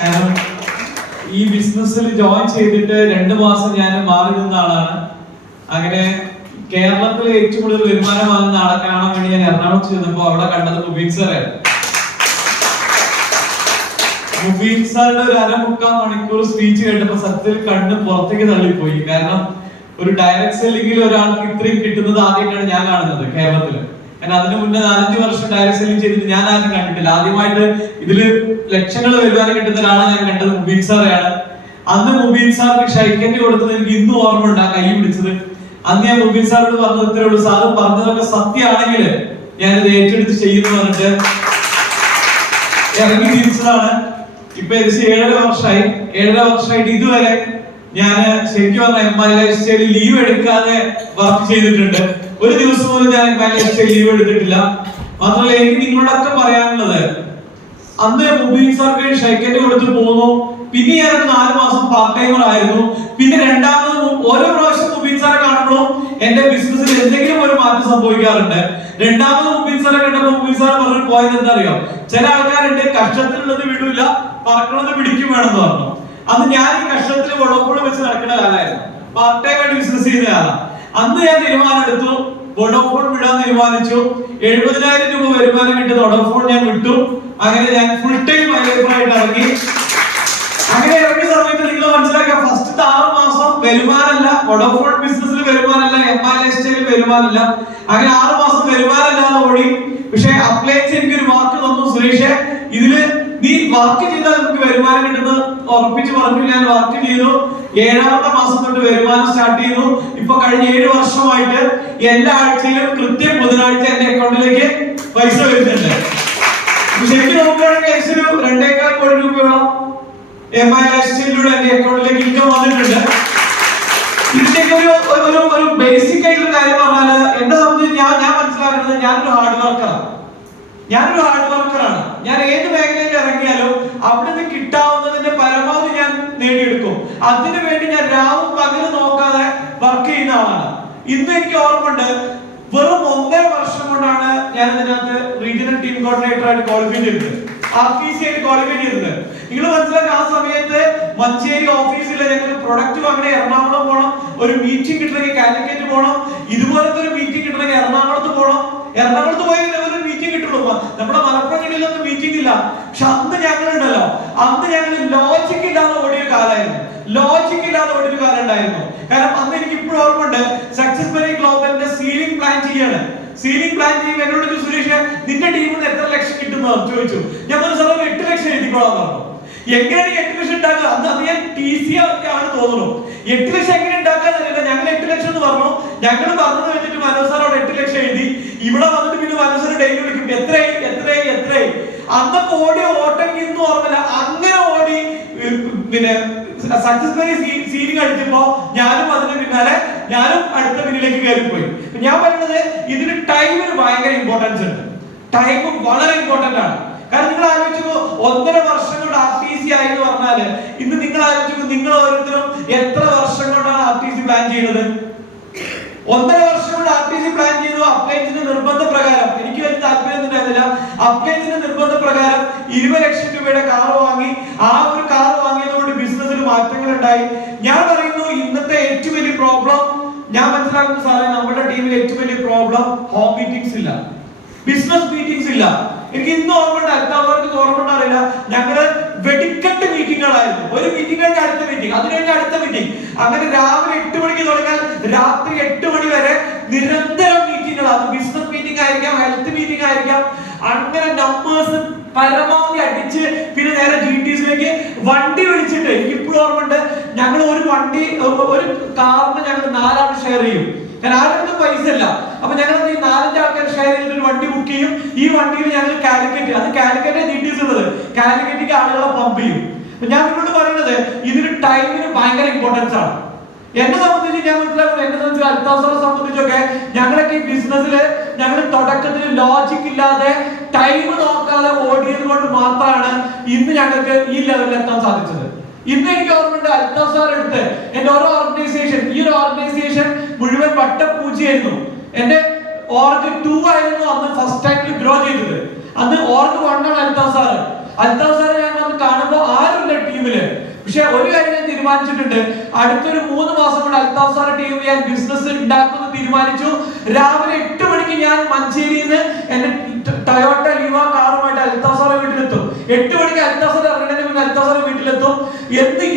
കാരണം ഈ ബിസിനസ്സിൽ ജോയിൻ ചെയ്തിട്ട് 2 മാസം ഞാൻ മാറി നിന്ന ആളാണ്. അങ്ങനെ കേരളത്തിലെ ഏറ്റവും കൂടുതൽ വരുമാനം വാങ്ങുന്ന ആളെ കാണാൻ വേണ്ടി ഞാൻ എറണാകുളത്ത് ചെന്നപ്പോൾ അവിടെ കണ്ടത് മുബീൻ സാറായിരുന്നു. മുബീൻ സാറുടെ ഒരു 1.25 മണിക്കൂർ സ്പീച്ച് കേട്ടപ്പോൾ സത്യത്തിൽ കണ്ണ് പുറത്തേക്ക് തള്ളിപ്പോയി. കാരണം ഒരു ഡയറക്ട് സെല്ലിംഗിൽ ഒരാൾക്ക് ഇത്രയും കിട്ടുന്നത് ആദ്യമായിട്ടാണ് ഞാൻ കാണുന്നത് കേരളത്തില്. കാരണം അതിന് മുന്നേ 4-5 വർഷം ഡയറക്ട് സെല്ലിംഗ് ചെയ്തിട്ട് ഞാൻ ആരും കണ്ടിട്ടില്ല. ആദ്യമായിട്ട് ഇതില് ലക്ഷങ്ങൾ വരുമാനം കിട്ടുന്ന ഒരാളെ ഞാൻ കണ്ടത് മുബീൻ സാറെയാണ്. അന്ന് മുബീൻ സാറിന് ഷൈക്കൻഡ് കൊടുത്തത് എനിക്ക് ഇന്നും ഓർമ്മയുണ്ട്, ആ കൈ പിടിച്ചത്. അന്ന് ഞാൻ മുബീൻ സാറോട് പറഞ്ഞത് ഇത്രേ ഉള്ളൂ, സാറ് പറഞ്ഞതൊക്കെ സത്യമാണെങ്കിൽ ഞാനിത് ഏറ്റെടുത്ത് ചെയ്യുന്നു പറഞ്ഞിട്ട് ഇറങ്ങി തിരിച്ചതാണ്. ഇപ്പൊ ഏകദേശം 7.5 വർഷമായിട്ട് ഇതുവരെ ഞാൻ ശരിക്കും പറഞ്ഞ എംപ്ലോയി ലൈഫ് സ്റ്റൈലിൽ ലീവ് എടുക്കാതെ വർക്ക് ചെയ്തിട്ടുണ്ട്. ഒരു ദിവസം പോലും ഞാൻ എംപ്ലോയി ലൈഫ് സ്റ്റൈൽ ലീവ് എടുത്തിട്ടില്ല. മാത്രമല്ല എനിക്ക് നിങ്ങളോടൊക്കെ പറയാനുള്ളത്, അന്ന് മുബീൻ സാർക്ക് ഷൈക്കൻഡ് കൊടുത്ത് പോന്നു. പിന്നെ ഞാൻ 4 മാസം പാർട്ട് ടൈമർ ആയിരുന്നു. പിന്നെ രണ്ടാമത് ഓരോ പ്രാവശ്യം മുബീൻ സാറെ കാണുമ്പോഴും എന്റെ ബിസിനസ്സിൽ എന്തെങ്കിലും ഒരു മാറ്റം സംഭവിക്കാറുണ്ട്. രണ്ടാമത് മുബീൻ സാറെ കണ്ടപ്പോൾ മുബീൻ സാർ പറഞ്ഞു പോയത് എന്താ അറിയോ, ചില ആൾക്കാരുണ്ട് കഷ്ടത്തിലുള്ളത് വിടൂല, പറക്കണത് പിടിക്കും വേണമെന്ന് പറഞ്ഞു. അന്ന് ഞാൻ ഈ കഷ്ടത്തിൽ വോഡോഫോൺ വെച്ച് നടക്കുന്ന കാലമായിരുന്നു, പാർട്ട് ടൈം ആയിട്ട് ബിസിനസ് ചെയ്യുന്ന കാലം. അന്ന് ഞാൻ തീരുമാനം എടുത്തു, വോഡോഫോൺ വിടാൻ തീരുമാനിച്ചു. 70,000 രൂപ വരുമാനം കിട്ടുന്ന വോഡോഫോൺ ഞാൻ വിട്ടു. അങ്ങനെ ഞാൻ ഫുൾ ടൈം ആയിട്ട് ഇറങ്ങി. അങ്ങനെ ഇറങ്ങിയ സമയത്ത് നിങ്ങൾ മനസ്സിലാക്കുക, ഫസ്റ്റത്തെ 6 മാസം വരുമാനമല്ല, വോഡോഫോൺ ബിസിനസ്സിൽ വരുമാനമല്ല, എംപ്ലോയി ലൈഫ് സ്റ്റൈലിൽ വരുമാനമല്ല. അങ്ങനെ 6 മാസം വരുമാനമില്ലാതെ ഓടി. പക്ഷെ അപ്ലൈൻസ് എനിക്കൊരു വാക്ക് തന്നു, സുരേഷ് ഇതില് നീ വർക്ക് ചെയ്താൽ നമുക്ക് വരുമാനം കിട്ടുന്നത് ഉറപ്പിച്ച് പറഞ്ഞു. ഞാൻ വർക്ക് ചെയ്തു. 7ാമത്തെ മാസം തൊട്ട് വരുമാനം സ്റ്റാർട്ട് ചെയ്തു. ഇപ്പൊ കഴിഞ്ഞ 7 വർഷമായിട്ട് എല്ലാ ആഴ്ചയിലും കൃത്യം ബുധനാഴ്ച എന്റെ അക്കൗണ്ടിലേക്ക് പൈസ വരുന്നുണ്ട്. ശരിക്കും നോക്കുകയാണെങ്കിൽ ഏകദേശം 2.25 കോടി രൂപയോളം എംപ്ലോയി ലൈഫ് സ്റ്റൈലിലൂടെ എന്റെ അക്കൗണ്ടിലേക്ക് ഇൻകം വന്നിട്ടുണ്ട്. ഇതിന്റെയൊക്കെ ഒരു ബേസിക് ആയിട്ടുള്ള കാര്യം പറഞ്ഞാല് എന്നെ സംബന്ധിച്ച് ഞാൻ മനസ്സിലാക്കുന്നത് ഞാനൊരു ഹാർഡ് വർക്കറാണ്. ഞാൻ ഏത് മേഖലയിൽ ഇറങ്ങിയാലും അവിടുന്ന് കിട്ടാവുന്നതിന്റെ പരമാവധി ഞാൻ നേടിയെടുക്കും. അതിനു വേണ്ടി ഞാൻ രാവും പകലും നോക്കാതെ വർക്ക് ചെയ്യുന്ന ആളാണ്. ഇന്ന് എനിക്ക് ഓർമ്മയുണ്ട്, വെറും 1.5 വർഷം കൊണ്ടാണ് ഞാൻ ഇതിനകത്ത് റീജിയണൽ ടീം കോർഡിനേറ്റർ ആയിട്ട് ക്വാളിഫൈ ചെയ്തത്, RPC ആയിട്ട് ക്വാളിഫൈ ചെയ്തത്. നിങ്ങൾ മനസ്സിലാക്കുക, ആ സമയത്ത് മഞ്ചേരി ഓഫീസിൽ ഞങ്ങൾക്ക് പ്രൊഡക്റ്റ് വാങ്ങണേ എറണാകുളം പോകണം, ഒരു മീറ്റിംഗ് കിട്ടണമെങ്കിൽ കാലിക്കറ്റ് പോകണം, ഇതുപോലത്തെ ഒരു മീറ്റിംഗ് കിട്ടണമെങ്കിൽ എറണാകുളത്ത് പോകണം. എറണാകുളത്ത് പോയി ഒരു മീറ്റിംഗ് കിട്ടുള്ളൂ. നമ്മുടെ മലപ്പുറം ജില്ലയിലൊന്നും മീറ്റിംഗ് ഇല്ല. പക്ഷെ അന്ന് ഞങ്ങളുണ്ടല്ലോ, അന്ന് ഞങ്ങൾ ലോജിക് ഇല്ലാതെ ഓടിയ കാലമായിരുന്നു. കാരണം അന്ന് എനിക്ക് ഇപ്പോഴും ഓർമ്മയുണ്ട്, സക്സസ് ബെറി ഗ്ലോബലിന്റെ സീലിംഗ് പ്ലാൻ ചെയ്യുമ്പോൾ എന്നോട് സുരേഷ് നിന്റെ ടീമിൽ നിന്ന് എത്ര ലക്ഷം കിട്ടുന്ന ചോദിച്ചു. ഞാൻ പറഞ്ഞു സാർ 8 ലക്ഷം എഴുതിക്കോളാൻ പറഞ്ഞു. എങ്ങനെയാണ് 8 ലക്ഷം ഉണ്ടാക്കുക? അത് ഞാൻ TC ആണ് തോന്നുന്നു. 8 ലക്ഷം എങ്ങനെ ഉണ്ടാക്കാന്നറിയില്ല. ഞങ്ങൾ 8 ലക്ഷം എന്ന് പറഞ്ഞു. ഞങ്ങൾ പറഞ്ഞത് വെച്ചിട്ട് മനോജ് സാർ അവിടെ 8 ലക്ഷം എഴുതി. ഇവിടെ വന്നിട്ട് പിന്നെ മനോജ് സാർ ഡെയിലി വിളിക്കും, എത്രയായി. അന്നൊക്കെ ഓടിയ ഓട്ടം ഇന്നും ഓർമ്മയില്ല. അങ്ങനെ ഓടി പിന്നെ സക്സസ്ഫുള്ളി സീലിംഗ് അടിച്ചപ്പോ ഞാനും അതിന് പിന്നാലെ അടുത്ത പിന്നിലേക്ക് കയറിപ്പോയി. ഞാൻ പറയുന്നത് ഇതിന് ടൈമിന് ഭയങ്കര ഇമ്പോർട്ടൻസ് ഉണ്ട്. ടൈം വളരെ ഇമ്പോർട്ടന്റ് ആണ്. കാരണം നിങ്ങൾ ആലോചിച്ചു, 1.5 വർഷം കൊണ്ട് RTC ആയി എന്ന് പറഞ്ഞാല് ഇന്ന് നിങ്ങൾ ആലോചിച്ചു, നിങ്ങൾ ഓരോരുത്തരും എത്ര വർഷം കൊണ്ടാണ് RTC പ്ലാൻ ചെയ്യുന്നത്? 1.5 വർഷം കൊണ്ട് RTC പ്ലാൻ ചെയ്തു. അപ്ലൈൻസിന്റെ നിർബന്ധ പ്രകാരം, എനിക്ക് വലിയ താല്പര്യം ഉണ്ടായിരുന്നില്ല, അപ്ലൈൻസിന്റെ നിർബന്ധ പ്രകാരം 20 ലക്ഷം രൂപയുടെ കാർ വാങ്ങി. ആ ഒരു കാർ വാങ്ങിയതുകൊണ്ട് ബിസിനസ്സിൽ മാറ്റങ്ങൾ ഉണ്ടായി. ഞാൻ പറയുന്നു, ഇന്നത്തെ ഏറ്റവും വലിയ പ്രോബ്ലം ഞാൻ മനസ്സിലാക്കുന്ന സാറേ, നമ്മുടെ ടീമിലെ ഏറ്റവും വലിയ പ്രോബ്ലം ഹോം മീറ്റിംഗ്സ് ഇല്ല, ബിസിനസ് മീറ്റിംഗ്സ് ഇല്ല. എനിക്ക് ഇന്ന് ഓർമ്മയുണ്ട്, എല്ലാവർക്കും ഓർമ്മയുണ്ടാവില്ല, ഞങ്ങള് വെടിക്കെട്ട് മീറ്റിങ്ങുകളായിരുന്നു. ഒരു മീറ്റിംഗ് കഴിഞ്ഞ് അടുത്ത മീറ്റിംഗ്, അത് കഴിഞ്ഞ് അടുത്ത മീറ്റിംഗ്. അങ്ങനെ രാവിലെ 8 മണിക്ക് തുടങ്ങിയാൽ രാത്രി 8 മണി വരെ നിരന്തരം മീറ്റിങ്ങുകൾ. അത് ബിസിനസ് മീറ്റിംഗ് ആയിരിക്കാം, ഹെൽത്ത് മീറ്റിംഗ് ആയിരിക്കാം. അങ്ങനെ നമ്പേഴ്സ് പരമാവധി അടിച്ച് പിന്നെ നേരെ GTസിലേക്ക് വണ്ടി വിളിച്ചിട്ട്, എനിക്ക് ഇപ്പോഴും ഓർമ്മയുണ്ട്, ഞങ്ങൾ ഒരു കാറിന് ഞങ്ങൾ 4 ആൾ ഷെയർ ചെയ്യും. ആരും പൈസ ഇല്ല. അപ്പൊ ഞങ്ങൾ 4-5 ആൾക്കാർ ഷെയർ ചെയ്തിട്ട് ഒരു വണ്ടി ബുക്ക് ചെയ്യും. ഈ വണ്ടിയിൽ ഞങ്ങൾ കാലിക്കറ്റ്, അത് കാലിക്കറ്റ് GTസ് ഉള്ളത്, കാലിക്കറ്റിലേക്ക് ആളുകളെ പമ്പ് ചെയ്യും. ഞാൻ നിങ്ങളോട് പറയുന്നത്, ഇതിന് ടൈമിന് ഭയങ്കര ഇമ്പോർട്ടൻസ് ആണ്. എന്നെ സംബന്ധിച്ച് ഞാൻ മനസ്സിലാക്കുന്നത്, എന്നെ സംബന്ധിച്ച് അൽത്താഫ്സാറെ സംബന്ധിച്ചൊക്കെ ഞങ്ങളൊക്കെ ഈ ബിസിനസ്സില് ഞങ്ങൾ തുടക്കത്തിൽ ലോജിക് ഇല്ലാതെ ടൈം നോക്കാതെ ഓടിയത് കൊണ്ട് മാത്രമാണ് ഇന്ന് ഞങ്ങൾക്ക് ഈ ലെവലിൽ എത്താൻ സാധിച്ചത്. ഇന്ന് എനിക്ക് ഓർമ്മയുണ്ട്, അൽത്താഫ്സാർ എടുത്ത് എന്റെ ഓരോ ഓർഗനൈസേഷൻ, ഈ ഒരു ഓർഗനൈസേഷൻ മുഴുവൻ വട്ടപ്പൂജയായിരുന്നു. എന്റെ ഓർഗ് 2 ആയിരുന്നു അന്ന് ഫസ്റ്റ് ടൈമിൽ ഗ്രോ ചെയ്തത്. അന്ന് ഓർഗ് 1 ആണ് അൽത്താഫ്സാർ. ഞാൻ വന്ന് കാണുമ്പോൾ ആരുമില്ല ടീമില്. പക്ഷെ ഒരു കാര്യം ഞാൻ തീരുമാനിച്ചിട്ടുണ്ട്, അടുത്തൊരു 3 മാസം കൊണ്ട് അൽത്താഫ് സാർ ടീം ഞാൻ ബിസിനസ് ഉണ്ടാക്കുമെന്ന് തീരുമാനിച്ചു. രാവിലെ 8 മണിക്ക് ഞാൻ മഞ്ചേരിയിൽ നിന്ന് എന്റെ ടൊയോട്ട ലീവ കാറുമായിട്ട് അൽത്താഫ് സാറെ വീട്ടിലെത്തും. 8 മണിക്ക് അൽത്താഫ് സാർ ഇറങ്ങുന്നതിന് മുന്നേ അൽത്താഫ് സാറെ വീട്ടിലെത്തും.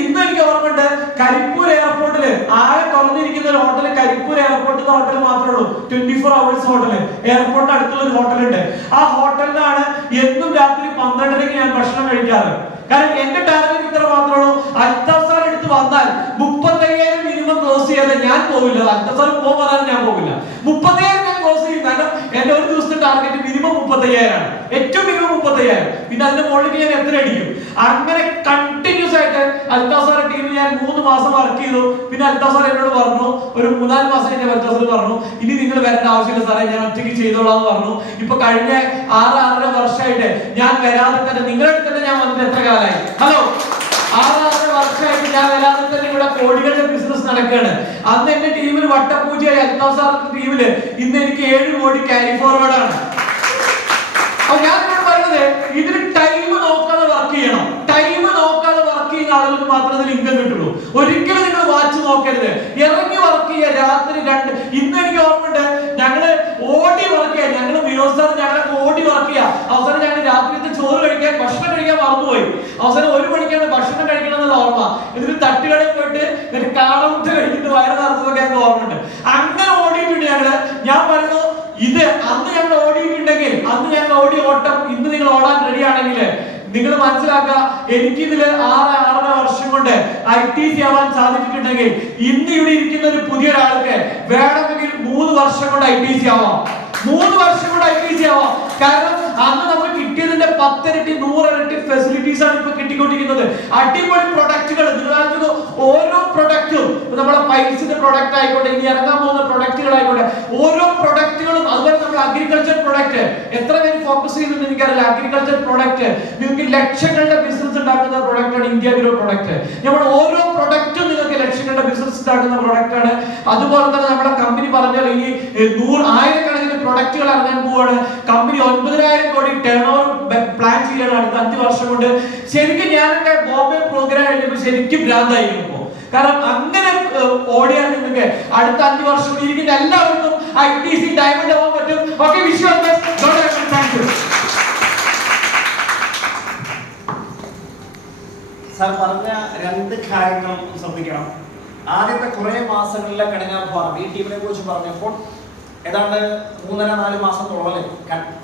ഇന്ന് എനിക്ക് ഓർമ്മയുണ്ട്, കരിപ്പൂർ എയർപോർട്ടില് ആകെ തുറന്നിരിക്കുന്ന ഒരു ഹോട്ടൽ കരിപ്പൂർ എയർപോർട്ടിൽ ഹോട്ടൽ മാത്രമേ ഉള്ളൂ, 24 hours ഹോട്ടല്. എയർപോർട്ടിന് അടുത്തുള്ള ഒരു ഹോട്ടലുണ്ട്. ആ ഹോട്ടലിലാണ് എന്നും രാത്രി 12:30 ഞാൻ ഭക്ഷണം കഴിക്കാറ്. കാരണം എന്റെ ടാർഗറ്റ് ഇത്ര മാത്രമേ ഉള്ളൂ. അൽത്താഫ് സാർ എടുത്ത് വന്നാൽ 35,000 മിനിമം ക്ലോസ് ചെയ്യാതെ ഞാൻ പോവില്ല. അൽത്താഫ് സാർ പോകാൻ ഞാൻ പോകില്ല. 35,000 ഞാൻ ക്ലോസ് ചെയ്യും. കാരണം എന്റെ ഒരു ദിവസത്തെ ടാർഗറ്റ് മിനിമം 35,000 ആണ്. ഏറ്റവും മിനിമം 35,000. പിന്നെ അതിന്റെ മുകളിൽ ഞാൻ എത്ര അടിക്കും. അങ്ങനെ കണ്ടിന്യൂസ് ആയിട്ട് അൽത്താഫ് സാറിന്റെ ടീമിൽ ഞാൻ 3 മാസം വർക്ക് ചെയ്തു. പിന്നെ അൽത്താഫ് സാർ എന്നോട് പറഞ്ഞു, ഒരു 3-4 മാസം കഴിഞ്ഞ അൽത്താഫ് സാർ പറഞ്ഞു, ഇനി നിങ്ങൾ വരേണ്ട ആവശ്യമില്ല സാറേ, ഞാൻ ഒറ്റയ്ക്ക് ചെയ്തോളാം എന്ന് പറഞ്ഞു. ഇപ്പൊ കഴിഞ്ഞ 6-6.5 വർഷമായിട്ട് ഞാൻ വരാതെ തന്നെ നിങ്ങളുടെ അടുത്ത് തന്നെ ഞാൻ വന്നിട്ട് എത്ര കാലമായി? ഹലോ, 6-6 വർഷമായിട്ട് ഞാൻ വരാതെ തന്നെ ഇവിടെ കോടികളുടെ ബിസിനസ് നടക്കുകയാണ്. അന്ന് എന്റെ ടീമിൽ വട്ടപൂജയായി അൽത്താഫ് സാറിന്റെ ടീമില് ഇന്ന് എനിക്ക് 7 കോടി ക്യാരി ഫോർവേഡ് ആണ്. അപ്പൊ ഞാൻ പറയുന്നത്, ഇതിന് ടൈം നോക്കാതെ വർക്ക് ചെയ്യണം. ടൈം നോക്കാതെ വർക്ക് ചെയ്യുന്ന ആളുകൾക്ക് മാത്രമേ അതിൽ ഇൻകം കിട്ടുള്ളൂ. ഒരിക്കലും നിങ്ങൾ വാച്ച് നോക്കരുത്. ഇറങ്ങി വർക്ക് ചെയ്യുക. രാത്രി 2 ഇന്ന് എനിക്ക് ഓർമ്മയുണ്ട്, ഞങ്ങള് ഓടി വർക്ക് ചെയ്യാം. ഞങ്ങള് വിനോദ് സാർ ഞങ്ങളൊക്കെ ഓടി വർക്ക് ചെയ്യാം. അവസാനം ഞങ്ങൾ രാത്രിത്തെ ചോറ് കഴിക്കാൻ ഭക്ഷണം കഴിക്കാൻ മറന്നുപോയി. അവസാനം 1 മണിക്കാണ് ഭക്ഷണം കഴിക്കണം എന്നുള്ള ഓർമ്മ. എന്നിട്ട് തട്ടുകടയിൽ പോയിട്ട് എന്നിട്ട് കാടമുട്ട കഴിച്ചിട്ട് വയറ് നടത്തുന്നതൊക്കെ ഞങ്ങൾക്ക് ഓർമ്മയുണ്ട്. അങ്ങനെ ഓടിയിട്ടുണ്ട് ഞങ്ങള്. ഞാൻ പറയുന്നു, ഇത് അന്ന് ഞങ്ങൾ ഓടിയിട്ടുണ്ടെങ്കിൽ, അന്ന് ഞങ്ങൾ ഓടി ഓട്ടം ഇന്ന് നിങ്ങൾ ഓടാൻ റെഡി ആണെങ്കിൽ നിങ്ങൾ മനസ്സിലാക്കുക, എനിക്കിതില് 6-6.5 വർഷം കൊണ്ട് ITC ആവാൻ സാധിച്ചിട്ടുണ്ടെങ്കിൽ ഇന്ന് ഇവിടെ ഇരിക്കുന്ന ഒരു പുതിയ ഒരാൾക്ക് വേണമെങ്കിൽ 3 വർഷം കൊണ്ട് ITC ആവാം. 3 വർഷം കൊണ്ട് ITC ആവാം. കാരണം അന്ന് നമ്മൾ കിട്ടിയതിന്റെ 10 ഇരട്ടി 100 ഇരട്ടി ഫെസിലിറ്റീസ് ആണ് ഇപ്പൊ കിട്ടിക്കൊണ്ടിരിക്കുന്നത്. അടിപൊളി പ്രൊഡക്റ്റുകൾ. ഓരോ പ്രൊഡക്റ്റും നമ്മളെ പൈസയുടെ പ്രൊഡക്റ്റ് ആയിക്കോട്ടെ, ഇനി ഇറങ്ങാൻ പോകുന്ന പ്രൊഡക്റ്റുകളായിക്കോട്ടെ, ഓരോ പ്രൊഡക്റ്റുകളും. അതുപോലെ നമ്മൾ അഗ്രികൾച്ചർ പ്രൊഡക്റ്റ് എത്ര പേര് ഫോക്കസ് ചെയ്യുന്നുണ്ട് എനിക്കറിയില്ല. അഗ്രികൾച്ചർ പ്രൊഡക്റ്റ് നിങ്ങൾക്ക് ലക്ഷങ്ങളുടെ ബിസിനസ് ഉണ്ടാക്കുന്ന പ്രൊഡക്റ്റ് ആണ് ഇന്ത്യ ഗ്രോ പ്രൊഡക്റ്റ്. നമ്മൾ ഓരോ പ്രൊഡക്റ്റും നിങ്ങൾക്ക് ലക്ഷങ്ങളുടെ ബിസിനസ് ഉണ്ടാക്കുന്ന പ്രൊഡക്റ്റ് ആണ്. അതുപോലെ തന്നെ നമ്മുടെ കമ്പനി പറഞ്ഞാൽ ഇനി 100,000 പ്രൊഡക്റ്റുകൾ ഇറങ്ങാൻ പോവാണ്. കമ്പനി 9,000 കോടി ടേൺ ഓവർ പ്ലാൻ ചെയ്യാണ് അടുത്ത 5 വർഷം കൊണ്ട്. ശരിക്കും ഞാനൊക്കെ ബോംബെ പ്രോഗ്രാം കഴിഞ്ഞപ്പോൾ ശരിക്കും ഭ്രാന്തായിരുന്നു. കാരണം അങ്ങനെ ഓടിയാൽ നിങ്ങൾക്ക് അടുത്ത 5 വർഷം ഇരിക്കുന്ന എല്ലാവർക്കും ITC ഡയമണ്ട് ആവാൻ പറ്റും. ഓക്കെ, വിശ്വാസം. Thank you sir. പറഞ്ഞ 2 കാര്യങ്ങൾ ശ്രദ്ധിക്കണം. ആദ്യത്തെ കുറെ മാസങ്ങളിലെ കഠിനാധ്വാനം ഈ ടീമിനെ കുറിച്ച് പറഞ്ഞപ്പോൾ ഏതാണ്ട് 3-4 മാസത്തോളം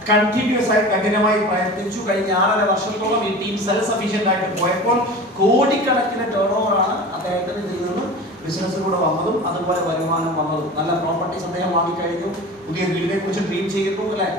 കണ്ടിന്യൂസ് ആയി കഠിനമായി പ്രയത്നിച്ചു. കഴിഞ്ഞ 6.5 വർഷത്തോളം ഈ ടീം സെൽഫ് സഫീഷ്യന്റ് ആയിട്ട് പോയപ്പോൾ കോടിക്കണക്കിന് ടേൺ ഓവറാണ് അദ്ദേഹത്തിന് ഇതിൽ നിന്ന് ബിസിനസ്സിലൂടെ വന്നതും അതുപോലെ വരുമാനം വന്നതും. നല്ല പ്രോപ്പർട്ടീസ് അദ്ദേഹം വാങ്ങിക്കഴിഞ്ഞു. പുതിയ വീടിനെ കുറിച്ച് ഡ്രീം ചെയ്യുന്നു അല്ലെ.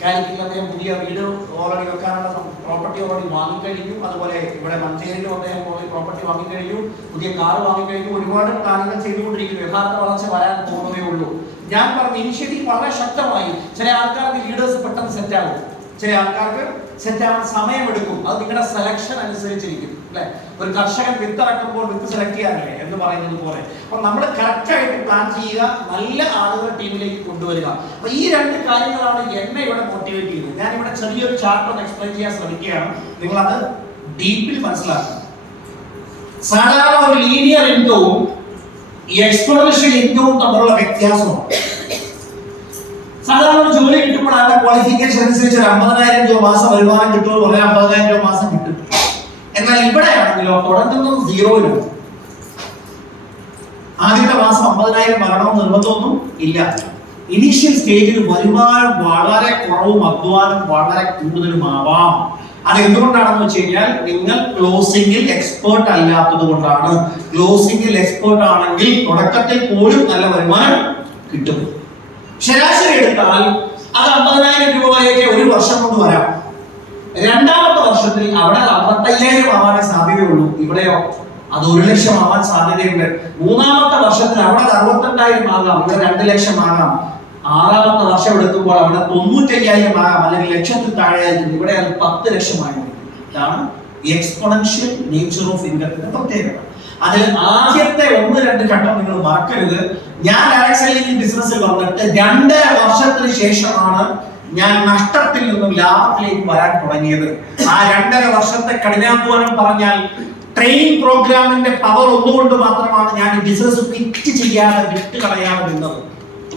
കാലിക്കറ്റിൽ അദ്ദേഹം പുതിയ വീട് ഓൾറെഡി വെക്കാനുള്ള പ്രോപ്പർട്ടി ഓൾറെഡി വാങ്ങിക്കഴിഞ്ഞു. അതുപോലെ ഇവിടെ മഞ്ചേരിയിലും അദ്ദേഹം ഓൾറെഡി പ്രോപ്പർട്ടി വാങ്ങിക്കഴിഞ്ഞു. പുതിയ കാർ വാങ്ങിക്കഴിഞ്ഞു. ഒരുപാട് പ്ലാനുകൾ ചെയ്തുകൊണ്ടിരിക്കുന്നു. യഥാർത്ഥ വളർച്ച വരാൻ പോകുന്നതേ ഉള്ളൂ. ഞാൻ പറഞ്ഞ ഇനിഷ്യേറ്റീവ് വളരെ ശക്തമായി. ചില ആൾക്കാർക്ക് ലീഡേഴ്സ് പെട്ടെന്ന് സെറ്റ് ആകും, ചില ആൾക്കാർക്ക് സെറ്റ് ആവാൻ സമയമെടുക്കും. അത് നിങ്ങളുടെ സെലക്ഷൻ അനുസരിച്ചിരിക്കും അല്ലെ. ഒരു കർഷകൻ വിത്ത് ഇറക്കുമ്പോൾ വിത്ത് സെലക്ട് ചെയ്യാറില്ലേ എന്ന് പറയുന്നത് പോലെ. അപ്പൊ നമ്മൾ കറക്റ്റ് ആയിട്ട് പ്ലാൻ ചെയ്യുക, നല്ല ആളുകൾ ടീമിലേക്ക് കൊണ്ടുവരിക. അപ്പൊ ഈ 2 കാര്യങ്ങളാണ് എന്നെ ഇവിടെ മോട്ടിവേറ്റ് ചെയ്തത്. ഞാൻ ഇവിടെ ചെറിയൊരു ചാർട്ട് ഒന്ന് എക്സ്പ്ലെയിൻ ചെയ്യാൻ ശ്രമിക്കുകയാണ്. നിങ്ങൾ അത് ഡീപ്പിൽ മനസ്സിലാക്കണം. സാധാരണ ഒരു ലീനിയർ ഇൻകവും എക്സ്പോണൻഷ്യൽ ഇൻകവും തമ്മിലുള്ള വ്യത്യാസമാണ്. സാധാരണ ഒരു ജോലി കിട്ടുമ്പോൾ അതിന്റെ ക്വാളിഫിക്കേഷൻ അനുസരിച്ച് 50,000 രൂപ മാസം വരുമാനം കിട്ടുമെന്ന് പറയാൻ 50,000 രൂപ മാസം കിട്ടും. എന്നാൽ ഇവിടെയാണെങ്കിലോ തുടങ്ങുന്നത് 0-ലാണ്. ആദ്യത്തെ മാസം 50,000 വരണമെന്ന് നിർബന്ധമൊന്നും ഇല്ല. ഇനീഷ്യൽ സ്റ്റേജിൽ വരുമാനം വളരെ കുറവും അധ്വാനം വളരെ കൂടുതലുമാവാം. അത് എന്തുകൊണ്ടാണെന്ന് വെച്ച് കഴിഞ്ഞാൽ നിങ്ങൾ ക്ലോസിംഗിൽ എക്സ്പേർട്ട് അല്ലാത്തത് കൊണ്ടാണ്. ക്ലോസിംഗിൽ എക്സ്പേർട്ട് ആണെങ്കിൽ തുടക്കത്തിൽ പോലും നല്ല വരുമാനം കിട്ടും. ശരാശരി എടുത്താൽ അത് 50,000 രൂപ വരെയൊക്കെ ഒരു വർഷം കൊണ്ട് വരാം. രണ്ടാമത്തെ വർഷത്തിൽ അവിടെ 55,000 ആവാനേ സാധ്യതയുള്ളൂ. ഇവിടെയോ അത് 1 ലക്ഷം ആവാൻ സാധ്യതയുണ്ട്. മൂന്നാമത്തെ വർഷത്തിൽ അവിടെ 68,000 ആകാം, ഇവിടെ 2 ലക്ഷം ആകാം. 6ാമത്തെ വർഷം എടുക്കുമ്പോൾ അവിടെ 95,000 ആകാം, അല്ലെങ്കിൽ ലക്ഷത്തിൽ താഴെ ആയിരിക്കും. ഇവിടെ അത് 10 ലക്ഷമായിരിക്കും. ഇതാണ് എക്സ്പോണൻഷ്യൽ നേച്ചർ ഓഫ് ഇൻകത്തിന്റെ പ്രത്യേകത. അതിൽ ആദ്യത്തെ 1-2 ഘട്ടം നിങ്ങൾ മറക്കരുത്. ഞാൻ ഡയറക്ട് സെല്ലിംഗ് ബിസിനസ്സിൽ വന്നിട്ട് 2.5 വർഷത്തിന് ശേഷമാണ് ഞാൻ നഷ്ടത്തിൽ നിന്നും ലാഭത്തിലേക്ക് വരാൻ തുടങ്ങിയത്. ആ 2.5 വർഷത്തെ കഠിനാധ്വാനം പറഞ്ഞാൽ ട്രെയിനിങ് പ്രോഗ്രാമിന്റെ പവർ ഒന്നുകൊണ്ട് മാത്രമാണ് ഞാൻ ഈ ബിസിനസ് ക്വിറ്റ് ചെയ്യാതെ വിട്ട് കളയാതെ നിന്നത്.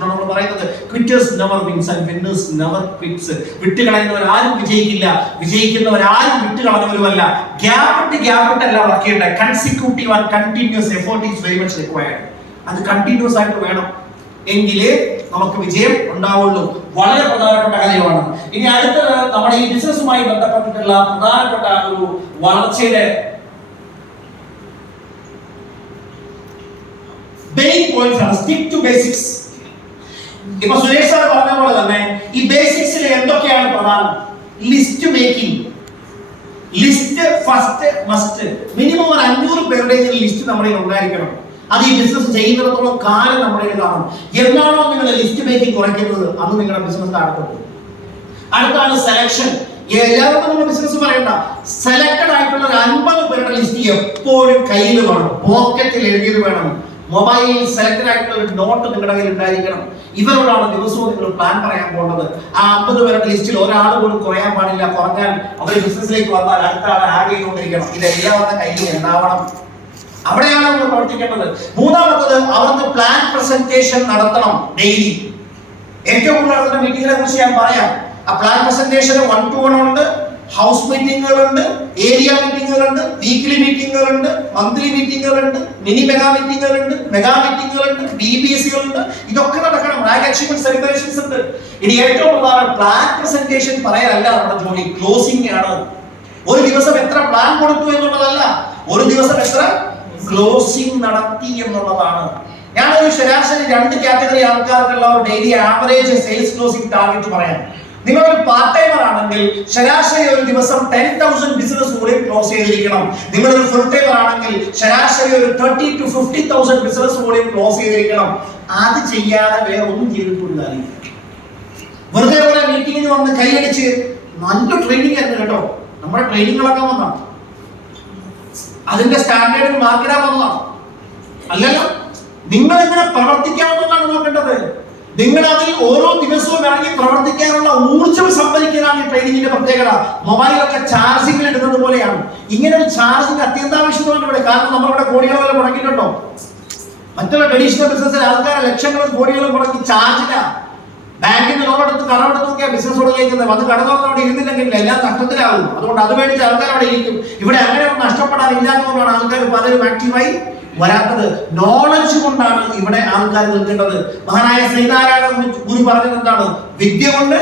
നമ്മൾ പറയുന്നത് quitters never wins and winners never quits. വിട്ട് കളയുന്നവരാരും വിജയിക്കില്ല, വിജയിക്കുന്നവരാരും വിട്ട് കളഞ്ഞവരുമല്ല. ഗ്യാപ്പിട്ട് അല്ല വർക്ക് ചെയ്യേണ്ടത്. Consecutive and continuous effort is very much required. അത് കണ്ടിന്യൂസ് ആയിട്ട് വേണം, എങ്കിലേ നമുക്ക് വിജയം ഉണ്ടാവുള്ളൂ. വളരെ പ്രധാനപ്പെട്ട കാര്യമാണ്. ഇനി അടുത്തത് നമ്മുടെ ഈ ബിസിനസ്സുമായി ബന്ധപ്പെട്ടിട്ടുള്ള പ്രധാനപ്പെട്ട ഒരു വളർച്ചയുടെ ബേസിക് പോയിന്റ്സ് ആണ്. Stick to basics. ഇപ്പൊ സുരേഷ് സാർ പറഞ്ഞ പോലെ തന്നെ ഈ ബേസിക്സിൽ എന്തൊക്കെയാണ് പ്രധാനം? List making. List first must. Minimum ഒരു 500 പേരുടെ ലിസ്റ്റ് നമ്മുടെ ഉണ്ടായിരിക്കണം. അത് ഈ ബിസിനസ് ചെയ്യുന്നിടത്തോളം കാലം നമ്മുടെ കാണും. എന്നാണോ നിങ്ങൾ ലിസ്റ്റ് മേക്കിംഗ് കുറയ്ക്കുന്നത്, അന്ന് നിങ്ങളുടെ ബിസിനസ് അടുത്താണ് സെലക്ഷൻ. എല്ലാവർക്കും നമ്മൾ ബിസിനസ് പറയണ്ട, സെലക്ടഡ് ആയിട്ടുള്ള ഒരു 50 പേരുടെ ലിസ്റ്റ് എപ്പോഴും കയ്യിൽ വേണം, പോക്കറ്റിൽ എഴുതിയത് വേണം. മൊബൈലിൽ സെലക്ടഡ് ആയിട്ടുള്ള ഒരു നോട്ട് നിങ്ങളുടെ കയ്യിൽ ഉണ്ടായിരിക്കണം. ഇവരോടാണ് ദിവസവും നിങ്ങൾ പ്ലാൻ പറയാൻ പോകുന്നത്. ആ 50 പേരുടെ ലിസ്റ്റിൽ ഒരാൾ പോലും കുറയാൻ പാടില്ല. കുറഞ്ഞാൽ അവർ ബിസിനസ്സിലേക്ക് വന്നാൽ അടുത്ത ആൾ ആഡ് ചെയ്തുകൊണ്ടിരിക്കണം. ഇതെല്ലാവരുടെ കയ്യിൽ ഉണ്ടാവണം. അവിടെയാണ് നമ്മൾ പ്രവർത്തിക്കേണ്ടത്. മൂന്നാമത്തത്, അവർക്ക് പ്ലാൻ പ്രസന്റേഷൻ നടത്തണം ഡെയിലി. ഏറ്റവും കൂടുതൽ നടത്തുന്ന മീറ്റിംഗിനെ കുറിച്ച് ഞാൻ പറയാം. ആ പ്ലാൻ പ്രസന്റേഷന് 1-to-1 ഉണ്ട്, ഹൗസ് മീറ്റിംഗുകളുണ്ട്, ഏരിയ മീറ്റിംഗുകളുണ്ട്, വീക്ക്ലി മീറ്റിംഗുകളുണ്ട്, മന്ത്ലി മീറ്റിംഗുകളുണ്ട്, മിനി മെഗാ മീറ്റിംഗുകളുണ്ട്, മെഗാ മീറ്റിംഗുകളുണ്ട്, BBCകളുണ്ട്. ഇതൊക്കെ നടക്കണം. റാങ്ക് അച്ചീവ്മെന്റ് സെലിബ്രേഷൻസ് ഉണ്ട്. ഇനി ഏറ്റവും പ്രധാനം പ്ലാൻ പ്രസന്റേഷൻ പറയലല്ല നമ്മുടെ ജോലി, ക്ലോസിംഗ് ആണ്. ഒരു ദിവസം എത്ര പ്ലാൻ കൊടുത്തു എന്നുള്ളതല്ല, ഒരു ദിവസം എത്ര ക്ലോസിംഗ് നടത്തി എന്നുള്ളതാണ്. ഞാനൊരു ശരാശരി 2 കാറ്റഗറി ആൾക്കാർക്കുള്ള ഒരു daily average sales closing target പറയാം. നിങ്ങളൊരു പാർട്ട് ടൈമർ ആണെങ്കിൽ ശരാശരി ഒരു ദിവസം 10,000 ബിസിനസ് കൂടി ക്ലോസ് ചെയ്തിരിക്കണം. നിങ്ങളൊരു ഫുൾ ടൈമർ ആണെങ്കിൽ ശരാശരി ഒരു 30,000 to 50,000 ബിസിനസ് കൂടി ക്ലോസ് ചെയ്തിരിക്കണം. അത് ചെയ്യാതെ വേറെ ഒന്നും ചെയ്തിട്ടില്ല. വെറുതെ പോലെ മീറ്റിംഗിന് വന്ന് കൈയടിച്ച് നല്ല ട്രെയിനിങ് ആയിരുന്നു കേട്ടോ. നമ്മുടെ ട്രെയിനിങ്ങുകളൊക്കെ വന്നാണ്, അതിന്റെ സ്റ്റാൻഡേർഡിന് മാർക്കിടാൻ വന്നതാണ്. അല്ലല്ലോ, നിങ്ങൾ എങ്ങനെ പ്രവർത്തിക്കാമെന്നാണ് നോക്കേണ്ടത്. നിങ്ങൾ അതിൽ ഓരോ ദിവസവും ഇറങ്ങി പ്രവർത്തിക്കാനുള്ള ഊർജ്ജം സംഭരിക്കാനാണ് ഈ ട്രെയിനിങ്ങിന്റെ പ്രത്യേകത. മൊബൈലൊക്കെ ചാർജിങ്ങിൽ ഇടുന്നത് പോലെയാണ്. ഇങ്ങനെ ഒരു ചാർജിങ് അത്യന്താപേക്ഷിതമാണ് ഇവിടെ. കാരണം നമ്മളിവിടെ കോടികളെ മുടക്കിയിട്ടുണ്ടോ? മറ്റുള്ള ട്രഡീഷണൽ ബിസിനസ്സിൽ ആൾക്കാരെ ലക്ഷങ്ങളും കോടികളും മുടക്കി ചാർജില്ല. ബാങ്കിന് ലോൺ എടുത്ത് കടമെടുത്ത് നോക്കിയാൽ ബിസിനസ് തുടങ്ങിയിരിക്കുന്നത്. അത് കടന്നോർന്ന് അവിടെ ഇരുന്നില്ലെങ്കിൽ എല്ലാം നഷ്ടത്തിലാകും. അതുകൊണ്ട് അത് മേടിച്ച് ആൾക്കാർ അവിടെ ഇരിക്കും. ഇവിടെ അങ്ങനെ ഒന്നും നഷ്ടപ്പെടാനില്ലാത്തതുകൊണ്ടാണ് ആൾക്കാർ പലരും ആക്റ്റീവായി വരാത്തത്. നോളജ് കൊണ്ടാണ് ഇവിടെ ആൾക്കാർ നിൽക്കേണ്ടത്. മഹാനായ ശ്രീനാരായണ ഗുരു പറഞ്ഞത് എന്താണ്? വിദ്യ കൊണ്ട്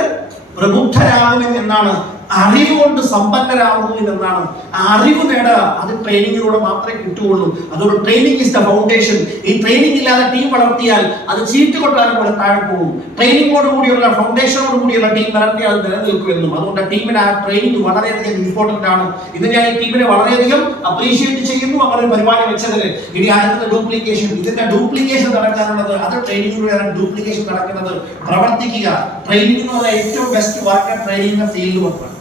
പ്രബുദ്ധരാകുവിൻ എന്നാണ്, അറിവ് കൊണ്ട് സമ്പന്നരാകുവിൻ എന്നാണ്. ആ അറിവ് നേടുക അത് ട്രെയിനിങ്ങിലൂടെ മാത്രമേ കിട്ടുകയുള്ളൂ. അതുകൊണ്ട് ട്രെയിനിങ് ഇസ് ദ ഫൗണ്ടേഷൻ. ഈ ട്രെയിനിങ് ഇല്ലാതെ ടീം വളർത്തിയാൽ അത് ചീട്ട് കൊട്ടാരം പോലെ താഴെ പോകും. ട്രെയിനിങ്ങോട് കൂടിയുള്ള ഫൗണ്ടേഷനോട് കൂടിയുള്ള ടീം വളർത്തിയാൽ അത് നിലനിൽക്കുമെന്നും. അതുകൊണ്ട് ടീമിന് ആ ട്രെയിനിങ് വളരെയധികം ഇമ്പോർട്ടന്റ് ആണ്. ഇത് ഞാൻ ഈ ടീമിനെ വളരെയധികം അപ്രീഷിയേറ്റ് ചെയ്യുന്നു അങ്ങനെ ഒരു പരിപാടി വെച്ചതിന്. ഇനി അടുത്ത ഡ്യൂപ്ലിക്കേഷൻ. ഇതിന്റെ ഡ്യൂപ്ലിക്കേഷൻ നടക്കാനുള്ളത് അത് ട്രെയിനിങ്ങിലൂടെയാണ് ഡ്യൂപ്ലിക്കേഷൻ നടക്കുന്നത്. പ്രവർത്തിക്കുക. ട്രെയിനിങ് എന്ന് പറഞ്ഞാൽ ഏറ്റവും ബെസ്റ്റ് വർക്ക് ട്രെയിനിങ്ങിന്റെ ഫീൽഡ് വർക്കാണ്.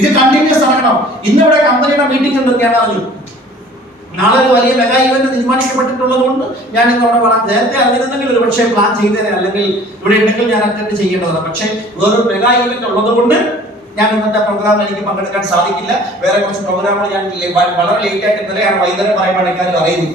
ഇത് കണ്ടിന്യൂസ് നടക്കണം. ഇന്നിവിടെ കമ്പനിയുടെ മീറ്റിംഗ് ഉണ്ട്, ഞാൻ അറിഞ്ഞു. നാളെ ഒരു വലിയ മെഗാ ഇവന്റ് തീരുമാനിക്കപ്പെട്ടിട്ടുള്ളത് കൊണ്ട് ഞാൻ ഇന്ന് അവിടെ വളരെ നേരത്തെ അറിഞ്ഞിരുന്നെങ്കിൽ ഒരു പക്ഷേ പ്ലാൻ ചെയ്തേനെ, അല്ലെങ്കിൽ ഇവിടെ ഉണ്ടെങ്കിൽ ഞാൻ അറ്റൻഡ് ചെയ്യേണ്ടതാണ്. പക്ഷേ വേറൊരു മെഗാ ഇവന്റ് ഉള്ളത് കൊണ്ട് ഞാൻ ഇന്നത്തെ പ്രോഗ്രാമിൽ എനിക്ക് പങ്കെടുക്കാൻ സാധിക്കില്ല. വേറെ കുറച്ച് പ്രോഗ്രാമുകൾ ഞാൻ വളരെ ലേറ്റ് ആയിട്ട് ഇന്നലെയാണ് വൈകുന്നേരം പറയുമ്പോൾ എനിക്ക് അറിയുന്നു.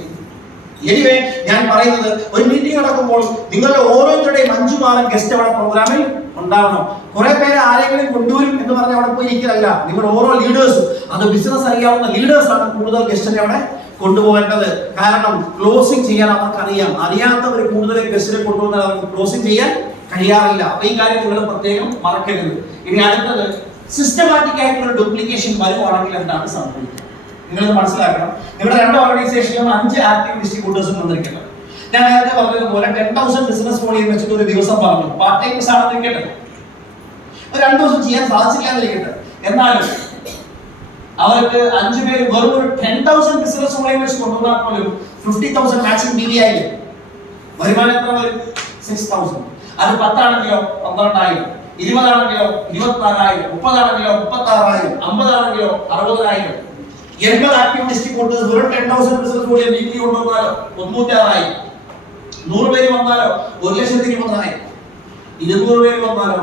എനിവേ, ഞാൻ പറയുന്നത് ഒരു മീറ്റിംഗ് നടക്കുമ്പോൾ നിങ്ങളുടെ ഓരോരുത്തരുടെയും 5 മാസം ഗസ്റ്റ് അവിടെ പ്രോഗ്രാമിൽ ഉണ്ടാവണം. കുറെ പേര് ആരെങ്കിലും കൊണ്ടുവരും എന്ന് പറഞ്ഞ് അവിടെ പോയി ഇരിക്കലല്ല. നിങ്ങൾ ഓരോ ലീഡേഴ്സും, അത് ബിസിനസ് അറിയാവുന്ന ലീഡേഴ്സ് ആണ് കൂടുതൽ ഗസ്റ്റിനെ അവിടെ കൊണ്ടുപോകേണ്ടത്. കാരണം ക്ലോസിംഗ് ചെയ്യാൻ അവർക്കറിയാം. അറിയാത്തവർ കൂടുതൽ ഗസ്റ്റിനെ കൊണ്ടുവന്നാൽ അവർക്ക് ക്ലോസിംഗ് ചെയ്യാൻ കഴിയാറില്ല. അപ്പൊ ഈ കാര്യം നിങ്ങൾ പ്രത്യേകം മറക്കരുത്. ഇനി അടുത്തത്, സിസ്റ്റമാറ്റിക് ആയിട്ടുള്ള ഡ്യൂപ്ലിക്കേഷൻ വരുവാണെങ്കിൽ എന്താണ് സംഭവിക്കുന്നത് നിങ്ങളത് മനസ്സിലാക്കണം. ഇവിടെ 2 ഓർഗനൈസേഷനിലും 5 ആക്റ്റീവ് ഡിസ്ട്രിബ്യൂട്ടേഴ്സും വന്നിരിക്കുന്നത്. ഞാൻ നേരത്തെ പറഞ്ഞതുപോലെ 10,000 ബിസിനസ് വോളിയം വെച്ചിട്ട് ഒരു ദിവസം പറഞ്ഞു. പാർട്ട് ടൈംസ് ആണെന്നിരിക്കട്ടെ, 2 ദിവസം ചെയ്യാൻ സാധിച്ചില്ലാന്നിരിക്കട്ടെ, എന്നാലും അവർക്ക് 5 പേര് വെറും ഒരു 10,000 ബിസിനസ് വോളിയം വെച്ച് കൊണ്ടുവന്നാൽ പോലും 50,000 മാക്സിമം BV ആയില്ലേ. വരുമാനം എത്ര വരും? 6,000. അത് 10 ആണെങ്കിലോ 12,000, 20 ആണെങ്കിലോ 24,000, 30 ആണെങ്കിലോ 36,000, 50 ആണെങ്കിലോ 60,000. 80 ആക്റ്റീവ് ഡിസ്ട്രിബ്യൂട്ടേഴ്സ് വെറും 10,000 ബിസിനസ് വോളിയം വീക്കിലി കൊണ്ടുവന്നാലോ 96,000. 100 പേര് വന്നാലോ 1,20,000. 200 പേര് വന്നാലോ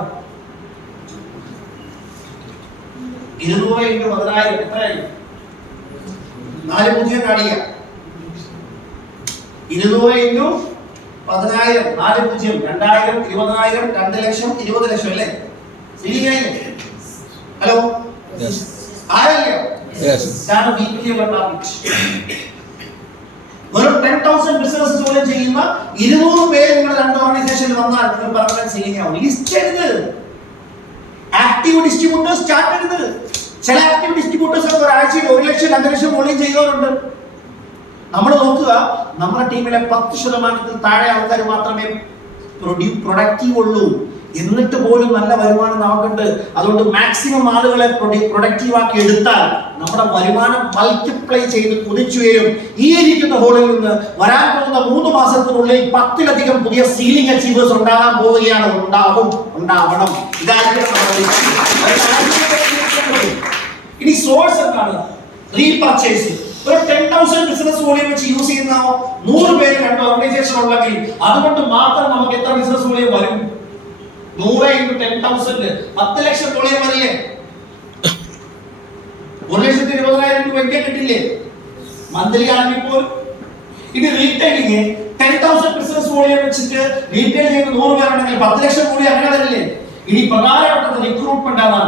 200 × 10,000 എത്രയായി? 4 കാണിക്കുക. 200 ഇൻറ്റു 10,000, 4 0, 2000, 20,000, 2 ലക്ഷം, 20 ലക്ഷം അല്ലേ? സീലിംഗ് ആയില്ലേ? ഹലോ, ആയല്ലോ? ഇതാണ് വീക്കിലിയുള്ള ടാർഗറ്റ്. വെറും 10,000 ബിസിനസ് ജോലി ചെയ്യുന്ന 200 പേര് നിങ്ങൾ 2 ഓർഗനൈസേഷനിൽ വന്നാൽ നിങ്ങൾ പെർമനന്റ് സീലിംഗ് ആവും. ലിസ്റ്റ് എഴുത്. ആക്റ്റീവ് ഡിസ്ട്രിബ്യൂട്ടേഴ്സ് സ്റ്റാർട്ട് എഴുത്. ചില ആക്റ്റീവ് ഡിസ്ട്രിബ്യൂട്ടേഴ്സ് ഒരാഴ്ചയിൽ 1 ലക്ഷം 2 ലക്ഷം വോളിയം ചെയ്യുന്നവരുണ്ട്. നമ്മൾ നോക്കുക, നമ്മുടെ ടീമിലെ 10% താഴെ ആൾക്കാർ മാത്രമേ പ്രൊഡക്റ്റീവ് ഉള്ളൂ. എന്നിട്ട് പോലും നല്ല വരുമാനം നമുക്കുണ്ട്. അതുകൊണ്ട് മാക്സിമം ആളുകളെ പ്രൊഡക്റ്റീവ് ആക്കി എടുത്താൽ നമ്മുടെ വരുമാനം മൾട്ടിപ്ലൈ ചെയ്ത് കുതിച്ചുയരും. ഈ ഇരിക്കുന്ന ഹോളിൽ നിന്ന് വരാൻ പോകുന്ന 3 മാസത്തിനുള്ളിൽ 10-ലധികം പുതിയ സീലിംഗ് അച്ചീവേഴ്സ് ഉണ്ടാകാൻ പോവുകയാണ്. ഉണ്ടാവണം. ഇതായിരിക്കും നമ്മുടെ ഇനി സോഴ്സ് എന്താണ്? റീപർച്ചേസ്. ഒരു 10,000 ബിസിനസ് വോളിയം വെച്ച് യൂസ് ചെയ്യുന്ന 100 പേര് 2 ഓർഗനൈസേഷൻ ഉണ്ടെങ്കിൽ അതുകൊണ്ട് മാത്രം നമുക്ക് എത്ര ബിസിനസ് വോളിയം വരും? 100 into 10,000 10 ലക്ഷം വോളിയം വരില്ലേ? 1,20,000 രൂപ എനിക്ക് കിട്ടില്ലേ മന്ത്ലി ആണെങ്കിൽ പോലും? ഇത് റീറ്റെയിലിംഗ് 10,000 ബിസിനസ് വോളിയം വെച്ചിട്ട് റീറ്റെയിൽ ചെയ്യുന്ന 100 പേരുണ്ടെങ്കിൽ 10 ലക്ഷം കൂടി അങ്ങനെ വരില്ലേ? ഇനി പ്രധാനപ്പെട്ടത് റിക്രൂട്ട്മെന്റ് ആണ്.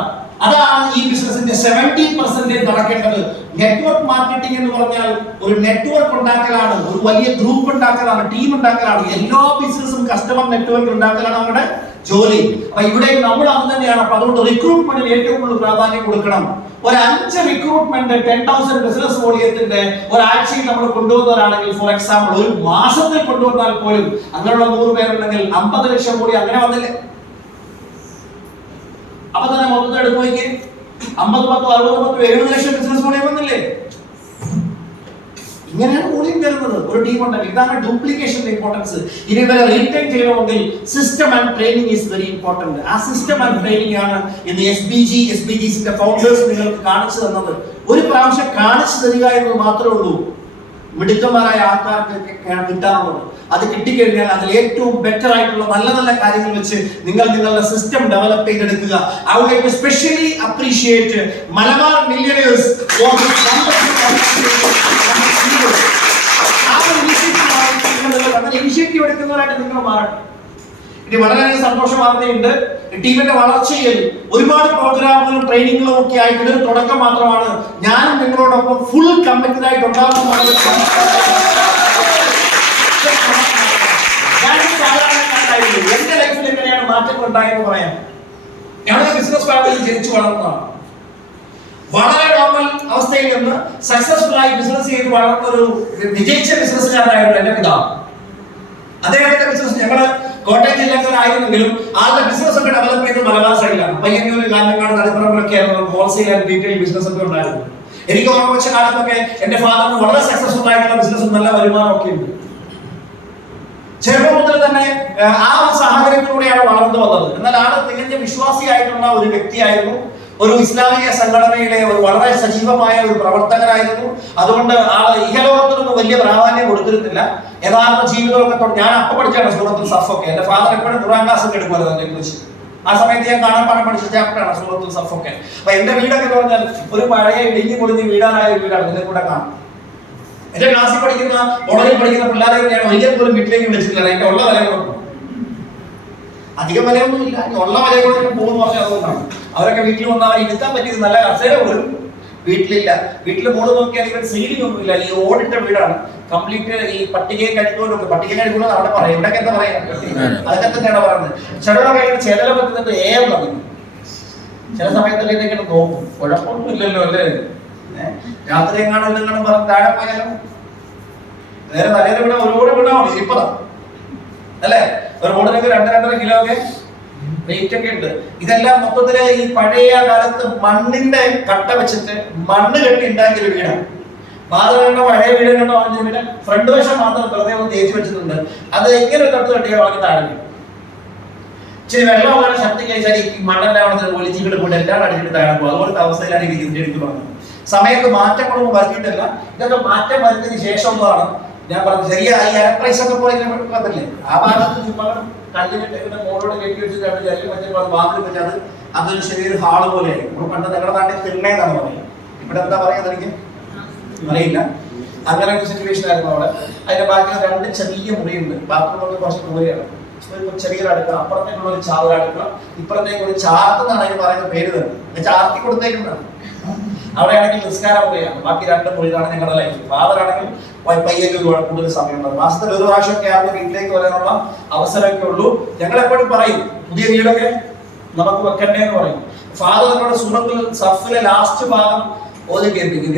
അതാണ് ഈ ബിസിനസിന്റെ 70% നടക്കേണ്ടത്. നെറ്റ്വർക്ക് മാർക്കറ്റിംഗ് എന്ന് പറഞ്ഞാൽ ഒരു നെറ്റ്വർക്ക് ഉണ്ടാക്കലാണ്, ഒരു വലിയ ഗ്രൂപ്പ് ഉണ്ടാക്കലാണ്, ടീം ഉണ്ടാക്കലാണ്. എല്ലാ ബിസിനസ്സും കസ്റ്റമർ നെറ്റ്വർക്ക് ഉണ്ടാക്കലാണ് നമ്മുടെ ജോലി. അപ്പൊ ഇവിടെ നമ്മൾ അത് തന്നെയാണ്. അപ്പൊ അതുകൊണ്ട് റിക്രൂട്ട്മെന്റിന് ഏറ്റവും കൂടുതൽ പ്രാധാന്യം കൊടുക്കണം. ഒരു 5 റിക്രൂട്ട്മെന്റ് 10,000 ബിസിനസ് വോളിയത്തിന്റെ ഒരാഴ്ചയിൽ നമ്മൾ കൊണ്ടുവന്നവരാണെങ്കിൽ, ഫോർ എക്സാമ്പിൾ ഒരു മാസത്തിൽ കൊണ്ടുവന്നാൽ പോലും അങ്ങനെയുള്ള 100 പേരുണ്ടെങ്കിൽ 50 ലക്ഷം കൂടി അങ്ങനെ വന്നില്ലേ? അപ്പൊ തന്നെ മൊത്തത്തിൽ എടുത്തു നോക്കിയേ, 50, 10, 60, 70 ലക്ഷം ബിസിനസ് വോളിയം വന്നില്ലേ? ഇങ്ങനെയാണ് വോളിയം വരുന്നത് ഒരു ടീം ഉണ്ടെങ്കിൽ. ഇതാണ് ഡ്യൂപ്ലിക്കേഷന്റെ ഇമ്പോർട്ടൻസ്. ഇനി ഇവരെ റീറ്റെയിൻ ചെയ്യണമെങ്കിൽ system and training is very important. ആ സിസ്റ്റം ആൻഡ് ട്രെയിനിങ് ആണ് ഇന്ന് SBGസിന്റെ ഫൗണ്ടേഴ്സ് നിങ്ങൾക്ക് കാണിച്ചു തന്നത്. ഒരു പ്രാവശ്യം കാണിച്ചു തരിക എന്ന് മാത്രമേ ഉള്ളൂ മിടുക്കന്മാരായ ആൾക്കാർക്ക് കിട്ടാറുള്ളത്. അത് കിട്ടിക്കഴിഞ്ഞാൽ അതിൽ ഏറ്റവും ബെറ്റർ ആയിട്ടുള്ള നല്ല നല്ല കാര്യങ്ങൾ വെച്ച് നിങ്ങൾ നിങ്ങളുടെ സിസ്റ്റം ഡെവലപ്പ് ചെയ്തെടുക്കുക. I would like to specially appreciate Malabar millionaires for this initiative എടുക്കുന്നവരായിട്ട് നിങ്ങൾ മാറണം. ഇത് വളരെയധികം സന്തോഷ വാർത്തയുണ്ട്. ടീമിന്റെ വളർച്ചയിൽ ഒരുപാട് പ്രോഗ്രാമുകളും ട്രെയിനിങ്ങുകളും ഒക്കെ ആയിട്ട് ഇതൊരു തുടക്കം മാത്രമാണ്. ഞാനും നിങ്ങളോടൊപ്പം ഫുൾ കമ്മിറ്റഡ് ആയിട്ട് ഉണ്ടാകുന്നതാണ്. എന്റെ ലൈഫിൽ എങ്ങനെയാണ് മാറ്റങ്ങൾ ഉണ്ടായെന്ന് പറയാം. ഞാൻ ബിസിനസ് ഫാമിലിയിൽ ജനിച്ചു വളർന്നതാണ്. വളരെ നോർമൽ അവസ്ഥയിൽ നിന്ന് സക്സസ്ഫുൾ ആയി ബിസിനസ് ചെയ്ത് വളർന്ന ഒരു വിജയിച്ച ബിസിനസ്സുകാരനായിരുന്നു എന്റെ പിതാവ്. അദ്ദേഹത്തിന്റെ ബിസിനസ് ഞങ്ങള് കോട്ടയം ജില്ലക്കാരായിരുന്നെങ്കിലും ആളുടെ ബിസിനസ് ഒക്കെ ഡെവലപ്പ് ചെയ്ത് മലബാർ സൈഡിലാണ്. പയ്യന്നൂർ, കാഞ്ഞങ്ങാട്, തളിപ്പറമ്പിലൊക്കെ ആയിരുന്നു ഹോൾസെയിൽ ആൻഡ് റീറ്റെയിൽ ബിസിനസ് ഒക്കെ ഉണ്ടായിരുന്നു. എനിക്ക് ഓർമ്മ വെച്ച കാലത്തൊക്കെ എന്റെ ഫാദറിന് വളരെ സക്സസ്ഫുൾ ആയിട്ടുള്ള ബിസിനസ്സും നല്ല വരുമാനം ഒക്കെ ഉണ്ട്. ചെറുപ്പം മുതൽ തന്നെ ആ ഒരു സാഹചര്യത്തിലൂടെയാണ് വളർന്നു വന്നത്. എന്നാൽ ആള് തികഞ്ഞ വിശ്വാസിയായിട്ടുള്ള ഒരു വ്യക്തിയായിരുന്നു. ഒരു ഇസ്ലാമിക സംഘടനയിലെ ഒരു വളരെ സജീവമായ ഒരു പ്രവർത്തകനായിരുന്നു. അതുകൊണ്ട് ആള് ഇഹലോകത്തിനൊന്നും വലിയ പ്രാധാന്യം കൊടുത്തിരുന്നില്ല. യഥാർത്ഥ ജീവിതമൊക്കെ ഞാൻ അപ്പൊ പഠിച്ചാണ് സൂറത്തുൽ സഫൊക്കെ. എന്റെ ഫാദർ എപ്പോഴും ഖുർആൻ ക്ലാസ് ഒക്കെ എടുക്കുമല്ലോ അതിനെ കുറിച്ച്. ആ സമയത്ത് ഞാൻ കാണാൻ പാഠം പഠിച്ച ചാപ്റ്ററാണ് സൂറത്തുൽ സഫൊക്കെ. അപ്പൊ എന്റെ വീടൊക്കെ എന്ന് പറഞ്ഞാൽ ഒരു പഴയ ഇടിഞ്ഞു പൊളിഞ്ഞ് വീടാനായ ഒരു വീടാണ്. ഇതിനെ കൂടെ കാണാം. എന്റെ ക്ലാസ്സിൽ പഠിക്കുന്ന കോളേജിൽ പഠിക്കുന്ന പിള്ളേരെ ഞാൻ ഒരിക്കൽ പോലും വീട്ടിലേക്ക് വിളിച്ചിട്ടില്ല. എന്റെ ഉള്ള വിലകളൊന്നും അധികം വിലയൊന്നും ഇല്ല. ഉള്ള വിലകളൊക്കെ പോകുന്നു പറഞ്ഞാൽ അതുകൊണ്ടാണ്. അവരൊക്കെ വീട്ടിൽ വന്ന് അവർ ഇരുത്താൻ പറ്റിയത് നല്ല കസേര പോലും വീട്ടിലില്ല. വീട്ടിൽ മോള് നോക്കിയാൽ ഇവൻ സീലിംഗ് ഒന്നുമില്ല. ഈ ഓടിട്ട വീടാണ്. കംപ്ലീറ്റ് ഈ പട്ടികയെ കഴിക്കുമല്ലോ. പട്ടിക കഴിക്കുമ്പോൾ അവിടെ പറയാം. ഇവിടെ എന്താ പറയാ, അതൊക്കെ തന്നെയാണ് പറയുന്നത്. ചിലരൊക്കെ ചെതല പറ്റുന്നത് പറഞ്ഞു. ചില സമയത്തൊക്കെ ഇതൊക്കെ നോക്കും. കുഴപ്പമൊന്നും ഇല്ലല്ലോ അല്ലേ? രാത്രി എങ്ങാണോ ഇല്ലെങ്കിലും പറഞ്ഞ് താഴെ പോയാലും നേരെ തലയിൽ വീണ ഒരുപാട് വീണാണ് ഇരിപ്പതാ അല്ലേ? ഒരു റോഡിനൊക്കെ 2-2.5 കിലോ ഒക്കെ വെയിറ്റ് ഒക്കെ ഉണ്ട്. ഇതെല്ലാം മൊത്തത്തില് ഈ പഴയ കാലത്ത് മണ്ണിന്റെ കട്ട വെച്ചിട്ട് മണ്ണ് കെട്ടി ഉണ്ടാക്കിയ ഒരു വീടാണ്. മാതൃകണ്ടോ പഴയ വീട് കണ്ടോ വാങ്ങിച്ച വീട് ഫ്രണ്ട് വശം മാത്രം വെറുതെ ഒന്ന് തേച്ച് വെച്ചിട്ടുണ്ട്. അത് എങ്ങനെ തട്ട് കെട്ടിയോ വാങ്ങി താഴെ ഇച്ചിരി വെള്ളം അങ്ങനെ ശക്തി കഴിച്ചാൽ ഈ മണ്ണെല്ലാം അവിടെ ഒലിച്ചിട്ട് പോയിട്ട് എല്ലാം അടിച്ചിട്ട് താഴെ പോകും. അതുപോലത്തെ അവസ്ഥയിലാണ് ഇതിന്റെ എടുത്ത് പറഞ്ഞത്. സമയത്ത് മാറ്റങ്ങളൊന്നും വരുത്തിയിട്ടില്ല. ഇതൊക്കെ മാറ്റം വരുന്നതിന് ശേഷമുള്ളതാണ് ഞാൻ പറഞ്ഞത്. ചെറിയ ഈ എയർപ്രൈസ് ഒക്കെ പോലെ പറ്റില്ലേ, ആ ഭാഗത്ത് ചുമ്മാ കല്ലിട്ട് ഇവിടെ മോളോട് കെട്ടി വെച്ചിട്ട് ജല്ലി വെച്ചപ്പോൾ അത് വാതിൽ വെച്ചത് അതൊരു ചെറിയൊരു ഹാള് പോലെയായി. നമ്മൾ പണ്ട് നിങ്ങളുടെ നാട്ടിൽ തിണ്ണേന്നാണ് പറയുന്നത്. ഇവിടെ എന്താ പറയുക? എനിക്ക് അറിയില്ല. അങ്ങനെ ഒരു സിറ്റുവേഷൻ ആയിരുന്നു അവിടെ. അതിന്റെ ബാക്കി 2 ചെറിയ മുറിയുണ്ട്. ബാത്റൂമൊക്കെ കുറച്ച് ദൂരെയാണ്. ഒരു ചെറിയൊരു അടുക്കള, അപ്പുറത്തേക്കുള്ള ഒരു ചാവൽ അടുക്കള, ഇപ്പുറത്തേക്ക് ഒരു ചാർട്ടെന്നാണ് അതിന് പറയുന്ന പേര് തന്നെ, ചാർത്തി കൊടുത്തേക്കുന്നതാണ്. അവിടെയാണെങ്കിൽ നിസ്കാര മുറിയാണ്. ബാക്കി 2 മുറികളാണ് ഞങ്ങളുടെ ലൈഫ്. ഫാദറാണെങ്കിൽ പയ്യന്റെ ഒരുപാട് കൂടുതൽ സമയമുണ്ട്. മാസത്തിൽ ഒരു പ്രാവശ്യമൊക്കെ ആവുന്ന വീട്ടിലേക്ക് വരാനുള്ള അവസരമൊക്കെ ഉള്ളൂ. ഞങ്ങൾ എപ്പോഴും പറയും പുതിയ വീടൊക്കെ നമുക്ക് വെക്കണ്ടേ എന്ന് പറയും. ഫാദർ നമ്മുടെ സൂറത്തുൽ സഫിലെ ലാസ്റ്റ് ഭാഗം ഓതി കേൾപ്പിക്കും.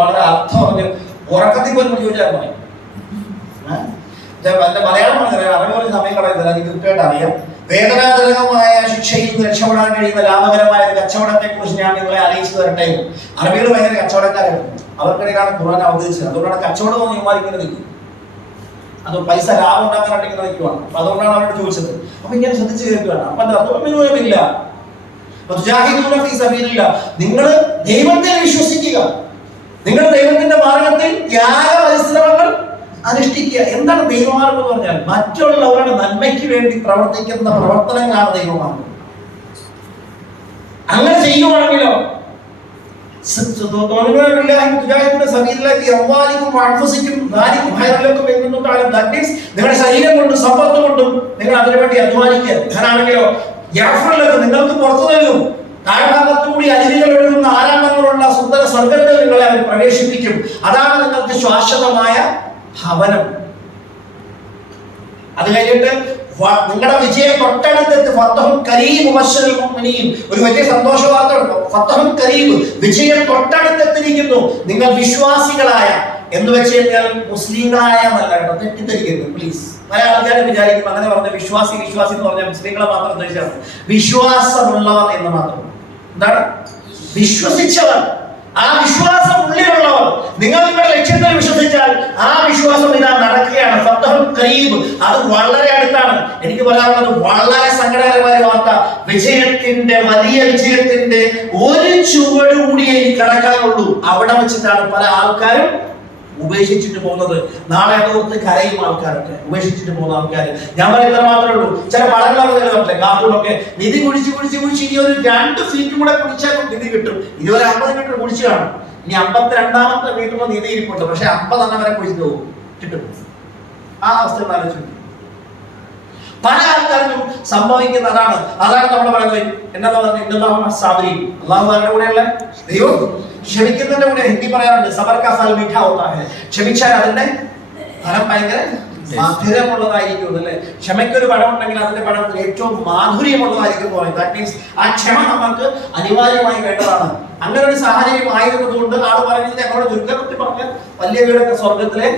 വളരെ അർത്ഥം പറഞ്ഞ് ഉറക്കത്തിൽ പോലും ചോദിച്ചാൽ പറയും. മലയാളം പറഞ്ഞാൽ അറിവുള്ള സമയം കളയുന്നില്ല, എനിക്ക് കൃത്യമായിട്ട് അറിയാം. വേദനാജനകമായ ശിക്ഷയിൽ നിന്ന് രക്ഷപ്പെടാൻ കഴിയുന്ന ലാഭകരമായ ഒരു കച്ചവടത്തെ കുറിച്ച് ഞാൻ നിങ്ങളെ അറിയിച്ചു തരട്ടെ. അറബികൾ ഭയങ്കര കച്ചവടക്കാരാണ്. അവർക്കിടയിലാണ് ഖുർആൻ അവതരിച്ചത്. അതുകൊണ്ടാണ് കച്ചവടം നിയമാനിക്കുന്നത് നിൽക്കും. അത് പൈസ ലാഭം ഉണ്ടാക്കാനായിട്ട് നിൽക്കുവാണ്. അപ്പൊ അതുകൊണ്ടാണ് അവരോട് ചോദിച്ചത്. അപ്പൊ ഇങ്ങനെ ശ്രദ്ധിച്ചു കേൾക്കുകയാണ്. അപ്പൊ അർത്ഥമില്ല. നിങ്ങൾ ദൈവത്തെ വിശ്വസിക്കുക, നിങ്ങൾ ദൈവത്തിന്റെ മാർഗത്തിൽ ത്യാഗ പരിശ്രമങ്ങൾ അനുഷ്ഠിക്കുക. എന്താണ് ദൈവമാർഗം എന്ന് പറഞ്ഞാൽ? മറ്റുള്ളവരുടെ നന്മയ്ക്ക് വേണ്ടി പ്രവർത്തിക്കുന്ന പ്രവർത്തനങ്ങളാണ് ദൈവമാർഗം. അങ്ങനെ ചെയ്യുവാണെങ്കിലോ നിങ്ങളുടെ ശരീരം കൊണ്ടും സമ്പത്ത് കൊണ്ടും നിങ്ങൾ അതിനുവേണ്ടി അധ്വാനിക്കുക. ഞാനാണെങ്കിലോ നിങ്ങൾക്ക് പുറത്തു നൽകും. താഴ്ഭാഗത്തുകൂടി അരുവികൾ ഒഴുകുന്ന ആരാമങ്ങളുള്ള സുന്ദര സ്വർഗത്തിൽ നിങ്ങളെ അവർ പ്രവേശിപ്പിക്കും. അതാണ് നിങ്ങൾക്ക് ശാശ്വതമായ ഭവനം. അത് കഴിഞ്ഞിട്ട് നിങ്ങളുടെ വിജയം തൊട്ടടുത്തെത്തി. ഫത്തഹുൻ കരീം മുബശ്ശിറുൽ മുഅ്മിനീൻ. ഒരു വലിയ സന്തോഷ വാർത്ത ഉണ്ട്. ഫത്തഹുൻ കരീം, വിജയം തൊട്ടടുത്തെത്തിയിരിക്കുന്നു. നിങ്ങൾ വിശ്വാസികളായ എന്ന് വെച്ച് കഴിഞ്ഞാൽ മുസ്ലിങ്ങളായ എന്നല്ല കേട്ടോ, തെറ്റിദ്ധരിക്കരുത് പ്ലീസ്. പല ആൾക്കാരും വിചാരിക്കും അങ്ങനെ പറഞ്ഞ വിശ്വാസി എന്ന് പറഞ്ഞാൽ മുസ്ലിങ്ങളെ മാത്രം ഉദ്ദേശിച്ചാണ്. വിശ്വാസമുള്ളവർ എന്ന് മാത്രം. എന്താണ്? വിശ്വസിച്ചവർ, ആ വിശ്വാസം ഉള്ളിലുള്ളവർ. നിങ്ങൾ നിങ്ങളുടെ ലക്ഷ്യത്തിൽ വിശ്വസിച്ചാൽ ആ വിശ്വാസം ഇതാ നടക്കുകയാണ്. ഫത്തഹുൻ ഖരീബ്, അത് വളരെ അടുത്താണ്. എനിക്ക് പറയാനുള്ളത് വളരെ സങ്കടകരമായ വാർത്ത. വിജയത്തിന്റെ, വലിയ വിജയത്തിന്റെ ഒരു ചുവട് കൂടിയേ കടക്കാനുള്ളൂ. അവിടെ വെച്ചിട്ടാണ് പല ആൾക്കാരും ഉപേക്ഷിച്ചിട്ട് പോകുന്നത്. നാളെ അതോർത്ത് കരയും ആൾക്കാരൊക്കെ, ഉപേക്ഷിച്ചിട്ട് പോകുന്ന ആൾക്കാർ. ഞാൻ പറയുന്നത് മാത്രമേ ഉള്ളൂ. ചില പടങ്ങളൊക്കെ കാർട്ടൂണൊക്കെ നിധി കുടിച്ച് ഇനി ഒരു 2 ഫീറ്റ് കൂടെ കുടിച്ചാൽ നിധി കിട്ടും. ഇതുവരെ 50 മീറ്റർ കുടിച്ചു കാണും. ഇനി 52ാമത്തെ മീറ്ററിൽ നിധി ഇരിപ്പുണ്ട്. പക്ഷെ 50 എണ്ണം വരെ കുടിച്ചിട്ട് പോകും, കിട്ടും. ആ അവസ്ഥ ആലോചിച്ചു. പല ആൾക്കാർക്കും സംഭവിക്കുന്ന അതാണ് നമ്മൾ പറയുന്നത്. എന്താ പറഞ്ഞത്? അള്ളാഹു ആരുടെ കൂടെയുള്ള ദൈവം ക്ഷമിക്കുന്നതിന്റെ കൂടെ. ഹിന്ദി പറയാറുണ്ട് സബർ കാ ഫൽ മീഠാ ഹോതാ ഹൈ. ക്ഷമിച്ചാൽ അതിന്റെ ഫലം ഭയങ്കര മധുരമുള്ളതായിരിക്കും അല്ലേ? ക്ഷമയ്ക്കൊരു പഴം ഉണ്ടെങ്കിൽ അതിന്റെ പഴം ഏറ്റവും മാധുര്യമുള്ളതായിരിക്കും എന്ന് പറയും. ദാറ്റ് മീൻസ് ആ ക്ഷമ നമുക്ക് അനിവാര്യമായി വേണ്ടതാണ്. അങ്ങനെ ഒരു സാഹചര്യം ആയിരുന്നതുകൊണ്ട് ആള് പറയുന്നത്, ഞങ്ങളുടെ ചുരുക്കത്തിൽ പറഞ്ഞ വലിയ വീടൊക്കെ സ്വർഗത്തിലെ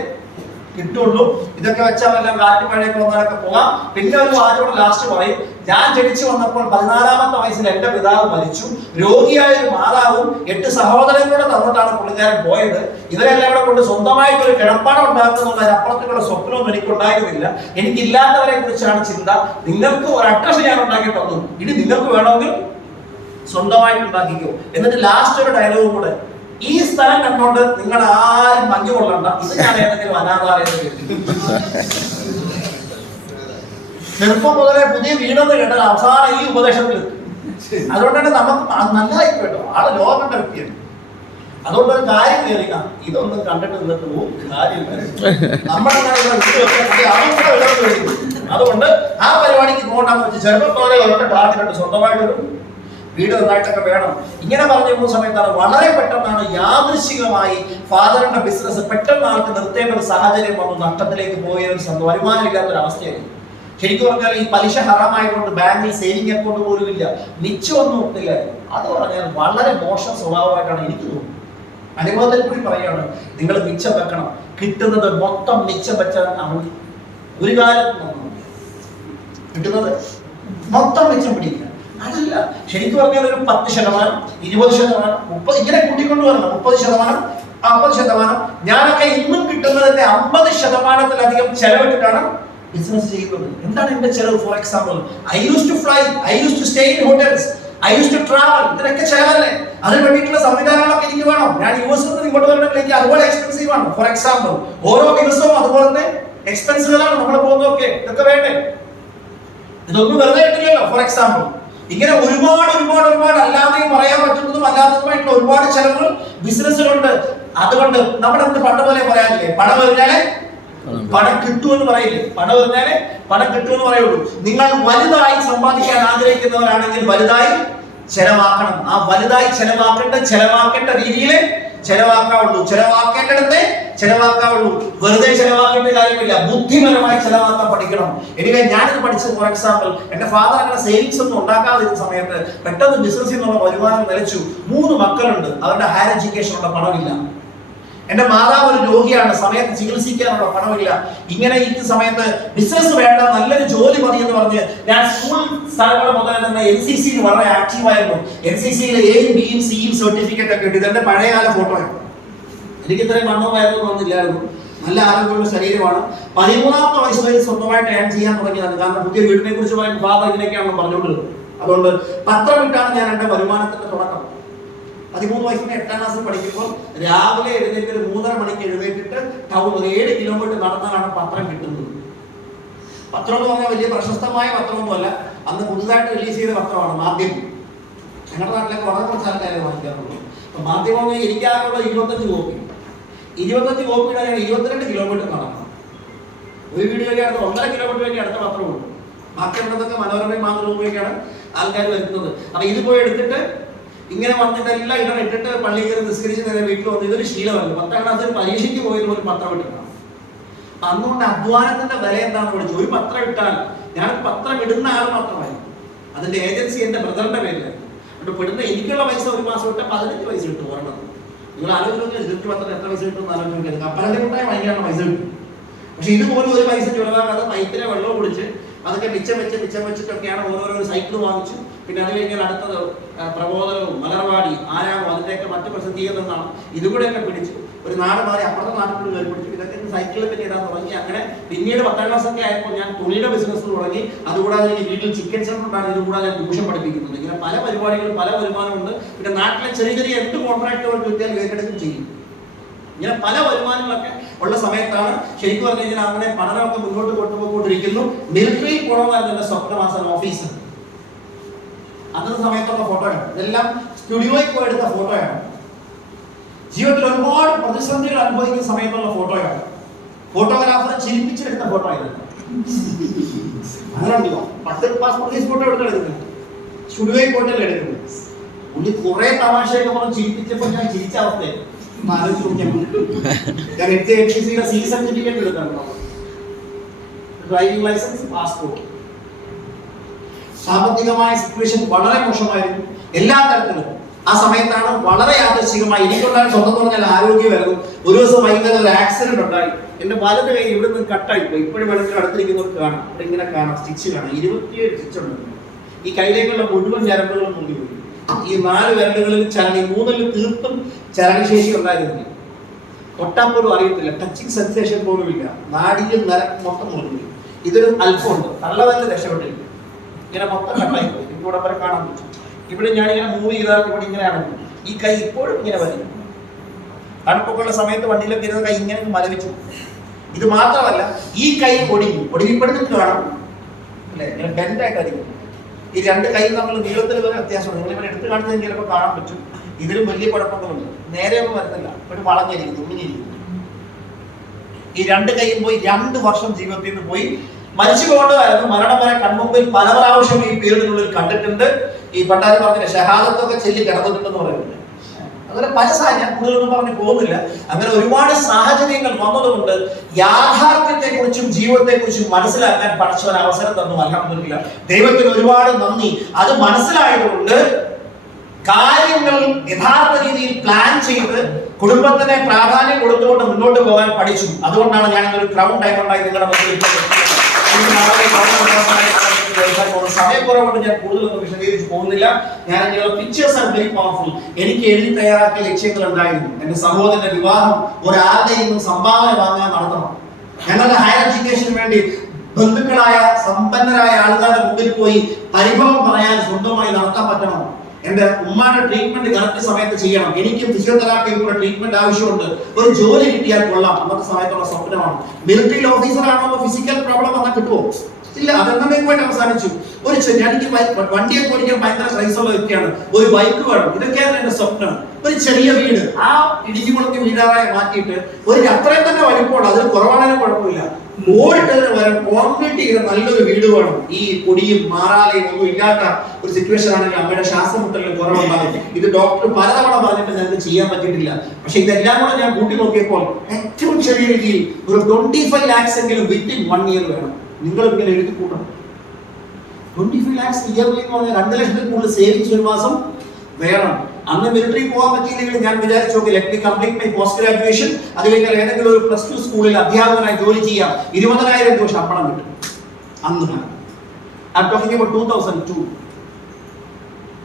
കിട്ടുള്ളൂ. ഇതൊക്കെ വെച്ചാൽ വല്ല കാറ്റ് മഴയൊക്കെ വന്നാലൊക്കെ പോകാം. പിന്നെ ഒരു വാചോടെ ലാസ്റ്റ് പറയും, ഞാൻ ജനിച്ചു വന്നപ്പോൾ 14ാമത്തെ വയസ്സിൽ എന്റെ പിതാവ് മരിച്ചു. രോഗിയായ ഒരു മാതാവും 8 സഹോദരങ്ങളോടെ തന്നിട്ടാണ് പുള്ളിക്കാരൻ പോയത്. ഇവരെല്ലാം കൂടെ കൊണ്ട് സ്വന്തമായിട്ട് ഒരു കിടപ്പാടം ഉണ്ടാക്കുന്നുള്ള അപ്പുറത്തേക്കുള്ള സ്വപ്നവും എനിക്കുണ്ടായിരുന്നില്ല. എനിക്കില്ലാത്തവരെ കുറിച്ചാണ് ചിന്ത. നിങ്ങൾക്ക് ഒരു അഡ്രസ് ഞാൻ ഉണ്ടാക്കി തന്നു, ഇനി നിങ്ങൾക്ക് വേണമെങ്കിൽ സ്വന്തമായിട്ട് ഉണ്ടാക്കിക്കോ. എന്നിട്ട് ലാസ്റ്റ് ഒരു ഡയലോഗും കൂടെ, ഈ സ്ഥലം കണ്ടോണ്ട് നിങ്ങൾ ആരും മഞ്ഞു കൊള്ളണ്ട, ഇത് ഞാൻ ഏതെങ്കിലും അനാഥാലയം കേട്ടു. ചെറുപ്പം മുതലേ പുതിയ വീടെന്ന് കേട്ടാൽ അവസാനം ഈ ഉപദേശത്തിൽ. അതുകൊണ്ടാണ് നമുക്ക് നല്ലതായി കേട്ടോ, ആള് ലോകത്തിന്റെ വ്യക്തിയാണ്. അതുകൊണ്ട് ഒരു കാര്യം കേൾക്കുക, ഇതൊന്നും കണ്ടിട്ട് നിന്നിട്ട് കാര്യമില്ല. അതുകൊണ്ട് ആ പരിപാടിക്ക് പോകണ്ടെന്ന് വെച്ച് ചെറുപ്പം പോലെ ടാർഗറ്റ് സ്വന്തമായിട്ടൊരു വീട് നന്നായിട്ടൊക്കെ വേണം. ഇങ്ങനെ പറഞ്ഞു പോകുന്ന സമയത്താണ് വളരെ പെട്ടെന്നാണ് യാദൃശികമായി ഫാദറിന്റെ ബിസിനസ് പെട്ടെന്ന് ആൾക്ക് നിർത്തേണ്ട ഒരു സാഹചര്യം വന്നു. നഷ്ടത്തിലേക്ക് പോയ ഒരു വരുമാനമില്ലാത്തൊരു അവസ്ഥയായിരുന്നു. ശരിക്കും പറഞ്ഞാൽ ഈ പലിശ ഹറാമായതുകൊണ്ട് ബാങ്കിൽ സേവിംഗ് അക്കൗണ്ട് പോലും ഇല്ല, മിച്ചമൊന്നും ഒന്നില്ലായിരുന്നു. അത് പറഞ്ഞാൽ വളരെ മോശം സ്വഭാവമായിട്ടാണ് എനിക്ക് തോന്നുന്നത്. അനുഭവത്തിൽ കൂടി പറയുകയാണ്, നിങ്ങൾ മിച്ചം വെക്കണം. കിട്ടുന്നത് മൊത്തം മിച്ചം വെച്ചാൽ ഒരു കാലത്ത് കിട്ടുന്നത് മൊത്തം മിച്ചം പിടിക്കുക. അതല്ല, ശരിക്കും പറഞ്ഞാൽ ഒരു 10%, 20%, 30 ഇങ്ങനെ കൂട്ടിക്കൊണ്ട് വരണം. 30%, 50%. ഞാനൊക്കെ ഇന്നും കിട്ടുന്നതിന്റെ 50%-ലധികം ചെലവിട്ടിട്ടാണ് ബിസിനസ് ചെയ്യുന്നത്. എന്താണ് എന്റെ ചെലവ്? For example, I use to fly, I use to stay in hotels, I use to travel. ഇതിനൊക്കെ ചെലവല്ലേ? അതിന് വേണ്ടിയിട്ടുള്ള സംവിധാനങ്ങളൊക്കെ എനിക്ക് വേണം. ഞാൻ യുഎസിൽ നിന്ന് ഇങ്ങോട്ട് വരണമെങ്കിൽ എനിക്ക് അതുപോലെ എക്സ്പെൻസീവ് ആണ്. ഫോർ എക്സാമ്പിൾ, ഓരോ ദിവസവും അതുപോലത്തെ എക്സ്പെൻസുകളാണ് നമ്മൾ പോകുന്നതൊക്കെ. ഇതൊക്കെ വേണ്ടേ? ഇതൊന്നും വെറുതെ കിട്ടില്ലല്ലോ. ഫോർ എക്സാമ്പിൾ, ഇങ്ങനെ ഒരുപാട് അല്ലാതെയും പറയാൻ പറ്റുന്നതും അല്ലാത്തതുമായിട്ടുള്ള ഒരുപാട് ചെലവുകൾ ബിസിനസ്സുകളുണ്ട്. അതുകൊണ്ട് നമ്മുടെ പണ്ട് പോലെ പറയാനില്ലേ, പണം എറിഞ്ഞാലേ പണം കിട്ടുമെന്ന് പറയില്ലേ, പണം എറിഞ്ഞാലേ പണം കിട്ടുമെന്ന് പറയുള്ളൂ. നിങ്ങൾ വലുതായി സമ്പാദിക്കാൻ ആഗ്രഹിക്കുന്നവരാണെങ്കിൽ വലുതായി ചെലവാക്കണം. ആ വലുതായി ചെലവാക്കേണ്ട രീതിയിൽ ചെലവാക്കാവുള്ളൂ. ചെലവാക്കേണ്ടടത്തെ ചെലവാക്കാവുള്ളൂ. വെറുതെ ചെലവാക്കേണ്ട കാര്യമില്ല, ബുദ്ധിപരമായി ചെലവാക്കാൻ പഠിക്കണം. എനിവേ ഞാനിത് പഠിച്ചത് ഫോർ എക്സാമ്പിൾ, എന്റെ ഫാദർ അങ്ങനെ സേവിങ്സ് ഒന്നും ഉണ്ടാക്കാതിരുന്ന സമയത്ത് പെട്ടെന്ന് ബിസിനസ്സിൽ നിന്നുള്ള വരുമാനം നിലച്ചു. 3 മക്കളുണ്ട്, അവരുടെ ഹയർ എഡ്യൂക്കേഷനുള്ള പണമില്ല. എന്റെ മാതാവ് ഒരു രോഗിയാണ്, സമയത്ത് ചികിത്സിക്കാനുള്ള പണമില്ല. ഇങ്ങനെ ഇരിക്കുന്ന സമയത്ത് ബിസിനസ് വേണ്ട, നല്ലൊരു ജോലി മതി എന്ന് പറഞ്ഞ് ഞാൻ സ്കൂൾ സ്ഥലങ്ങൾ മുതൽ തന്നെ NCC-യിൽ വളരെ ആക്റ്റീവായിരുന്നു. NCC-യിൽ Aയും Bയും Cയും സർട്ടിഫിക്കറ്റ് ഒക്കെ ഉണ്ട്. ഇതെന്റെ പഴയകാല ഫോട്ടോയാണ്. എനിക്ക് ഇത്രയും മണ്ണോ വയറൊന്നും വന്നില്ലായിരുന്നു. നല്ല ആരോഗ്യമുള്ള ശരീരമാണ്. 13ാമത്തെ വയസ്സ് വരെ സ്വന്തമായിട്ട് ഏൺ ചെയ്യാൻ തുടങ്ങിയതാണ്. കാരണം പുതിയ വീടിനെ കുറിച്ച് പറയുമ്പോൾ ഫാദർ ഇതിനൊക്കെയാണല്ലോ പറഞ്ഞുകൊണ്ടിരുന്നത്. അതുകൊണ്ട് പത്രമിട്ടാണ് ഞാൻ എന്റെ വരുമാനത്തിന്റെ തുടക്കം. 13 വയസ്സിന് 8ാം ക്ലാസ്സിൽ പഠിക്കുമ്പോൾ രാവിലെ എഴുന്നേറ്റ് ഒരു 3:30 മണിക്ക് എഴുന്നേറ്റിട്ട് ടൗൺ ഒരു 7 കിലോമീറ്റർ നടന്നാണ് പത്രം കിട്ടുന്നത്. പത്രം എന്ന് പറഞ്ഞാൽ വലിയ പ്രശസ്തമായ പത്രമൊന്നുമല്ല, അന്ന് പുതുതായിട്ട് റിലീസ് ചെയ്ത പത്രമാണ് മാധ്യമം. ഞങ്ങളുടെ നാട്ടിലൊക്കെ വളരെ കുറച്ച് ആൾക്കാരെ വാങ്ങിക്കാറുള്ളൂ. അപ്പൊ മാധ്യമം എനിക്കാകെയുള്ള 25 കോപ്പി. 25 കോപ്പിയുടെ 22 കിലോമീറ്റർ നടക്കണം. ഒരു വീഡിയോ അടുത്ത് 1.5 കിലോമീറ്റർ വേണ്ടി അടുത്ത പത്രമുണ്ട്. ബാക്കിയുള്ളതൊക്കെ മനോരമയും മാതൃഭൂമിയൊക്കെയാണ് ആൾക്കാർ വരുന്നത്. അപ്പൊ ഇത് പോയി എടുത്തിട്ട് ഇങ്ങനെ വന്നിട്ട് എല്ലാം ഇട്ടിട്ട് പള്ളി കയറി നിസ്കരിച്ച് നേരെ വീട്ടിൽ വന്ന് ഇതൊരു ശീലമല്ല. 10ാം ക്ലാസ്സിൽ പരീക്ഷയ്ക്ക് പോയത് ഒരു പത്രം ഇട്ടിട്ടാണ്. അന്നുകൊണ്ട് അധ്വാനത്തിന്റെ വില എന്താണെന്ന് പഠിച്ചു. ഒരു പത്രം ഇട്ടാൽ, ഞാൻ പത്രം ഇടുന്ന ആൾ മാത്രമായി, അതിന്റെ ഏജൻസി എന്റെ ബ്രദറിന്റെ പേരിലായിരുന്നു. എന്നിട്ട് പെടുന്ന എനിക്കുള്ള പൈസ ഒരു മാസം ഇട്ട് 15 പൈസ കിട്ടും ഒരെണ്ണം. നിങ്ങൾ ആലോചിച്ച് ഇതിന്റെ പത്രം എത്ര പൈസ കിട്ടും എന്ന് ആലോചിക്കുന്നത്. കപ്പലന്റെ കൂട്ടായി വാങ്ങിക്കാനുള്ള പൈസ കിട്ടും. പക്ഷെ ഇതുപോലെ ഒരു പൈസ ചെലവാക്കാതെ പൈപ്പിലെ വെള്ളം കുടിച്ച് അതൊക്കെ മിച്ചം വെച്ചിട്ടൊക്കെയാണ് ഓരോരോ സൈക്കിൾ വാങ്ങിച്ചു. പിന്നെ അത് കഴിഞ്ഞാൽ അടുത്തത് പ്രബോധനവും മലർവാടി ആരാമോ അതിന്റെയൊക്കെ മറ്റു പ്രസിദ്ധീകരണമാണ്. ഇതുകൂടെയൊക്കെ പിടിച്ചു ഒരു നാട് മാറി അപ്പുറത്തെ നാട്ടിൽ കയറി പിടിച്ചു. ഇതൊക്കെ സൈക്കിളിൽ പറ്റി ഇടാൻ തുടങ്ങി. അങ്ങനെ പിന്നീട് 10ാം ക്ലാസ് ഒക്കെ ആയപ്പോൾ ഞാൻ തുണിയുടെ ബിസിനസ് തുടങ്ങി. അതുകൂടാതെ എനിക്ക് വീട്ടിൽ ചിക്കൻ സെന്റർ ഉണ്ടാണ്. ഇതുകൂടാതെ ഞാൻ ട്യൂഷൻ പഠിപ്പിക്കുന്നുണ്ട്. ഇങ്ങനെ പല പരിപാടികളും പല വരുമാനമുണ്ട്. പിന്നെ നാട്ടിലെ ചെറിയ എന്ത് കോൺട്രാക്ടുകൾക്ക് കിട്ടിയാൽ ഏറ്റെടുക്കും ചെയ്യും. ഇങ്ങനെ പല വരുമാനങ്ങളൊക്കെ ഉള്ള സമയത്താണ് ശരിക്കും പറഞ്ഞു കഴിഞ്ഞാൽ അങ്ങനെ പഠനമൊക്കെ മുന്നോട്ട് കൊണ്ടുപോയിക്കൊണ്ടിരിക്കുന്നു. മിലിറ്ററിയിൽ പോകണമെന്നായിരുന്നു എന്റെ സ്വപ്നമാസം ഓഫീസർ. അന്നത്തെ സമയത്തുള്ള ഫോട്ടോയാണ്. ഇതെല്ലാം സ്റ്റുഡിയോയിൽ പോയി എടുത്ത ഫോട്ടോയാണ്. ജീവിതത്തിൽ ഒരുപാട് പ്രതിസന്ധികൾ അനുഭവിക്കുന്ന സമയത്തുള്ള ഫോട്ടോയാണ്. ഫോട്ടോഗ്രാഫറെ ചിരിപ്പിച്ചെടുത്ത ഫോട്ടോ ആയിരുന്നു. അങ്ങനെ 10 പാസ്പോർട്ട് സൈസ് ഫോട്ടോ എടുക്കുന്നത് സ്റ്റുഡിയോയിൽ പോയിട്ടല്ലേ എടുക്കുന്നത്. പുള്ളി കുറെ തമാശയൊക്കെ പറഞ്ഞ് ചിരിപ്പിച്ചപ്പോൾ ഞാൻ ചിരിച്ച അവസ്ഥയായിരുന്നു. ഞാൻ NCC-യുടെ C സർട്ടിഫിക്കറ്റ് എടുത്താണ്. Driving licence, passport. സാമ്പത്തികമായ സിറ്റുവേഷൻ വളരെ മോശമായിരുന്നു എല്ലാ തരത്തിലും. ആ സമയത്താണ് വളരെ യാദൃശ്ചികമായി എനിക്കുണ്ടായ സ്വന്തം പറഞ്ഞാൽ ആരോഗ്യമായിരുന്നു. ഒരു ദിവസം വൈകുന്നേരം ഒരു ആക്സിഡന്റ് ഉണ്ടായി. എന്റെ വലത് കൈ ഇവിടെ നിന്ന് കട്ടായി പോയി. ഇപ്പോഴും വേണമെങ്കിൽ അടുത്തിരിക്കുന്നവർക്ക് കാണാം. അവിടെ ഇങ്ങനെ കാണാം, സ്റ്റിച്ച് കാണാം. 27 സ്റ്റിച്ച് ഉണ്ട്. ഈ കൈയിലേക്കുള്ള മുഴുവൻ ഞരമ്പുകളും മുങ്ങി പോയി. ഈ 4 വിരലുകളിൽ ചലനി, 3-ൽ തീർത്തും ചലനശേഷി ഉണ്ടായിരുന്നില്ല. തൊട്ടാപ്പോലും അറിയത്തില്ല, ടച്ചിങ് സെൻസേഷൻ പോലും ഇല്ല. നാടിയിൽ മൊത്തം മുറിഞ്ഞു. ഇതൊരു അല്പമുണ്ട്, തള്ളവല്ല രക്ഷപ്പെട്ടില്ല. ഇങ്ങനെ മൊത്തം കട്ടായി പോയി. ഇവിടെ വരെ കാണാൻ പറ്റും. ഇവിടെ ഞാനിങ്ങനെ മൂവ് ചെയ്താൽ ഇവിടെ ഇങ്ങനെയാണ്. ഈ കൈ ഇപ്പോഴും ഇങ്ങനെ വരും. തണുപ്പൊക്കെയുള്ള സമയത്ത് വണ്ടിയിലൊക്കെ ഇരുന്ന കൈ ഇങ്ങനെ മരവിച്ചു. ഇത് മാത്രമല്ല, ഈ കൈ ഒടിവിപ്പെടുന്നിട്ട് കാണാം അല്ലെ, ഇങ്ങനെ ബെൻഡായിട്ട് അടിക്കും. ഈ 2 കൈ നമ്മൾ നീളത്തിൽ വരെ വ്യത്യാസമുണ്ട്. നിങ്ങൾ ഇവരെ എടുത്ത് കാണിച്ചത് ചിലപ്പോൾ കാണാൻ പറ്റും. ഇതിലും വലിയ കുഴപ്പമൊന്നുമില്ല. നേരെയൊന്നും വരുന്നില്ല, ഒരു വളഞ്ഞിരിക്കുന്നു, ഉമ്മിഞ്ഞിരിക്കുന്നു. ഈ 2 കൈയും പോയി. 2 വർഷം ജീവിതത്തിൽ നിന്ന് പോയി. മരിച്ചു പോകേണ്ടതായിരുന്നു. മരണം വരെ കൺമുമ്പിൽ പല പ്രാവശ്യം ഈ പീരീഡിനുള്ളിൽ കണ്ടിട്ടുണ്ട്. ഈ പണ്ടാരി പറഞ്ഞില്ല, ഷഹാദത്തൊക്കെ ചെല്ലി കിടന്നിട്ടുണ്ടെന്ന് പറയുന്നത്. അങ്ങനെ പല സാഹചര്യം കൂടുതലൊന്നും പറഞ്ഞ് പോകുന്നില്ല. അങ്ങനെ ഒരുപാട് സാഹചര്യങ്ങൾ വന്നതുകൊണ്ട് യാഥാർത്ഥ്യത്തെ കുറിച്ചും ജീവിതത്തെ കുറിച്ചും മനസ്സിലാക്കാൻ പടച്ചവൻ അവസരം തന്നു. അൽഹംദുലില്ലാ, ദൈവത്തിന് ഒരുപാട് നന്ദി. അത് മനസ്സിലായതുകൊണ്ട് കാര്യങ്ങൾ യഥാർത്ഥ രീതിയിൽ പ്ലാൻ ചെയ്ത് കുടുംബത്തിനെ പ്രാധാന്യം കൊടുത്തുകൊണ്ട് മുന്നോട്ട് പോകാൻ പഠിച്ചു. അതുകൊണ്ടാണ് ഞാൻ ഒരു ക്രൗൺ ഡയമണ്ടായി നിങ്ങളുടെ മുന്നിൽ സമയക്കുറവുകൊണ്ട് ഞാൻ കൂടുതലൊന്നും വിശദീകരിച്ച് പോകുന്നില്ല. ഞാൻ പിക്ചേഴ്സ് ആർ വെരി പവർഫുൾ. എനിക്ക് എഴുതി തയ്യാറാക്കിയ ലക്ഷ്യങ്ങൾ ഉണ്ടായിരുന്നു. എന്റെ സഹോദരന്റെ വിവാഹം ഒരാളുടെയും സംഭാവന വാങ്ങാൻ നടത്തണം. ഞങ്ങളുടെ ഹയർ എഡ്യൂക്കേഷന് വേണ്ടി ബന്ധുക്കളായ സമ്പന്നരായ ആളുകളുടെ മുമ്പിൽ പോയി പരിഭവം പറയാൻ സ്വന്തമായി നടത്താൻ പറ്റണം. എന്റെ ഉമ്മാന്റെ ട്രീറ്റ്മെന്റ് കറക്റ്റ് സമയത്ത് ചെയ്യണം. എനിക്ക് ഫിസിയോതെറാപ്പിയിലൂടെ ട്രീറ്റ്മെന്റ് ആവശ്യമുണ്ട്. ഒരു ജോലി കിട്ടിയാൽ കൊള്ളാം. അന്നത്തെ സമയത്തുള്ള സ്വപ്നമാണ്. മിലിറ്ററി ഓഫീസർ ആണോ ഫിസിക്കൽ പ്രോബ്ലം വന്നാൽ കിട്ടുമോ? ഇല്ല, അതെന്നേക്കുമായിട്ട് അവസാനിച്ചു. ഒരു എനിക്ക് വണ്ടിയൊക്കെ ഓടിക്കാൻ ഭയങ്കര ക്രൈസുള്ള വ്യക്തിയാണ്. ഒരു ബൈക്ക് വേണം, ഇതൊക്കെയാണ് എന്റെ സ്വപ്നം. ഒരു ചെറിയ വീട്, ആ ഇടിഞ്ഞുമുളക്കി വീടാറായി മാറ്റിയിട്ട് അത്രയും തന്നെ വലിപ്പമുള്ള, അതിന് കുറവാണെങ്കിലും കുഴപ്പമില്ല, ഓടിട്ടതിന് വരെ കോൺക്രീറ്റ് ചെയ്ത നല്ലൊരു വീട് വേണം. ഈ പൊടിയും മാറാലയും ഒന്നും ഇല്ലാത്ത ഒരു സിറ്റുവേഷൻ ആണെങ്കിൽ അമ്മയുടെ ശ്വാസമുട്ടലിന് കുറവുണ്ടാകും. ഇത് ഡോക്ടർ പലതവണ പറഞ്ഞിട്ട് ഞങ്ങൾക്ക് ചെയ്യാൻ പറ്റിയിട്ടില്ല. പക്ഷെ ഇതെല്ലാം കൂടെ ഞാൻ കൂട്ടി നോക്കിയപ്പോൾ ഏറ്റവും ചെറിയ രീതിയിൽ ഒരു 25 lakhs എങ്കിലും വിത്തിൻ 1 year വേണം. നിങ്ങൾ ഇങ്ങനെ എഴുതി കൂട്ടണം. 25 lakhs ഇയർലി എന്ന് പറഞ്ഞാൽ 2 ലക്ഷത്തിൽ കൂടുതൽ സേവിങ്സ് ഒരു മാസം വേണം. അന്ന് മിലിറ്ററി പോകാൻ പറ്റിയില്ലെങ്കിൽ ഞാൻ വിചാരിച്ചു നോക്കി, let me complete my post graduation, അതിലേക്ക് ഏതെങ്കിലും ഒരു +2 സ്കൂളിൽ അധ്യാപകനായി ജോലി ചെയ്യാം, 20,000 രൂപ ശമ്പളം കിട്ടും. അന്ന് I'm talking about 2002.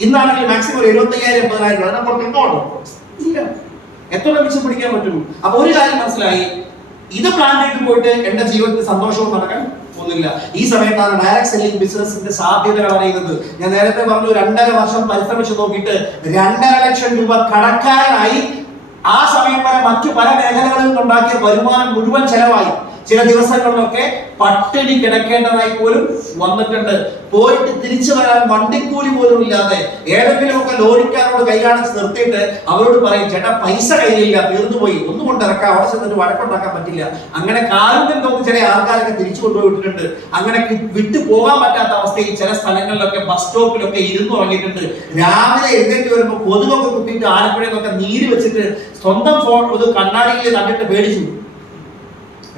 ഇന്നാണെങ്കിൽ മാക്സിമം 75,000-80,000 രൂപ, അതിനപ്പുറത്ത് ഇങ്ങോട്ടോ ഇല്ല. എത്ര ലക്ഷം പിടിക്കാൻ പറ്റുള്ളൂ. അപ്പൊ ഒരു കാര്യം മനസ്സിലായി, ഇത് പ്ലാൻ ചെയ്ത് പോയിട്ട് എന്റെ ജീവിതത്തിൽ സന്തോഷവും നടക്കാൻ ഒന്നുമില്ല. ഈ സമയത്താണ് ഡയറക്ട് സെല്ലിംഗ് ബിസിനസിന്റെ സാധ്യതകൾ അറിയുന്നത്. ഞാൻ നേരത്തെ പറഞ്ഞു, 2.5 വർഷം പരിശ്രമിച്ചു നോക്കിയിട്ട് 2.5 ലക്ഷം രൂപ കടക്കാരനായി. ആ സമയം വരെ മറ്റു പല മേഖലകളിൽ നിന്നുണ്ടാക്കിയ വരുമാനം മുഴുവൻ ചെലവായി. ചില ദിവസങ്ങളിലൊക്കെ പട്ടിണി കിടക്കേണ്ടതായി പോലും വന്നിട്ടുണ്ട്. പോയിട്ട് തിരിച്ചു വരാൻ വണ്ടിക്കൂലി പോലും ഇല്ലാതെ ഏതെങ്കിലുമൊക്കെ ലോറിക്കാരോട് കൈ കാണിച്ച് നിർത്തിയിട്ട് അവരോട് പറയും, ചേട്ടാ പൈസ കയ്യിലില്ല, തീർന്നുപോയി, ഒന്നും കൊണ്ടിറക്കാം, അവിടെ ചെന്നിട്ട് വഴക്കുണ്ടാക്കാൻ പറ്റില്ല. അങ്ങനെ കാരുണ്യം തോന്നി ചില ആൾക്കാരൊക്കെ തിരിച്ചു കൊണ്ടുപോയിട്ടുണ്ട്. അങ്ങനെ വിട്ടു പോകാൻ പറ്റാത്ത അവസ്ഥയിൽ ചില സ്ഥലങ്ങളിലൊക്കെ ബസ് സ്റ്റോപ്പിലൊക്കെ ഇരുന്നുറങ്ങിയിട്ടുണ്ട്. രാവിലെ എഴുന്നേറ്റ് വരുമ്പോൾ കൊതുകൊക്കെ കുത്തിയിട്ട് ആലപ്പുഴയൊക്കെ നീര് വെച്ചിട്ട് സ്വന്തം ഫോൺ ഒരു കണ്ണാടിയിൽ കണ്ടിട്ട് പേടിച്ചു.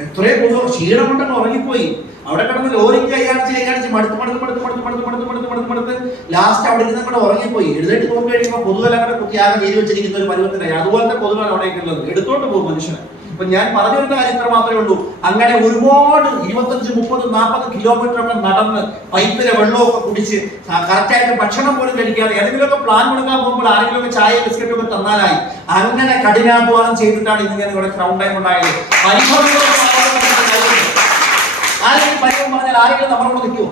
എത്രയോ കൊതുക് ക്ഷീണം കൊണ്ടൊക്കെ ഉറങ്ങിപ്പോയി. അവിടെ കിടന്ന് ലോറിക്ക് കൈകാണിച്ച് മടുത്ത് ലാസ്റ്റ് അവിടെ ഇരുന്ന് കൂടെ ഉറങ്ങിപ്പോയി. എഴുന്നേറ്റ് നോക്കി കഴിയുമ്പോൾ കൊതുകെല്ലാം കൂടെ കുത്തി ആകെ നീര് വെച്ചിരിക്കുന്ന ഒരു പരുവത്തിനായി. അതുപോലത്തെ കൊതുകാണ് അവിടേക്ക് ഉള്ളത്. എടുത്തോണ്ട് പോകും മനുഷ്യനെ. അപ്പൊ ഞാൻ പറഞ്ഞു വരുന്ന കാര്യം ഇത്ര മാത്രമേ ഉള്ളൂ. അങ്ങനെ ഒരുപാട് 25, 30, 40 കിലോമീറ്റർ ഒക്കെ നടന്ന് പൈപ്പിലെ വെള്ളമൊക്കെ കുടിച്ച് കറക്റ്റായിട്ട് ഭക്ഷണം പോലും കഴിക്കാതെ ഏതെങ്കിലുമൊക്കെ പ്ലാൻ കൊടുക്കാൻ പോകുമ്പോൾ ആരെങ്കിലുമൊക്കെ ചായ ബിസ്ക്കറ്റ് ഒക്കെ തന്നാലായി. അങ്ങനെ കഠിനാധ്വാനം ചെയ്തിട്ടാണ് ഇന്നിങ്ങനെ ഇവിടെ ക്രൗണ്ട് ടൈം ഉണ്ടായത്. ആരെങ്കിലും പരിഭവം പറഞ്ഞാൽ ആരെങ്കിലും നമ്മളോട് നിൽക്കുമോ?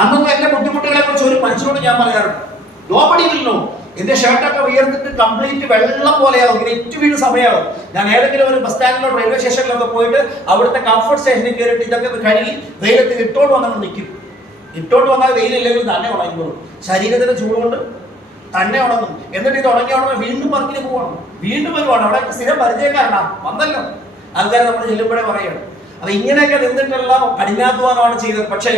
അന്നൊന്നും എന്റെ ബുദ്ധിമുട്ടുകളെ കുറിച്ച് ഒരു മനുഷ്യനോട് ഞാൻ പറയാറുണ്ട്. Nobody will know. എന്റെ ഷർട്ടൊക്കെ ഉയർത്തിട്ട് കംപ്ലീറ്റ് വെള്ളം പോലെയാവും, ഇങ്ങനെ ഇറ്റ് വീട് സമയമാവും. ഞാൻ ഏതെങ്കിലും ഒരു ബസ് സ്റ്റാൻഡിലോ റെയിൽവേ സ്റ്റേഷനിലൊക്കെ പോയിട്ട് അവിടുത്തെ കംഫർട്ട് സ്റ്റേഷനിൽ കയറിയിട്ട് ഇതൊക്കെ കഴുകി വെയിലത്ത് ഇട്ടോണ്ട് വന്നാൽ നിൽക്കും. ഇട്ടോണ്ട് വന്നാൽ വെയിലില്ലെങ്കിൽ തന്നെ ഉണങ്ങിക്കോളും. ശരീരത്തിന്റെ ചൂടുകൊണ്ട് തന്നെ ഉണങ്ങും. എന്നിട്ട് ഇത് ഉണങ്ങിയ ഉടനെ വീണ്ടും വർക്കിന് പോകണം, വീണ്ടും വരുവാണ്. അവിടെ സ്ഥിരം പരിചയക്കാരനാ വന്നല്ലോ, ആൾക്കാരെ നമ്മൾ ചെല്ലുമ്പോഴേ പറയണം. അപ്പൊ ഇങ്ങനെയൊക്കെ നിന്നിട്ടുള്ള കഠിനാധ്വാനമാണ് ചെയ്തത്. പക്ഷേ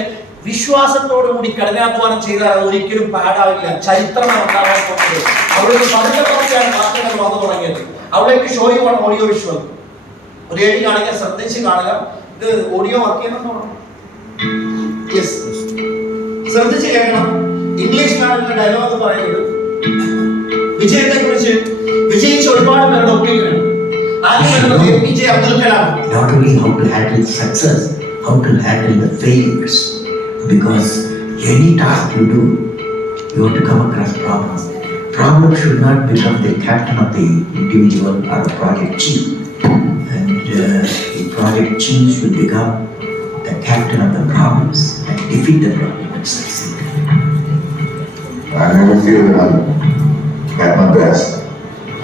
വിശ്വാസത്തോടു കൂടി കഠിനാധ്വാനം ചെയ്താൽ അത് ഒരിക്കലും പാടാവില്ല. ചരിത്രമാണ് ഉണ്ടാകാൻ പോകുന്നത്. അവിടുന്ന് 18 മാറ്റങ്ങൾ വന്നു തുടങ്ങിയത്. അവിടേക്ക് ഷോ യു ആണ് ഓഡിയോ വിഷ്വൽ. ഒരു ഏഴ് കാണിക്കാൻ ശ്രദ്ധിച്ച് കാണുക. ഇത് ഓഡിയോ വർക്ക് ചെയ്യുന്നുണ്ടോ? യെസ്, ശ്രദ്ധിച്ച് കേൾക്കണം. ഇംഗ്ലീഷിലാണ് ഇതിന്റെ ഡയലോഗ് പറയുന്നത്. വിജയത്തെ കുറിച്ച് വിജയിച്ച ഒരുപാട് പേരുടെ ഒപ്പീനിയനാണ്. APJ Abdul Kalam. Not only how to handle success, how to handle the failures. Because any task you do, you have to come across problems. Problem should not become the captain of the individual or a project chief. And the project chief should become the captain of the problems and defeat the problem and succeed. I never feel that I'm at my best.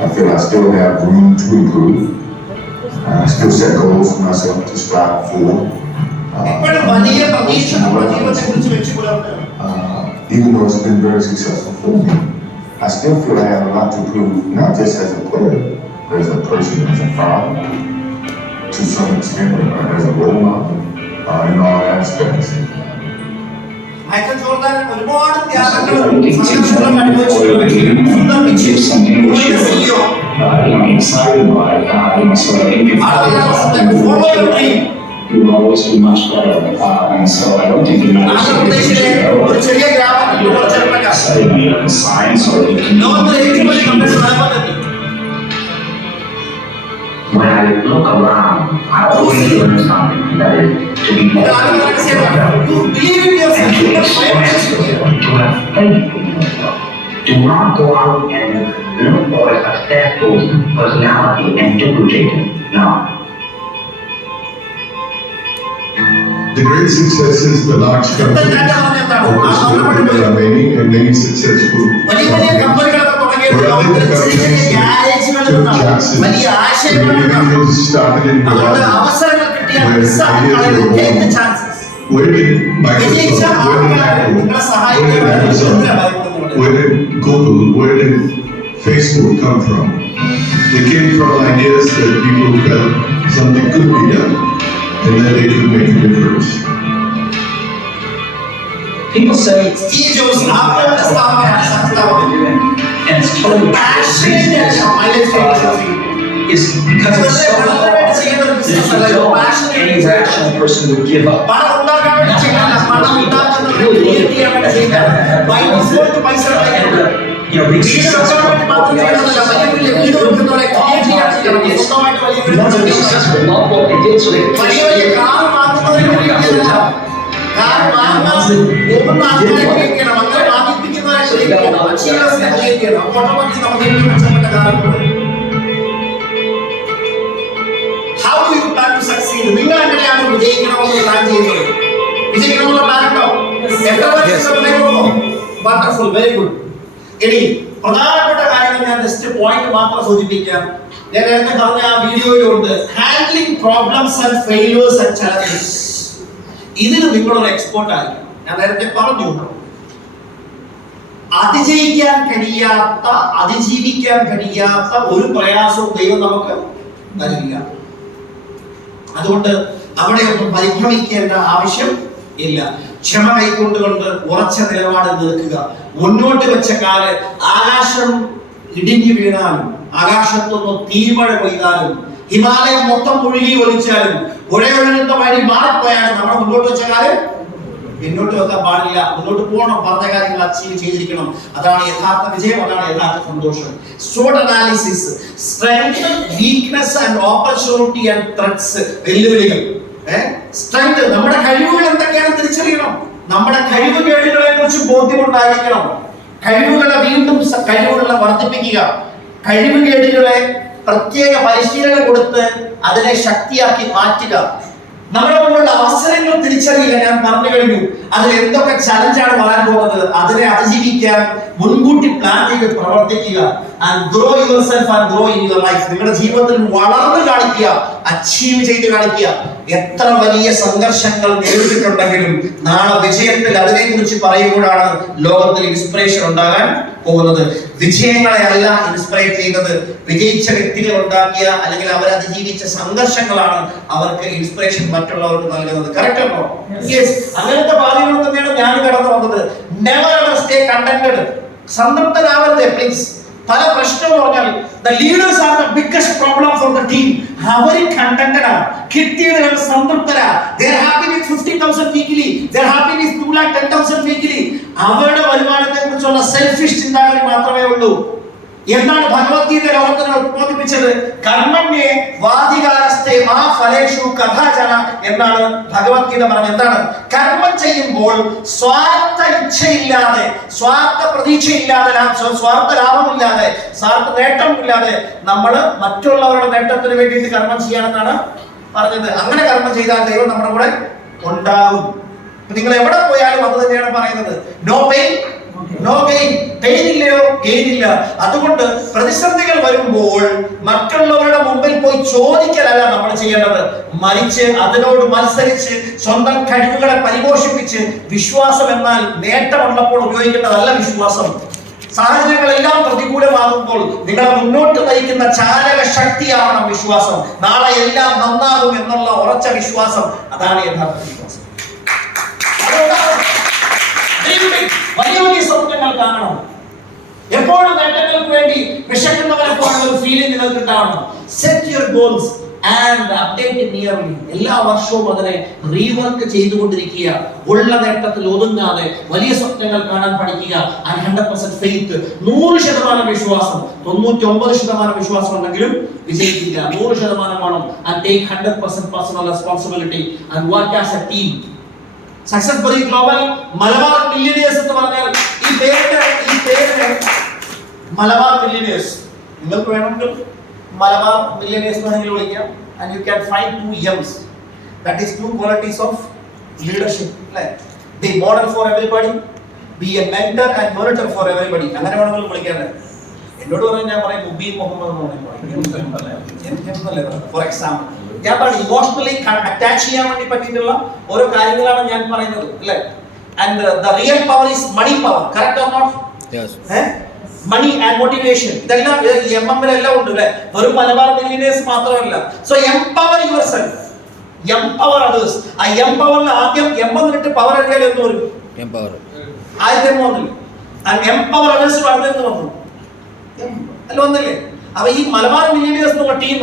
I feel I still have room to improve. I still set goals for myself to strive for. Even though it's been very successful for me, I still feel I have a lot to prove, not just as a player, but as a person, as a father, to some extent, as a role model, in all aspects. Michael Jordan ഒരുപാട് ത്യാഗങ്ങളും സംഘർഷങ്ങളും അനുഭവിച്ചിട്ടുണ്ട്. ഒരു ചെറിയ ഗ്രാമത്തിൽ ലോകത്തിലെ ഏറ്റവും വലിയ company When I look around, I always learn something that is to be more to have faith in yourself. Do not go out and look for a successful personality and duplicate it. No. The great successes, the large companies, are many successful. വലിയ ആശയങ്ങൾ started in അവസരങ്ങൾ കിട്ടിയാൽ Where did വിജയിച്ച Microsoft, ആൾക്കാരെ നിങ്ങളെ സഹായിക്കാൻ എന്തിനാ ഭയപ്പെടുന്നത്? where did Google, where did Facebook come from? They came from ideas that people felt something could be done and that they could make a difference. People say Steve jobs ആപ്പിളിന്റെ സ്ഥാപകനാണ്, സഹസ്ഥാപകൻ. and it's totally Passionate ആണ് mileage is because it's so hard that if you don't, any rational person would give up. പണം ഉണ്ടാക്കാൻ വേണ്ടി ചെയ്യല്ല, പണം ഉണ്ടാക്കുന്നത് create ചെയ്യാൻ വേണ്ടി ചെയ്താണ്. ബൈ ഡിഫോൾട്ട് പൈസ ഉണ്ടാക്കുന്നത്. You know, വീട് വെക്കാൻ വേണ്ടി മാത്രം ചെയ്യുന്നതല്ല, വലിയ വലിയ വീട് വെക്കുന്നവരെ ക്രിയേറ്റ് ചെയ്യാൻ ചെയ്യണം. സ്വന്തമായിട്ട് വലിയ the ones that were successful love what they did, so they വലിയ വലിയ കാർ വാങ്ങുന്നവരെ ക്രിയേറ്റ് ചെയ്യണം. കാർ വാങ്ങാൻ പോകുന്ന ആൾക്കാരെ ക്രിയേറ്റ് ചെയ്യണം. അങ്ങനെ വാങ്ങിപ്പിക്കുന്നവരെ ക്രിയേറ്റ് ചെയ്യണം. അച്ചീവേഴ്സിനെ ക്രിയേറ്റ് ചെയ്യണം. ഓട്ടോമാറ്റിക് നമുക്ക് ഏറ്റവും മെച്ചപ്പെട്ട കാറുകൾ. How do you plan to succeed? നിങ്ങൾ എങ്ങനെയാണ് വിജയിക്കണമെന്ന് പ്ലാൻ ചെയ്യുന്നത്? വിജയിക്കണമെന്നുള്ള പ്ലാൻ ഉണ്ടോ? എത്ര വണ്ടർഫുൾ, വെരി ഗുഡ്. ഇനി പ്രധാനപ്പെട്ട കാര്യങ്ങൾ ഞാൻ ജസ്റ്റ് പോയിന്റ് മാത്രം സൂചിപ്പിക്കാം. ഞാൻ നേരത്തെ പറഞ്ഞ ആ വീഡിയോയിലുണ്ട് handling problems and failures and challenges. ഇതിന് നിങ്ങളൊരു എക്സ്പേർട്ട് ആയിരിക്കും. ഞാൻ നേരത്തെ പറഞ്ഞു, അതിജയിക്കാൻ കഴിയാത്ത, അതിജീവിക്കാൻ കഴിയാത്ത ഒരു പ്രയാസവും ദൈവം നമുക്ക് നൽകില്ല. അതുകൊണ്ട് അവിടെയൊന്നും പരിഭ്രമിക്കേണ്ട ആവശ്യം ഇല്ല. ക്ഷമ കൈക്കൊണ്ടുകൊണ്ട് ഉറച്ച നിലപാട് നിൽക്കുക. മുന്നോട്ട് വെച്ച കാല് ആകാശം ഇടിഞ്ഞു വീണാലും, ആകാശത്തൊന്ന് തീമഴ പെയ്താലും, ഹിമാലയം മൊത്തം ഒഴുകി ഒലിച്ചാലും, പുഴയൊഴുകുന്ന വഴി മാറിപ്പോയാലും നമ്മൾ മുന്നോട്ട് വെച്ച കാല് പിന്നോട്ട് വെക്കാൻ പാടില്ല. മുന്നോട്ട് പോകണം, പറഞ്ഞ കാര്യങ്ങൾ അച്ചീവ് ചെയ്തിരിക്കണം. അതാണ് യഥാർത്ഥ വിജയം, അതാണ് യഥാർത്ഥ സന്തോഷം. SWOT analysis, strength, weakness and opportunity and threats. വെല്ലുവിളികൾ, സ്ട്രെങ്ത്, നമ്മുടെ കഴിവുകൾ എന്തൊക്കെയാണ് തിരിച്ചറിയണം. നമ്മുടെ കഴിവുകേടുകളെ കുറിച്ച് ബോധ്യമുണ്ടായിരിക്കണം. കഴിവുകളെ വീണ്ടും കഴിവുകളെ വർദ്ധിപ്പിക്കുക. കഴിവുകേടുകളെ പ്രത്യേക പരിശീലനം കൊടുത്ത് അതിനെ ശക്തിയാക്കി മാറ്റുക. നമ്മുടെ മുന്നിലുള്ള അവസരങ്ങൾ തിരിച്ചറിയുക. ഞാൻ പറഞ്ഞു കഴിഞ്ഞു, അതിൽ എന്തൊക്കെ ചലഞ്ചാണ് വരാൻ പോകുന്നത്, അതിനെ അതിജീവിക്കാൻ മുൻകൂട്ടി പ്ലാൻ ചെയ്ത് പ്രവർത്തിക്കുക. And grow yourself and grow in your life. നിങ്ങളുടെ ജീവിതത്തിൽ വളർന്നു കാണിക്കുക, അച്ചീവ് ചെയ്ത് കാണിക്കുക. എത്ര വലിയ സംഘർഷങ്ങൾ നേരിട്ടിട്ടുണ്ടെങ്കിലും നാളെ വിജയത്തിൽ അതിനെക്കുറിച്ച് പറയുമ്പോഴാണ് ലോകത്തിൽ ഇൻസ്പിറേഷൻ ഉണ്ടാകാൻ പോകുന്നത്. വിജയങ്ങളെ അല്ല ഇൻസ്പയർ ചെയ്യുന്നത്, വിജയിച്ച വ്യക്തികൾ ഉണ്ടാക്കിയ അല്ലെങ്കിൽ അവർ അതിജീവിച്ച സംഘർഷങ്ങളാണ് അവർക്ക് ഇൻസ്പിറേഷൻ മറ്റുള്ളവർക്ക് നൽകുന്നത്. കറക്റ്റ് ആണോ? യെസ്. അങ്ങനത്തെ പാതകൾ തന്നെയാണ് ഞാൻ കടന്നു വന്നത്. Never ever stay contented. സംതൃപ്തരാവരുത് പ്ലീസ്. പല പ്രശ്നം പറഞ്ഞാൽ the leaders are the biggest problem for the team. അവർ കണ്ടന്റഡ് ആണ്, കിട്ടിയതിൽ സംതൃപ്തരാ. they are happy with 50,000 weekly, they are happy with 2,10,000 weekly. അവരുടെ വരുമാനത്തെ കുറിച്ചുള്ള സെൽഫിഷ് ചിന്താഗതി മാത്രമേ ഉള്ളൂ. എന്താണ് ഭഗവത്ഗീത ലോകത്തിന് ഉദ്ബോധിപ്പിച്ചത്? കർമ്മണ്യേ വാധികാരസ്തേ മാ ഫലേഷു കഥാചന എന്നാണ് ഭഗവത്ഗീത പറഞ്ഞത്. എന്താണ്? കർമ്മം ചെയ്യുമ്പോൾ സ്വാർത്ഥ ഇച്ഛയില്ലാതെ, സ്വാർത്ഥ പ്രതീക്ഷയില്ലാതെ, സ്വാർത്ഥ ലാഭമില്ലാതെ, സ്വാർത്ഥ നേട്ടമില്ലാതെ നമ്മൾ മറ്റുള്ളവരുടെ നേട്ടത്തിന് വേണ്ടിയിട്ട് കർമ്മം ചെയ്യാനെന്നാണ് പറഞ്ഞത്. അങ്ങനെ കർമ്മം ചെയ്താൽ ദൈവം നമ്മുടെ കൂടെ ഉണ്ടാകും. നിങ്ങൾ എവിടെ പോയാലും അത് തന്നെയാണ് പറയുന്നത്. No pain no gain. Pain ഇല്ലയോ ഗെയിൻ ഇല്ല. അതുകൊണ്ട് പ്രതിസന്ധികൾ വരുമ്പോൾ മറ്റുള്ളവരുടെ മുമ്പിൽ പോയി ചോദിക്കലല്ല നമ്മൾ ചെയ്യേണ്ടത്, മറിച്ച് അതിനോട് മത്സരിച്ച് സ്വന്തം കഴിവുകളെ പരിപോഷിപ്പിച്ച്, വിശ്വാസം എന്നാൽ നേട്ടമുള്ളപ്പോൾ ഉപയോഗിക്കേണ്ടതല്ല വിശ്വാസം. സാഹചര്യങ്ങളെല്ലാം പ്രതികൂലമാകുമ്പോൾ നിങ്ങളെ മുന്നോട്ട് നയിക്കുന്ന ചാലക ശക്തിയാവണം വിശ്വാസം. നാളെ എല്ലാം നന്നാകും എന്നുള്ള ഉറച്ച വിശ്വാസം, അതാണ് യഥാർത്ഥ വിശ്വാസം. വലിയ വലിയ സ്വപ്നങ്ങൾ കാണണം. എപ്പോഴും നേട്ടങ്ങൾക്ക് വേണ്ടി വിശക്കുന്നവരെ പോലുള്ള ഒരു ഫീലിംഗ് നിങ്ങൾക്ക് ഉണ്ടാവണം. Set your goals and update it nearly. എല്ലാ വർഷവും അതിനെ റീവർക്ക് ചെയ്തുകൊണ്ടിരിക്കുക. ഉള്ള നേട്ടത്തിൽ ഒതുങ്ങാതെ വലിയ സ്വപ്നങ്ങൾ കാണാൻ പഠിക്കുക. ആൻഡ് 100% ഫെയ്ത്ത്, 100% വിശ്വാസം. 99% വിശ്വാസം ഉണ്ടെങ്കിലും വിജയിക്കില്ല. 100% വേണം. And take 100% personal responsibility and work as A team. Success bury global Malabar millionaires എന്ന് പറഞ്ഞാൽ ഈ പേര് മലബാർ മില്യനേഴ്സ്. നിങ്ങൾക്ക് വേണമെങ്കിൽ മലബാർ മില്യനേഴ്സ് വേണമെങ്കിൽ വിളിക്കാം. And you can find 2 M's. That is 2 qualities of leadership. Be model for everybody, be a mentor and monitor for everybody. അങ്ങനെ വേണമെങ്കിൽ വിളിക്കാം. എന്നോട് പറഞ്ഞാൽ ഞാൻ പറയും മുബീൻ മുഹമ്മദ് എന്ന് പറയും. ഫോർ എക്സാമ്പിൾ ഞാൻ പറഞ്ഞു ഇമോഷണലി അറ്റാച്ച് ചെയ്യാൻ വേണ്ടി പറ്റിയിട്ടുള്ള ഓരോ കാര്യങ്ങളാണ് ഞാൻ പറയുന്നത് അല്ലേ. And the real power is money power, correct or not? Money and motivation, ഇതെല്ലാം എല്ലാം ഉണ്ട് അല്ലേ. വെറും മലബാർ മില്ലിയനേഴ്സ് മാത്രമല്ല. So empower yourself, empower others. ആ എംപവറിൽ ആദ്യം എംപവറിട്ട് പവർ അറിയാലോ എന്ന് വരും ആദ്യത്തെ മോഡൽ. എംപവർ അതേഴ്സ് വളർന്നു വന്നു അല്ല വന്നില്ലേ. അപ്പൊ ഈ മലബാർ മില്ലിയനേഴ്സ് എന്നുള്ള ടീം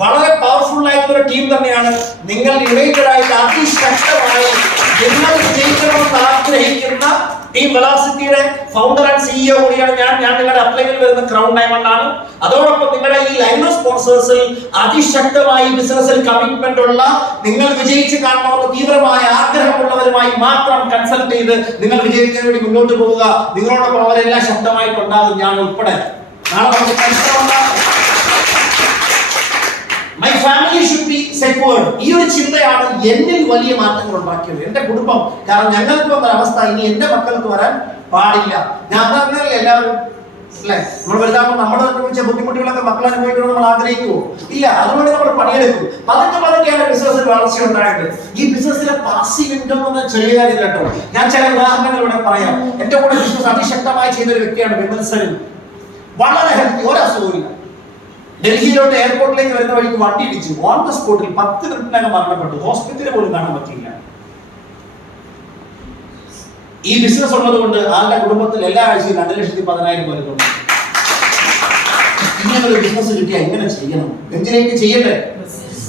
വളരെ പവർഫുൾ ആയിട്ടുള്ള ടീം തന്നെയാണ്. നിങ്ങൾ യുണൈറ്റഡ് ആയിട്ട് അതിശക്തമായി നിങ്ങൾ വിജയിക്കണമെന്ന് ആഗ്രഹിക്കുന്ന ടീം വെലോസിറ്റിയുടെ ഫൗണ്ടർ ആൻഡ് സിഇഒ കൂടിയാണ് ഞാൻ നിങ്ങളുടെ അപ്ലൈയിൽ വരുന്ന ക്രൗൺ ഡയമണ്ട് ആണ്. അതോടൊപ്പം നിങ്ങളുടെ ഈ ലൈൻ ഓഫ് സ്പോൺസേഴ്സിൽ അതിശക്തമായി ബിസിനസ്സിൽ കമ്മിറ്റ്മെന്റ് ഉള്ള, നിങ്ങൾ വിജയിച്ച് കാണണമെന്ന് തീവ്രമായ ആഗ്രഹമുള്ളവരുമായി മാത്രം കൺസൾട്ട് ചെയ്ത് നിങ്ങൾ വിജയിക്കാൻ വേണ്ടി മുന്നോട്ട് പോവുക. നിങ്ങളോടൊപ്പം അവരെല്ലാം ശക്തമായിട്ടുണ്ടാകും, ഞാൻ ഉൾപ്പെടെ. നാളെ നമുക്ക് പരിശ്രമം. My family should be secured. ഈ ഒരു ചിന്തയാണ് എന്നിൽ വലിയ മാറ്റങ്ങൾ ഉണ്ടാക്കിയത്, എന്റെ കുടുംബം. കാരണം ഞങ്ങൾക്ക് വന്ന അവസ്ഥ ഇനി എന്റെ മക്കൾക്ക് വരാൻ പാടില്ല. ഞാൻ പറഞ്ഞല്ലേ എല്ലാവരും അല്ലെ, നമ്മൾ വലുതാകുമ്പോൾ നമ്മൾ അനുഭവിച്ച ബുദ്ധിമുട്ടുകളൊക്കെ മക്കൾ അനുഭവിക്കണം നമ്മൾ ആഗ്രഹിക്കുമോ? ഇല്ല. അതുകൊണ്ട് നമ്മൾ പണിയെടുക്കും. പതുക്കെയാണ് ബിസിനസ്സിൽ വളർച്ച ഉണ്ടായത്. ഈ ബിസിനസ്സിലെ പാസീവ് ഇൻകം എന്ന ചെറിയ കാര്യം കേട്ടോ. ഞാൻ ചില ഉദാഹരണങ്ങൾ ഇവിടെ പറയാം. എന്റെ കൂടെ ബിസിനസ് അതിശക്തമായി ചെയ്ത ഒരു വ്യക്തിയാണ് വിമൽ സലിം. വളരെ ഹെൽത്തി, ഒരസുഖമില്ല. ഡൽഹിയിലോട്ട് എയർപോർട്ടിലേക്ക് വരുന്ന വഴിക്ക് വണ്ടി ഇടിച്ചു, ഓൺ ദ സ്പോട്ടിൽ 10 മിനിറ്റിനകം മരണപ്പെട്ടു. ഹോസ്പിറ്റലിൽ പോലും കാണാൻ പറ്റിയില്ല. ഈ ബിസിനസ് ഉള്ളത് കൊണ്ട് ആളുടെ കുടുംബത്തിൽ എല്ലാ ആഴ്ചയും 2,10,000 വരുന്നുണ്ട്. ഇങ്ങനെ ഒരു ബിസിനസ് കിട്ടിയാൽ എങ്ങനെ ചെയ്യണം? എന്തിനേക്ക് ചെയ്യണ്ടേ?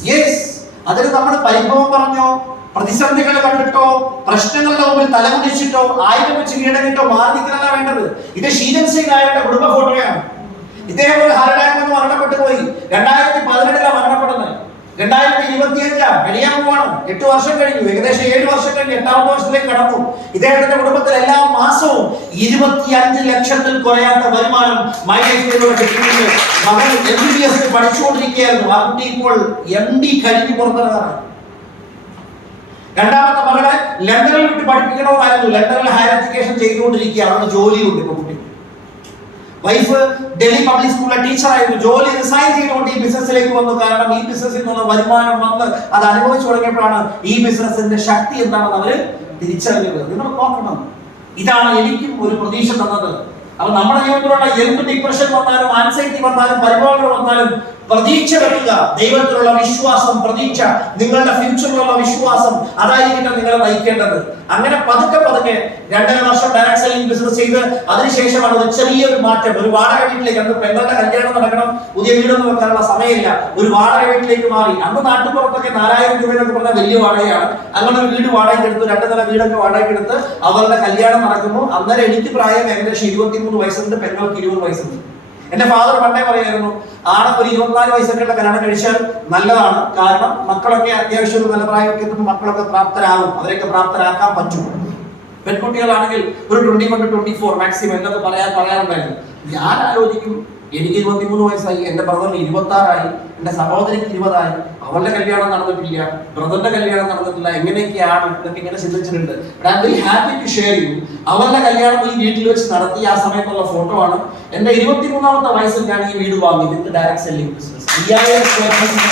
യെസ്. അതിന് നമ്മൾ പരിഭവം പറഞ്ഞോ, പ്രതിസന്ധികൾ കണ്ടിട്ടോ, പ്രശ്നങ്ങളുടെ മുമ്പിൽ തലമുടിച്ചിട്ടോ, ആയുധം വെച്ച് കീഴടങ്ങിട്ടോ മാറി നിൽക്കാനല്ല വേണ്ടത്. ഇത് ഷീജൻ സിംഗ് നായരുടെ കുടുംബ ഫോട്ടോയാണ്. ഇദ്ദേഹം ഒരു ഹാർട്ട് മരണപ്പെട്ടു പോയി. 2017 മരണപ്പെടുന്നത്. 2025 കഴിയാൻ പോവാണ്. 8 വർഷം കഴിഞ്ഞു, ഏകദേശം 7 വർഷം കഴിഞ്ഞ് 8ാമത്തെ വർഷത്തിലേക്ക് കടന്നു. ഇദ്ദേഹത്തിന്റെ കുടുംബത്തിൽ എല്ലാ മാസവും 25 ലക്ഷത്തിൽ കുറയാത്ത വരുമാനം മൈ ലൈഫിലൂടെ കിട്ടുന്നുണ്ട്. മകൻ MBBS പഠിച്ചുകൊണ്ടിരിക്കുകയായിരുന്നു. ആ കുട്ടി ഇപ്പോൾ MD കഴിഞ്ഞ് പുറത്തിറങ്ങാറാണ്. രണ്ടാമത്തെ മകളെ ലണ്ടനിൽ വിട്ട് പഠിപ്പിക്കണമെന്നായിരുന്നു. ലണ്ടനിൽ ഹയർ എഡ്യൂക്കേഷൻ ചെയ്തുകൊണ്ടിരിക്കുക. അവിടെ ജോലിയുണ്ട് ഇപ്പൊ കുട്ടി. വൈഫ് ഡൽഹി പബ്ലിക് സ്കൂളിലെ ടീച്ചറായിരുന്നു. ജോലി റിസൈൻ ചെയ്തുകൊണ്ട് ഈ ബിസിനസ്സിലേക്ക് വന്നു. കാരണം ഈ ബിസിനസ്സിൽ നിന്നുള്ള വരുമാനം വന്ന് അത് അനുഭവിച്ചു തുടങ്ങിയപ്പോഴാണ് ഈ ബിസിനസിന്റെ ശക്തി എന്താണെന്ന് അവര് തിരിച്ചറിഞ്ഞത്. നിങ്ങൾ നോക്കണം, ഇതാണ് എനിക്കും ഒരു പ്രതീക്ഷ തന്നത്. അപ്പൊ നമ്മുടെ ജീവിതത്തിലുള്ള എന്ത് ഡിപ്രഷൻ വന്നാലും, ആൻസൈറ്റി വന്നാലും, പരിഭവങ്ങൾ വന്നാലും പ്രതീക്ഷ വെക്കുക. ദൈവത്തിലുള്ള വിശ്വാസം, പ്രതീക്ഷ, നിങ്ങളുടെ ഫ്യൂച്ചറിലുള്ള വിശ്വാസം, അതായിരിക്കും നിങ്ങളെ നയിക്കേണ്ടത്. അങ്ങനെ പതുക്കെ 2.5 വർഷം ഡയറക്ട് സെല്ലിംഗ് ബിസിനസ് ചെയ്ത് അതിനുശേഷമാണ് ഒരു ചെറിയൊരു മാറ്റം. ഒരു വാടക വീട്ടിലേക്ക്, അന്ന് പെങ്ങളുടെ കല്യാണം നടക്കണം, പുതിയ വീടൊന്നും വെക്കാനുള്ള സമയമില്ല, ഒരു വാടക വീട്ടിലേക്ക് മാറി. അന്ന് നാട്ടുപുറത്തൊക്കെ 4000 രൂപയൊക്കെ പറഞ്ഞാൽ വലിയ വാടകയാണ്. അങ്ങനെ ഒരു വീട് വാടകയ്ക്ക് എടുത്തു, 2 നില വീടൊക്കെ വാടകയ്ക്ക് എടുത്ത് അവരുടെ കല്യാണം നടക്കുന്നു. അന്നേരം എനിക്ക് പ്രായം ഏകദേശം 23 വയസ്സുണ്ട്, പെങ്ങൾക്ക് 20 വയസ്സുണ്ട്. എന്റെ ഫാദർ പണ്ടേ പറയായിരുന്നു, ആണെ ഒരു 24 വയസ്സൊക്കെ കല്യാണം കഴിച്ചാൽ നല്ലതാണ്. കാരണം മക്കളൊക്കെ അത്യാവശ്യം നല്ല പ്രായമൊക്കെ എത്തുമ്പോൾ മക്കളൊക്കെ പ്രാപ്തരാകും, അവരെയൊക്കെ പ്രാപ്തരാക്കാൻ പറ്റും. പെൺകുട്ടികളാണെങ്കിൽ ഒരു 21 to 24 മാക്സിമം എന്നൊക്കെ പറയാറുണ്ടായിരുന്നു. ഞാൻ ആലോചിക്കും, എനിക്ക് 23 വയസ്സായി, എന്റെ ബ്രദറിന് 26 എന്റെ സഹോദരിക്ക് 20 അവളുടെ കല്യാണം നടന്നിട്ടില്ല, ബ്രദറിന്റെ കല്യാണം നടന്നിട്ടില്ല. എങ്ങനെയൊക്കെയാണ് ഇതൊക്കെ ഇങ്ങനെ ചിന്തിച്ചിട്ടുണ്ട്. I am very happy to share you. അവളുടെ കല്യാണം ഈ വീട്ടിൽ വെച്ച് നടത്തി ആ സമയത്തുള്ള ഫോട്ടോ ആണ്. എന്റെ 23ാമത്തെ വയസ്സിൽ ഞാൻ ഈ വീട് വാങ്ങി with direct selling business. 5000 square feet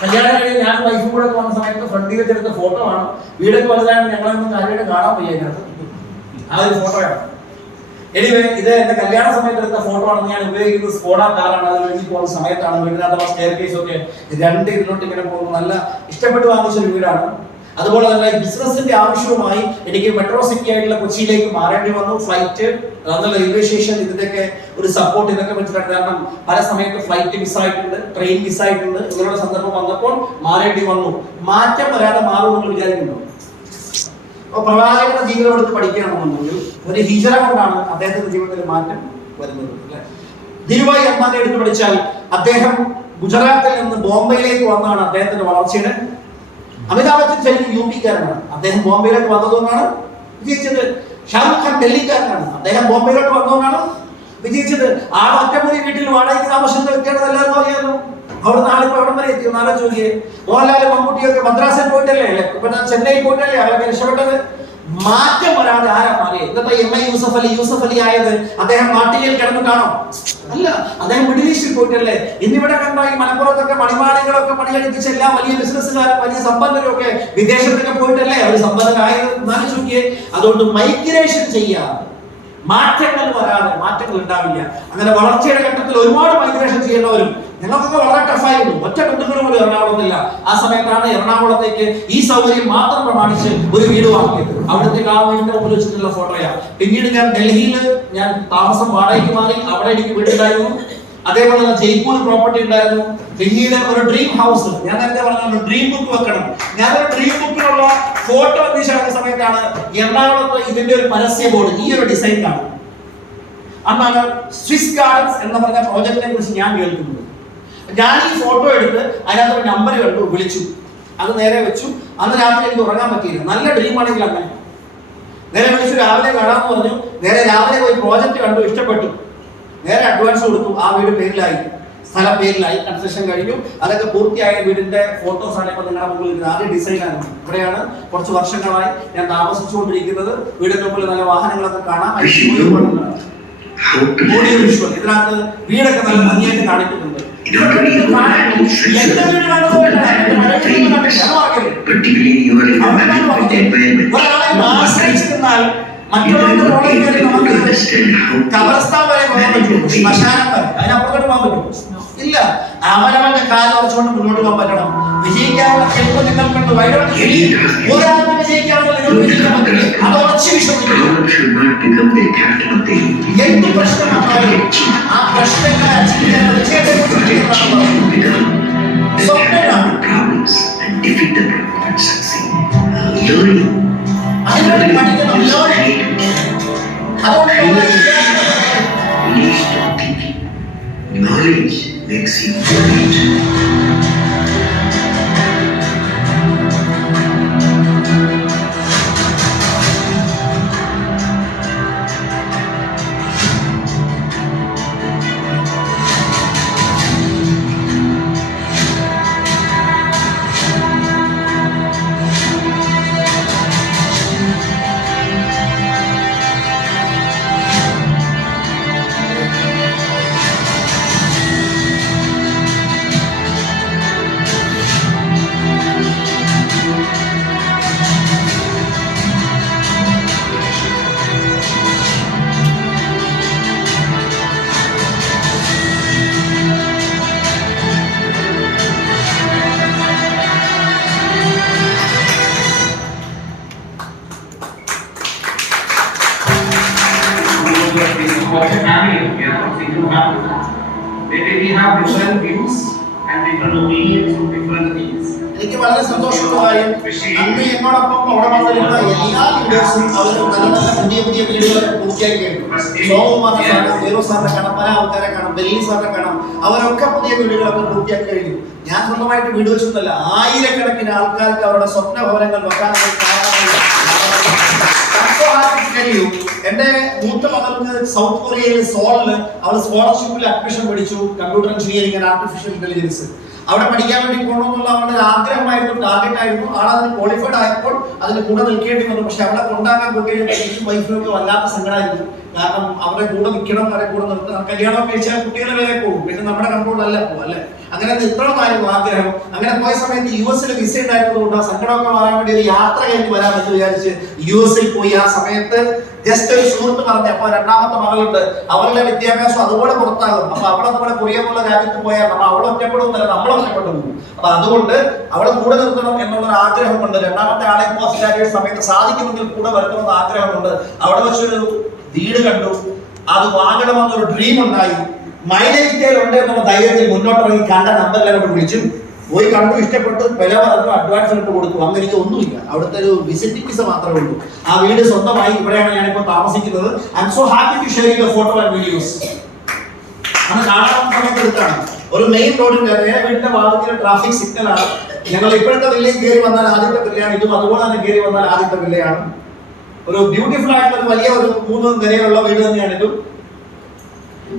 കല്യാണം കഴിഞ്ഞ് ഞാൻ വൈഫും കൂടെ വന്ന സമയത്ത് ഫ്രണ്ടിൽ വെച്ചെടുത്ത ഫോട്ടോ ആണ്. വീടൊക്കെ വലുതായിട്ട് ഞങ്ങളൊന്നും കാര്യമായിട്ട് കാണാൻ വയ്യായിരുന്നു. ആ ഒരു ഫോട്ടോയാണ്. എനിവേ, ഇത് എന്റെ കല്യാണ സമയത്ത് എടുത്ത ഫോട്ടോ ആണ്. ഞാൻ ഉപയോഗിക്കുന്നത് സ്കോഡ കാറാണ്. അത് കഴിഞ്ഞ് പോകുന്ന സമയത്താണ്. വീടിനകത്തുള്ള സ്റ്റെയർ കേസ് ഒക്കെ 2 ഇതിലോട്ട് ഇങ്ങനെ പോകുന്നു. നല്ല ഇഷ്ടപ്പെട്ട് വാങ്ങിച്ച ഒരു വീടാണ്. അതുപോലെ തന്നെ ബിസിനസിന്റെ ആവശ്യവുമായി എനിക്ക് മെട്രോ സിറ്റി ആയിട്ടുള്ള കൊച്ചിയിലേക്ക് മാറേണ്ടി വന്നു. ഫ്ലൈറ്റ്, റെയിൽവേ സ്റ്റേഷൻ, ഇതിന്റെയൊക്കെ ഒരു സപ്പോർട്ട് ഇതൊക്കെ വെച്ചിട്ടുണ്ട്. കാരണം പല സമയത്ത് ഫ്ലൈറ്റ് മിസ്സായിട്ടുണ്ട്, ട്രെയിൻ മിസ്സായിട്ടുണ്ട്. ഇങ്ങനെയുള്ള സന്ദർഭം വന്നപ്പോൾ മാറേണ്ടി വന്നു. മാറ്റം വരാതെ മാറുമെന്ന് വിചാരിക്കുന്നു. പ്രവാചകന്റെ ജീവിതം എടുത്ത് പഠിക്കുകയാണെന്നുണ്ടെങ്കിൽ ഒരു ഹിജറ കൊണ്ടാണ് അദ്ദേഹത്തിന്റെ ജീവിതത്തിൽ മാറ്റം വരുന്നത്. അല്ലെ, ധീരുഭായി അംബാനി എടുത്ത് പഠിച്ചാൽ അദ്ദേഹം ഗുജറാത്തിൽ നിന്ന് ബോംബെയിലേക്ക് വന്നാണ് അദ്ദേഹത്തിന്റെ വളർച്ചയുടെ. അമിതാഭ് ബച്ചൻ ശരിക്കും UP-കാരനാണ്. അദ്ദേഹം ബോംബെയിലോട്ട് വന്നതുകൊണ്ടാണ് വിജയിച്ചത്. ഷാറുഖ് ഖാൻ ഡൽഹിക്കാരനാണ്. അദ്ദേഹം ബോംബെയിലോട്ട് വന്നതുകൊണ്ടാണ് വിജയിച്ചത്. ആ ഒറ്റമുറി വീട്ടിൽ വാടകയ്ക്ക് താമസിക്കുന്ന വ്യക്തിയാണ് എല്ലാവർക്കും അറിയാമല്ലോ. അവിടുന്ന് ആളിപ്പോ എവിടം വരെ എത്തി നാളെ ചോദിക്കേ. മോഹൻലാലും മമ്മൂട്ടിയൊക്കെ മദ്രാസിൽ പോയിട്ടല്ലേ, പിന്നെ ചെന്നൈ പോയിട്ടല്ലേ അവരൊക്കെ രക്ഷപ്പെട്ടത്. മാറ്റം വരാതെ ആരാ മാറിയത്? ഇന്നത്തെ MI യൂസഫ് അലി ആയത് അദ്ദേഹം നാട്ടികയിൽ കിടന്നിട്ടാണോ? അല്ല, അദ്ദേഹം മിഡിൽ ഈസ്റ്റിൽ പോയിട്ടല്ലേ. ഇന്നിവിടെ കണ്ട ഈ മലപ്പുറത്തൊക്കെ മണിമാളികളൊക്കെ പണിയെടുപ്പിച്ച എല്ലാ വലിയ ബിസിനസ്സുകാരും വലിയ സമ്പന്നരും ഒക്കെ വിദേശത്തൊക്കെ പോയിട്ടല്ലേ അവർ സമ്പന്നരായത്. എന്നാലും ചോദിക്കേ, അതുകൊണ്ട് മൈഗ്രേഷൻ ചെയ്യാതെ മാറ്റങ്ങൾ വരാതെ മാറ്റങ്ങൾ ഉണ്ടാവില്ല. അങ്ങനെ വളർച്ചയുടെ ഘട്ടത്തിൽ ഒരുപാട് മൈഗ്രേഷൻ ചെയ്യേണ്ടവരും ഞങ്ങൾക്കൊക്കെ വളരെ ടഫായിരുന്നു. ഒറ്റ ബന്ധുക്കൾ പോലും എറണാകുളത്തില്ല. ആ സമയത്താണ് എറണാകുളത്തേക്ക് ഈ സൗകര്യം മാത്രം പ്രമാണിച്ച് ഒരു വീട് വാങ്ങിയത്. അവിടത്തേക്ക് ആ വീടിന്റെ മുമ്പിൽ വെച്ചിട്ടുള്ള ഫോട്ടോയാണ്. പിന്നീട് ഞാൻ ഡൽഹിയിൽ താമസം വാടകയ്ക്ക് മാറി. അവിടെ എനിക്ക് വീടുണ്ടായിരുന്നു. അതേപോലെ തന്നെ ജയ്പൂർ പ്രോപ്പർട്ടി ഉണ്ടായിരുന്നു. പിന്നീട് ഒരു ഡ്രീം ഹൗസ്, ഞാൻ നേരത്തെ പറഞ്ഞ ഡ്രീം ബുക്ക് വെക്കണം. ഞാനൊരു ഡ്രീം ബുക്കിനുള്ള ഫോട്ടോ അന്വേഷിച്ച സമയത്താണ് എറണാകുളത്ത് ഇതിന്റെ ഒരു പരസ്യ ബോർഡ് ഈ ഒരു ഡിസൈനിലാണ്. അന്നാണ് സ്വിസ് ഗാർഡൻസ് എന്ന് പറഞ്ഞ പ്രോജക്റ്റിനെ കുറിച്ച് ഞാൻ കേൾക്കുന്നത്. ഞാൻ ഈ ഫോട്ടോ എടുത്ത് അതിനകത്ത് ഒരു നമ്പർ കണ്ടു, വിളിച്ചു, അത് നേരെ വെച്ചു. അന്ന് രാത്രി എനിക്ക് ഉറങ്ങാൻ പറ്റിയില്ല. നല്ല ഡ്രീം ആണെങ്കിൽ അങ്ങനെ നേരെ വിളിച്ചു, രാവിലെ കാണാമെന്ന് പറഞ്ഞു. നേരെ രാവിലെ പോയി പ്രോജക്റ്റ് കണ്ടു, ഇഷ്ടപ്പെട്ടു. നേരെ അഡ്വാൻസ് കൊടുത്തു. ആ വീട് പേരിലായി, സ്ഥലം പേരിലായി, കൺസ്ട്രക്ഷൻ കഴിഞ്ഞു. അതൊക്കെ പൂർത്തിയായ വീടിന്റെ ഫോട്ടോസ് ആണ് ഇപ്പൊ നിങ്ങളുടെ മുമ്പിൽ. ആദ്യ ഡിസൈനാണ്. ഇവിടെയാണ് കുറച്ച് വർഷങ്ങളായി ഞാൻ താമസിച്ചുകൊണ്ടിരിക്കുന്നത്. വീടിന്റെ മുമ്പിൽ നല്ല വാഹനങ്ങളൊക്കെ കാണാം. ഓഡിയോ വിഷ്വൽ ഇതിനകത്ത് വീടൊക്കെ നല്ല ഭംഗിയായിട്ട് കാണിക്കുന്നുണ്ട്. ആശ്രയിച്ചിരുന്നാൽ മറ്റുള്ളവരുടെ കബർസ്ഥാൻ വരെ പോകാൻ പറ്റുമോ? ശ്മശാനം വരെ, അതിനപ്പുറത്തോട്ട് പോകാൻ പറ്റുമോ? ഇല്ല. അവനവന്റെ കാല് ഉറച്ചുകൊണ്ട് മുന്നോട്ട് പോകാൻ പറ്റണം. വിജയിക്കാനുള്ള ചിലപ്പോൾ നിങ്ങൾക്കുണ്ട്. ഒരാൾക്ക് വിജയിക്കാനുള്ള നിങ്ങൾ വിജയിക്കാൻ പറ്റില്ല. അത് ഉറച്ചു വിശ്വസിക്കുന്നു. എന്ത് പ്രശ്നം വന്നാലും ആ പ്രശ്നങ്ങളെ അതിനോട് പഠിക്കണം. Knowledge makes you great. Maybe we have different views and different opinions on different things. എനിക്ക് വളരെ സന്തോഷമുള്ള കാര്യം, അന്ന് എന്നോടൊപ്പം അവിടെ വന്നിരുന്ന എല്ലാ ലീഡേഴ്സും അവർ നല്ല നല്ല പുതിയ പുതിയ വീടുകൾ പൂർത്തിയാക്കിയിട്ടുണ്ട്. സോമമാനെ കാണാം, ദേവു സാറിനെ കാണാം, പല ആൾക്കാരെ കാണാം, ബെല്ലി സാറിനെ കാണാം. അവരൊക്കെ പുതിയ വീടുകളൊക്കെ പൂർത്തിയാക്കി കഴിഞ്ഞു. ഞാൻ സ്വന്തമായിട്ട് വീട് വെച്ചൊന്നുമല്ല, ആയിരക്കണക്കിന് ആൾക്കാർക്ക് അവരുടെ സ്വപ്ന ഭവനങ്ങൾ വെക്കാനുള്ള എന്റെ മൂത്ത മകൾക്ക് സൗത്ത് കൊറിയയിലെ സോളില് അവൾ സ്കോളർഷിപ്പിൽ അഡ്മിഷൻ മേടിച്ചു. Computer engineering and artificial intelligence അവിടെ പഠിക്കാൻ വേണ്ടി പോകണമെന്നുള്ള അവളുടെ ആഗ്രഹമായിരുന്നു, ടാർഗറ്റ് ആയിരുന്നു. ആളതിന് ക്വാളിഫൈഡ് ആയപ്പോൾ അതിന് കൂടെ നിൽക്കേണ്ടി വന്നു. പക്ഷെ അവളെ കൊണ്ടാക്കാൻ പോയിട്ട് എനിക്കും വൈഫിനും ഒക്കെ വല്ലാത്ത സങ്കടമായിരുന്നു. കാരണം അവരുടെ കൂടെ നിൽക്കണം, അവരെ കൂടെ നിർത്തണം. കല്യാണം കഴിച്ചാൽ കുട്ടികളെ വരെ പോകും, പിന്നെ നമ്മുടെ കൺട്രോളല്ല പോകും അല്ലെ. അങ്ങനെ നിർത്തണമായിരുന്നു ആഗ്രഹം. അങ്ങനെ പോയ സമയത്ത് US വിസ ഉണ്ടായിരുന്നതുകൊണ്ട് ആ സങ്കടമൊക്കെ മാറാൻ വേണ്ടി ഒരു യാത്ര കഴിഞ്ഞ് വരാമെന്ന് വിചാരിച്ച് US പോയി. ആ സമയത്ത് ജസ്റ്റ് ഒരു സുഹൃത്ത് പറഞ്ഞു, അപ്പൊ രണ്ടാമത്തെ മകളുണ്ട്, അവളുടെ വിദ്യാഭ്യാസം അതുപോലെ പുറത്താകും. അപ്പൊ അവളതുപോലെ കൊറിയ പോലെ രാജ്യത്ത് പോയാൽ നമ്മൾ അവളെ ഒറ്റപ്പെടുന്നല്ല, നമ്മൾ ഒറ്റപ്പെട്ടു പോകും. അപ്പൊ അതുകൊണ്ട് അവളെ കൂടെ നിർത്തണം എന്നുള്ളൊരു ആഗ്രഹമുണ്ട്. രണ്ടാമത്തെ ആളെ പോസ്റ്റ് സമയത്ത് സാധിക്കുമെങ്കിൽ കൂടെ വരുത്തണമെന്ന് ആഗ്രഹമുണ്ട്. അവിടെ വെച്ചൊരു വീട് കണ്ടു, അത് വാങ്ങണമെന്നൊരു ഡ്രീം ഉണ്ടായി. മൈലേജ് സ്കെയിൽ ഉണ്ട് എന്നുള്ള ധൈര്യത്തിൽ മുന്നോട്ടിറങ്ങി കണ്ട നമ്പറിലൂടെ വിളിച്ചു പോയി കണ്ടു, ഇഷ്ടപ്പെട്ടു, വില പറഞ്ഞു, അഡ്വാൻസ് ഇട്ട് കൊടുത്തു. അങ്ങനെ എനിക്ക് ഒന്നുമില്ല, അവിടുത്തെ ഒരു വിസിറ്റിംഗ് വിസ മാത്രമേ ഉള്ളൂ. ആ വീട് സ്വന്തമായി ഇവിടെയാണ് ഞാനിപ്പോൾ താമസിക്കുന്നത്. I am so happy to share your photo and videos. അന്ന് കാണാൻ സമയത്ത് എടുത്താണ് ഒരു മെയിൻ റോഡിന്റെ നേരെ വീടിന്റെ ഭാഗത്തിൽ ട്രാഫിക് സിഗ്നൽ ആണ്. ഞങ്ങൾ ഇപ്പോഴത്തെ വില്ലയിൽ കയറി വന്നാൽ ആദ്യത്തെ വില്ലയാണ് ഇതും, അതുപോലെ തന്നെ കയറി വന്നാൽ ആദ്യത്തെ വില്ലയാണ്. ഒരു ബ്യൂട്ടിഫുൾ ആയിട്ടുള്ള ഒരു വലിയ ഒരു 3 നിലയിലുള്ള വീട് തന്നെയാണ് ഇതും.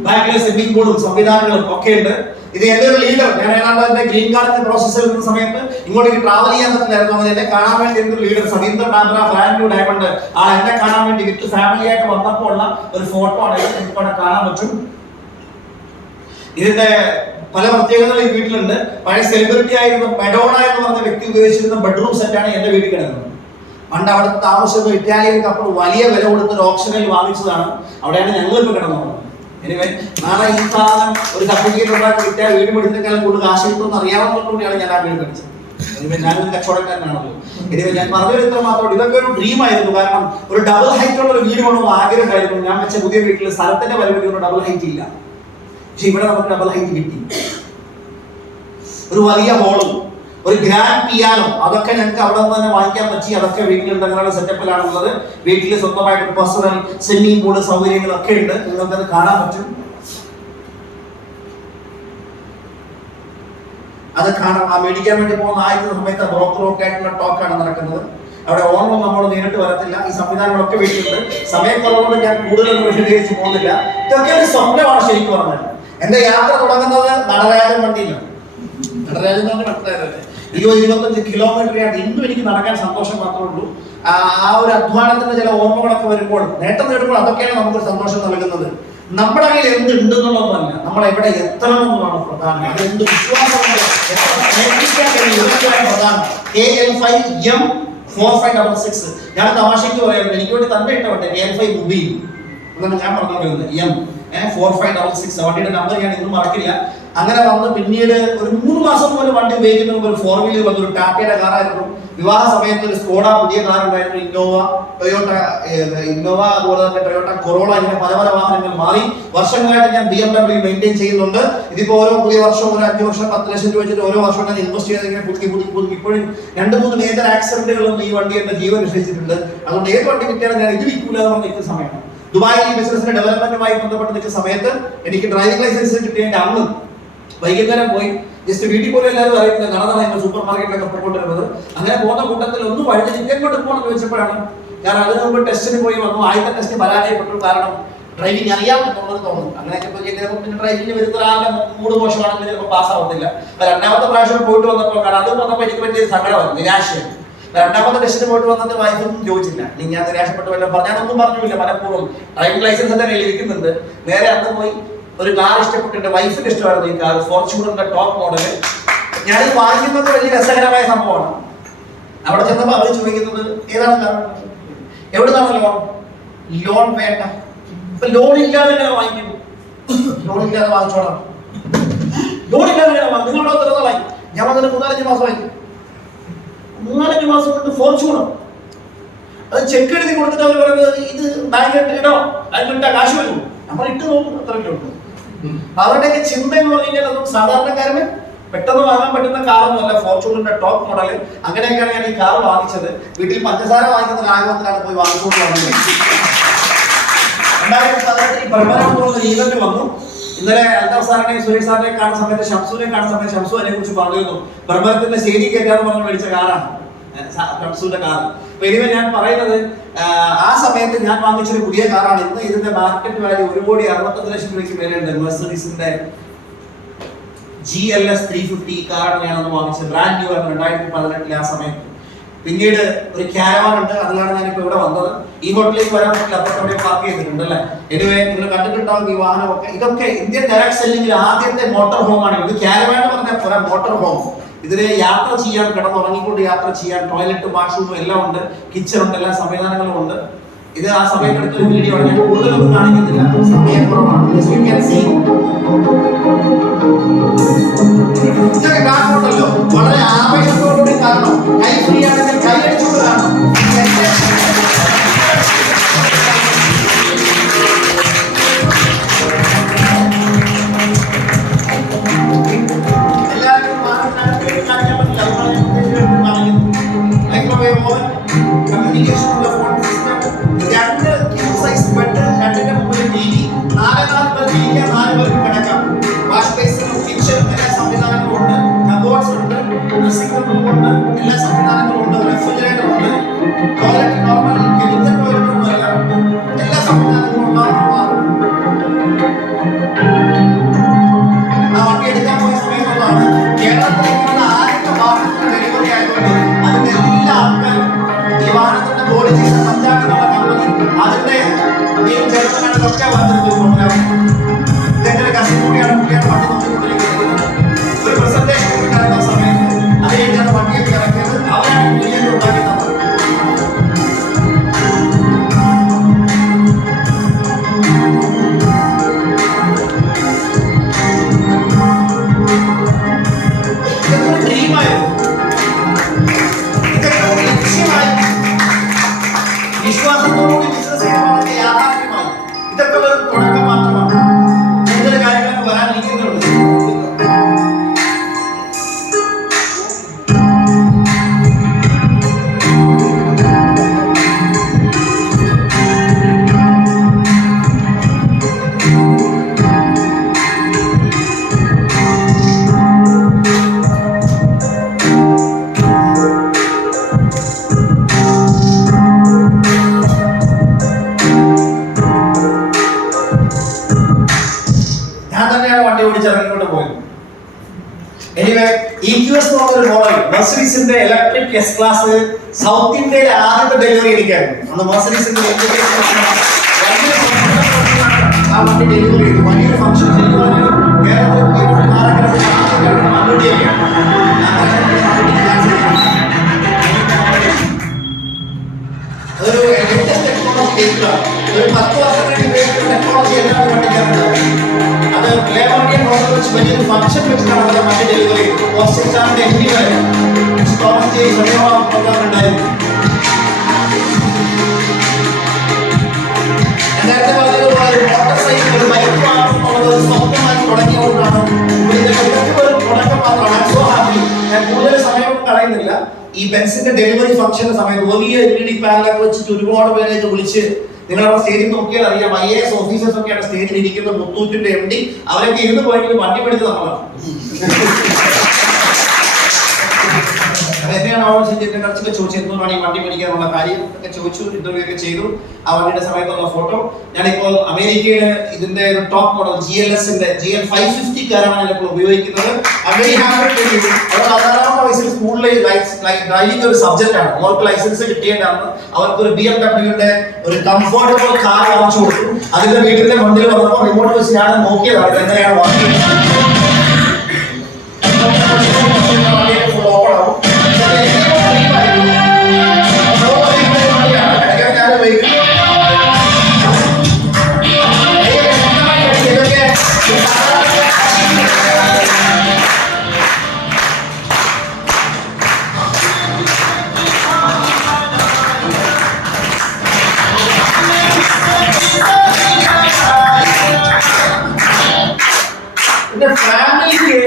ബാക്കിലെ സ്വിമ്മിംഗ് പൂളും സംവിധാനങ്ങളും ഒക്കെ ഉണ്ട്. ഇത് എന്റെ ഒരു ലീഡർ, ഞാൻ ഏതാണ്ട് എന്റെ ഗ്രീൻ കാർഡിന്റെ പ്രോസസ്സിൽ നിന്ന സമയത്ത് ഇങ്ങോട്ടേക്ക് ട്രാവൽ ചെയ്യാൻ പറ്റില്ലായിരുന്നു. അങ്ങനെ എന്നെ കാണാൻ വേണ്ടി എന്റെ ലീഡർ സവീന്ദ്ര ഡാബ്ര ബ്രാൻഡ് ന്യൂ ഡയമണ്ട് ആ എന്നെ കാണാൻ വേണ്ടി വിത്ത് ഫാമിലി ആയിട്ട് വന്നപ്പോൾ ഉള്ള ഒരു ഫോട്ടോ ആണ്. എനിക്കവിടെ കാണാൻ പറ്റും. ഇതിന്റെ പല പ്രത്യേകതകളും ഈ വീട്ടിലുണ്ട്. പഴയ സെലിബ്രിറ്റി ആയിരുന്ന മെഡോണ എന്ന് പറഞ്ഞ വ്യക്തി ഉപയോഗിച്ചിരുന്ന ബെഡ്റൂം സെറ്റാണ് എന്റെ വീട്ടിൽ കിടക്കുന്നത്. പണ്ട് അവിടെ താമസിച്ചത് ഇറ്റാലിയൻ കപ്പൽ വലിയ വില കൊടുത്ത് ഒരു ഓപ്ഷനിൽ വാങ്ങിച്ചതാണ്. അവിടെയാണ് ഞങ്ങളിപ്പോൾ കിടന്നത്. എനിവേ നാളെ ഈ സാധനം ഒരു സർട്ടിഫിക്കറ്റ് ഉണ്ടാക്കി വിറ്റാൽ വീട് മേടിച്ചേക്കാളും കൂടുതൽ കാശ് കിട്ടുമെന്ന് അറിയാവുന്നതുകൊണ്ടാണ് ഞാൻ ആ വീട് മേടിച്ചത്. എനിവേ ഞാനൊരു കച്ചവടക്കാരനാണല്ലോ. എനിവേ ഞാൻ പറഞ്ഞൊരു ഇത്ര മാത്രമേ, ഇതൊക്കെ ഒരു ഡ്രീം ആയിരുന്നു. കാരണം ഒരു ഡബിൾ ഹൈറ്റ് ഉള്ള ഒരു വീട് വേണമെന്ന് ആഗ്രഹമായിരുന്നു. ഞാൻ വെച്ച പുതിയ വീട്ടിൽ സ്ഥലത്തിന്റെ പരിമിതി കൊണ്ട് ഡബിൾ ഹൈറ്റ് ഇല്ല. പക്ഷെ ഇവിടെ നമുക്ക് ഡബിൾ ഹൈറ്റ് കിട്ടി. ഒരു വലിയ ഹോളും ഒരു ഗ്രാൻഡ് പിയാനോ, അതൊക്കെ ഞങ്ങൾക്ക് അവിടെ നിന്ന് തന്നെ വാങ്ങിക്കാൻ പറ്റി. അതൊക്കെ വീട്ടിലുണ്ട്. അങ്ങനെയുള്ള സെറ്റപ്പിലാണുള്ളത്. വീട്ടിൽ സ്വന്തമായിട്ട് പേഴ്സണൽ സ്വിമ്മിംഗ് പൂള് സൗകര്യങ്ങളൊക്കെ ഉണ്ട്. നിങ്ങൾക്കത് കാണാൻ പറ്റും. അത് കാണാം. ആ മേടിക്കാൻ വേണ്ടി പോകുന്ന ആദ്യത്തെ സമയത്ത് ബ്രോക്കറൊക്കെ ആയിട്ടുള്ള ടോക്കാണ് നടക്കുന്നത്. അവിടെ ഓർമ്മ നമ്മൾ നേരിട്ട് വരത്തില്ല. ഈ സംവിധാനങ്ങളൊക്കെ വീട്ടിലുണ്ട്. സമയക്കുറവുകൊണ്ട് ഞാൻ കൂടുതലൊന്നും വിശദീകരിച്ച് പോകുന്നില്ല. ഇതൊക്കെ ഒരു സ്വപ്നമാണ് ശരിക്കും പറഞ്ഞാൽ. എന്റെ യാത്ര തുടങ്ങുന്നത് നടരാജൻ വണ്ടിയിലാണ്. നടരാജൻ എന്ന് പറഞ്ഞാൽ മനസ്സിലായതല്ലേ, 20-25 കിലോമീറ്റർ ഇന്നും എനിക്ക് നടക്കാൻ സന്തോഷം മാത്രമേ ഉള്ളൂ. ആ ഒരു അധ്വാനത്തിന്റെ ചില ഓർമ്മകളൊക്കെ വരുമ്പോൾ, നേട്ടം നേടുമ്പോൾ അതൊക്കെയാണ് നമുക്ക് സന്തോഷം നൽകുന്നത്. നമ്മുടെ കയ്യിൽ എന്തുണ്ടെന്നുള്ളതല്ല, നമ്മൾ എവിടെ എത്തണമെന്നുള്ളതാണ് പ്രധാനം. അത് എന്ത് വിശ്വാസമുണ്ട്, പ്രധാനം. KL5M 4566. ഞാൻ തമാശയ്ക്ക് പറയുന്നത്, എനിക്ക് വേണ്ടി തന്നെ ഇട്ടവട്ടെ KL5 മുബൈൽ എന്നാണ് ഞാൻ പറഞ്ഞുകൊണ്ടിരുന്നത്. M4566 വണ്ടിയുടെ നമ്പർ ഞാൻ ഇന്നും മറക്കില്ല. അങ്ങനെ വന്ന് പിന്നീട് ഒരു 3 മാസം പോലും വണ്ടി ഉപയോഗിക്കുന്ന ഒരു 4 വീലർ വന്നു. ഒരു ടാറ്റയുടെ കാറായിരുന്നു. വിവാഹ സമയത്ത് ഒരു സ്കോഡ പുതിയ കാർ ഉണ്ടായിരുന്നു. ഇന്നോവ, അതുപോലെ തന്നെ ടൊയോട്ട കൊറോള, ഇങ്ങനെ പല പല വാഹനങ്ങൾ മാറി. വർഷങ്ങളായിട്ട് ഞാൻ BMW മെയിൻറ്റെയിൻ ചെയ്യുന്നുണ്ട്. ഇതിപ്പോ ഓരോ പുതിയ വർഷം ഒരു 5 വർഷം 10 ലക്ഷം രൂപ വെച്ചിട്ട് ഓരോ വർഷം ഞാൻ ഇൻവെസ്റ്റ് ചെയ്ത് ഇങ്ങനെ പുതുക്കി ഇപ്പോഴും 2-3 മേജർ ആക്സിഡന്റുകളൊന്നും ഈ വണ്ടി എന്റെ ജീവൻ രക്ഷിച്ചിട്ടുണ്ട്. അതുകൊണ്ട് ഏത് വണ്ടി കിട്ടിയാലും ഞാൻ ഇത് വിൽക്കൂല എന്ന് പറഞ്ഞ് നിൽക്കുന്ന സമയമാണ്. ദുബായിൽ ഈ ബിസിനസിന്റെ ഡെവലപ്മെന്റുമായി ബന്ധപ്പെട്ട് നിൽക്കുന്ന സമയത്ത് എനിക്ക് ഡ്രൈവിംഗ് ലൈസൻസ് കിട്ടിയതിന്റെ അന്ന് വൈകുന്നേരം പോയി ജസ്റ്റ് വീട്ടിൽ പോലും എല്ലാവരും അറിയുന്നത് നടന്നാണ് സൂപ്പർ മാർക്കറ്റിലൊക്കെ പോയിക്കൊണ്ടിരുന്നത്. അങ്ങനെ പോകുന്ന കൂട്ടത്തിൽ ഒന്ന് വഴി ചിക്കൻ കൊണ്ട് പോകണം എന്ന് വെച്ചപ്പോഴാണ്. കാരണം അതിന് മുമ്പ് ടെസ്റ്റിന് പോയി വന്നു. ആദ്യത്തെ ടെസ്റ്റ് പരാജയപ്പെട്ടു. കാരണം ഡ്രൈവിംഗ് അറിയാമെന്നുള്ളത് തോന്നുന്നു. അങ്ങനെയൊക്കെ പോയി പിന്നെ ഡ്രൈവിംഗ് വരുന്ന ഒരാളുടെ മൂഡ് മോശമാണെങ്കിൽ ചിലപ്പോൾ പാസ്സാവത്തില്ല. രണ്ടാമത്തെ പ്രാവശ്യം പോയിട്ട് വന്നപ്പോൾ, കാരണം അത് വന്നപ്പോൾ എനിക്ക് വലിയ സങ്കടമാണ്, നിരാശയാണ്. രണ്ടാമത്തെ ടെസ്റ്റിന് പോയിട്ട് വന്നിട്ട് വൈഫൊന്നും ചോദിച്ചില്ല. നീ ഞാൻ നിരാശപ്പെട്ടു വല്ലതും പറഞ്ഞാലൊന്നും പറഞ്ഞില്ല. മനഃപൂർവ്വം ഡ്രൈവിംഗ് ലൈസൻസ് എന്റെ കയ്യിൽ ഇരിക്കുന്നുണ്ട്. നേരെ അന്ന് പോയി ഒരു കാർ ഇഷ്ടപ്പെട്ടിട്ട്, വൈഫിന് ഇഷ്ടമായിരുന്നു ഈ കാർ, ഫോർച്യൂണറിന്റെ ടോപ്പ് മോഡല്. ഞാനിത് വാങ്ങിക്കുന്നത് വലിയ രസകരമായ സംഭവമാണ്. അവിടെ ചെന്നപ്പോൾ അവർ ചോദിക്കുന്നത് ഏതാണ് കാർ, എവിടുന്നാണ് ലോൺ വേണ്ട. ഇപ്പൊ ലോൺ ഇല്ലാതെ തന്നെ വാങ്ങിക്കുന്നു. ലോൺ ഇല്ലാതെ വാങ്ങിച്ചോളാം. ലോൺ ഇല്ലാതെ നിങ്ങളുടെ തരുന്നതായി. ഞാൻ വന്നിട്ട് 3-5 മാസമായി. 3-5 മാസം കൊണ്ട് ഫോർച്യൂണർ അത് ചെക്ക് എഴുതി കൊടുത്തിട്ട് അവർ പറയുന്നത് ഇത് ബാങ്കിലിട്ട് ഇടോ, ബാങ്കിലിട്ടാ കാശ് വരുമോ. നമ്മൾ ഇട്ട് നോക്കും അത്രയൊക്കെ ഉണ്ട്. അവരുടെയൊക്കെ ചിന്ത എന്ന് പറഞ്ഞു കഴിഞ്ഞാൽ അതൊന്നും സാധാരണക്കാരന് പെട്ടെന്ന് വാങ്ങാൻ പറ്റുന്ന കാറൊന്നുമല്ല. ഫോർച്യൂണറിന്റെ ടോപ്പ് മോഡല്. അങ്ങനെയൊക്കെയാണ് ഞാൻ ഈ കാർ വാങ്ങിച്ചത്. വീട്ടിൽ പഞ്ചസാര വാങ്ങിക്കുന്ന ആഗ്രഹത്തിലാണ് പോയി വാങ്ങിച്ചുകൊണ്ട് വന്നത്. 2018 ബ്രഹ്മനാഥ് ഈവന്റ് വന്നു. ഇന്നലെ അൽതാഫ് സാറിനെയും സുരേഷ് സാറിനെയും കാണുന്ന സമയത്ത്, ഷംസുവിനെ കാണുന്ന സമയത്ത് ഷംസു അതിനെ കുറിച്ച് പറഞ്ഞിരുന്നു. ബ്രഹ്മത്തിന്റെ സ്റ്റേജിൽ കയറ്റാന്ന് പറഞ്ഞ് മേടിച്ച കാറാണ് ഷംസുവിന്റെ കാർ. അപ്പൊ ഇനിവേ ഞാൻ പറയുന്നത്, ആ സമയത്ത് ഞാൻ വാങ്ങിച്ചൊരു പുതിയ കാറാണ്. ഇന്ന് ഇതിന്റെ മാർക്കറ്റ് വാല്യൂ 1,65 ലക്ഷം രൂപയ്ക്ക് മേലുണ്ട്. മെർസിഡീസിന്റെ GLS 350 കാറാണ് ഞാനന്ന് വാങ്ങിച്ചത്. ബ്രാൻഡ് ന്യൂ ആണ്, 2018 ആ സമയത്ത്. പിന്നീട് ഒരു ക്യാരവാൻ ഉണ്ട്, അതിലാണ് ഞാനിപ്പോ ഇവിടെ വന്നത്. ഈ ഹോട്ടലിലേക്ക് വരാൻ പറ്റില്ല, അപ്പുറത്തോടെ പാർക്ക് ചെയ്തിട്ടുണ്ട് അല്ലേ. എനിവേ നിങ്ങൾ കണ്ടിട്ടുണ്ടാവും ഈ വാഹനമൊക്കെ. ഇതൊക്കെ ഇന്ത്യൻ ഡയറക്ട് സെല്ലിംഗിൽ ആദ്യത്തെ മോട്ടോർ ഹോം ആണ്. ഇത് ക്യാരവാൻ എന്ന് പറഞ്ഞാൽ പോരാ, മോട്ടോർ ഹോം. ഇതിന് യാത്ര ചെയ്യാൻ, കിടന്നുറങ്ങിക്കൊണ്ട് യാത്ര ചെയ്യാൻ ടോയ്ലറ്റ്, വാഷ്റൂം എല്ലാം ഉണ്ട്, കിച്ചൺ ഉണ്ട്, എല്ലാ സംവിധാനങ്ങളും ഉണ്ട്. ഇത് ആ സമയത്തെടുത്തൊരു വീഡിയോ ആണ്. ഞാൻ കൂടുതലൊന്നും കാണിക്കുന്നില്ല, സമയക്കുറവാണ്. ഇതൊക്കെ കാണുന്നുണ്ടല്ലോ, വളരെ ആവേശത്തോടുകൂടി കാണണം. കൈ ഫ്രീ ആണെങ്കിൽ കൈ അടിച്ചുകൊണ്ട് കാണണം. Microwave oven, communication phone system, 2 cube size bed, 2ന്റെ മുമ്പിൽ TV, 4 പേർക്ക് ഇരിക്കാം, 4 പേർക്ക് കിടക്കാം. ഇറങ്ങിക്കൊണ്ട് പോയത്. എനിവേ EQS എന്ന് പറഞ്ഞൊരു മോഡൽ മെർസിഡീസിന്റെ ഇലക്ട്രിക് എസ് ക്ലാസ് സൗത്ത് ഇന്ത്യയിലെ ആദ്യത്തെ ഡെലിവറി എനിക്കായിരുന്നു. അന്ന് മെർസിഡീസിന്റെ ആ വണ്ടി ഡെലിവറി ചെയ്തു. വലിയൊരു ഫംഗ്ഷൻ ശരിക്കും പറഞ്ഞാൽ അതൊരു ലേറ്റസ്റ്റ് ടെക്നോളജി ഒരു 10 വർഷം ടെക്നോളജി എല്ലാവരും പഠിക്കാറുണ്ട്. അത് ലേബറിന്റെ മോഡൽ വെച്ച് വലിയൊരു ഫംഗ്ഷൻ വെച്ചിട്ടാണ് അവർ വണ്ടി ഡെലിവറി ചെയ്തത്. ഓസ്ട്രേലിയയുടെ MP വരെ തോമസ് ജെ സമയമാണ് പ്രോഗ്രാം ഉണ്ടായിരുന്നു. നേരത്തെ പറഞ്ഞതുപോലെ ഒരു മോട്ടോർ സൈക്കിൾ ഒരു ബൈക്ക് വാങ്ങുന്നത് സ്വന്തമായി തുടങ്ങിയതുകൊണ്ടാണ് ഒരു തുടക്കം മാത്രമാണ്. So happy. ഞാൻ കൂടുതൽ സമയം കളയുന്നില്ല. ഈ ബെൻസിന്റെ ഡെലിവറി ഫംഗ്ഷന്റെ സമയത്ത് വലിയ LED പാനലൊക്കെ വെച്ചിട്ട് ഒരുപാട് പേരെയൊക്കെ വിളിച്ച് നിങ്ങളവിടെ സ്റ്റേജിൽ നോക്കിയാൽ അറിയാം. IAS ഓഫീസേഴ്സ് ഒക്കെയാണ് സ്റ്റേജിൽ ഇരിക്കുന്ന. മുത്തൂറ്റിന്റെ MD അവരൊക്കെ ഇരുന്ന് പോയെങ്കിലും വണ്ടി പിടിച്ച് നമ്മളാണ്. എന്നെയാണ് അവൾ ചെയ്തിട്ട് കുറച്ചൊക്കെ ചോദിച്ചു എന്തുകൊണ്ടാണ് ഈ വണ്ടി മേടിക്കാനുള്ള കാര്യം ഒക്കെ ചോദിച്ചു. ഇന്റർവ്യൂ ഒക്കെ ചെയ്തു. ആ വണ്ടിയുടെ സമയത്തുള്ള ഫോട്ടോ ഞാനിപ്പോൾ അമേരിക്കയിലെ ഇതിന്റെ ഒരു ടോപ്പ് മോഡൽ GLSന്റെ GL 550 കാറാണ് ഞാനിപ്പോൾ ഉപയോഗിക്കുന്നത്. സാധാരണ വയസ്സിൽ സ്കൂളിൽ ഡ്രൈവിംഗ് ഒരു സബ്ജക്റ്റ് ആണ്. അവർക്ക് ലൈസൻസ് കിട്ടിയതാണ്. അവർക്ക് ഒരു BMW ഒരു കംഫർട്ടബിൾ കാർ വാങ്ങിച്ചു കൊടുത്തു. അതിന്റെ വീട്ടിലെ മുന്നിൽ വന്നപ്പോൾ റിമോട്ട് വെച്ച് ഞാൻ നോക്കിയതാണ് എങ്ങനെയാണ് വാങ്ങിയത്. ഫാമിലിക്ക്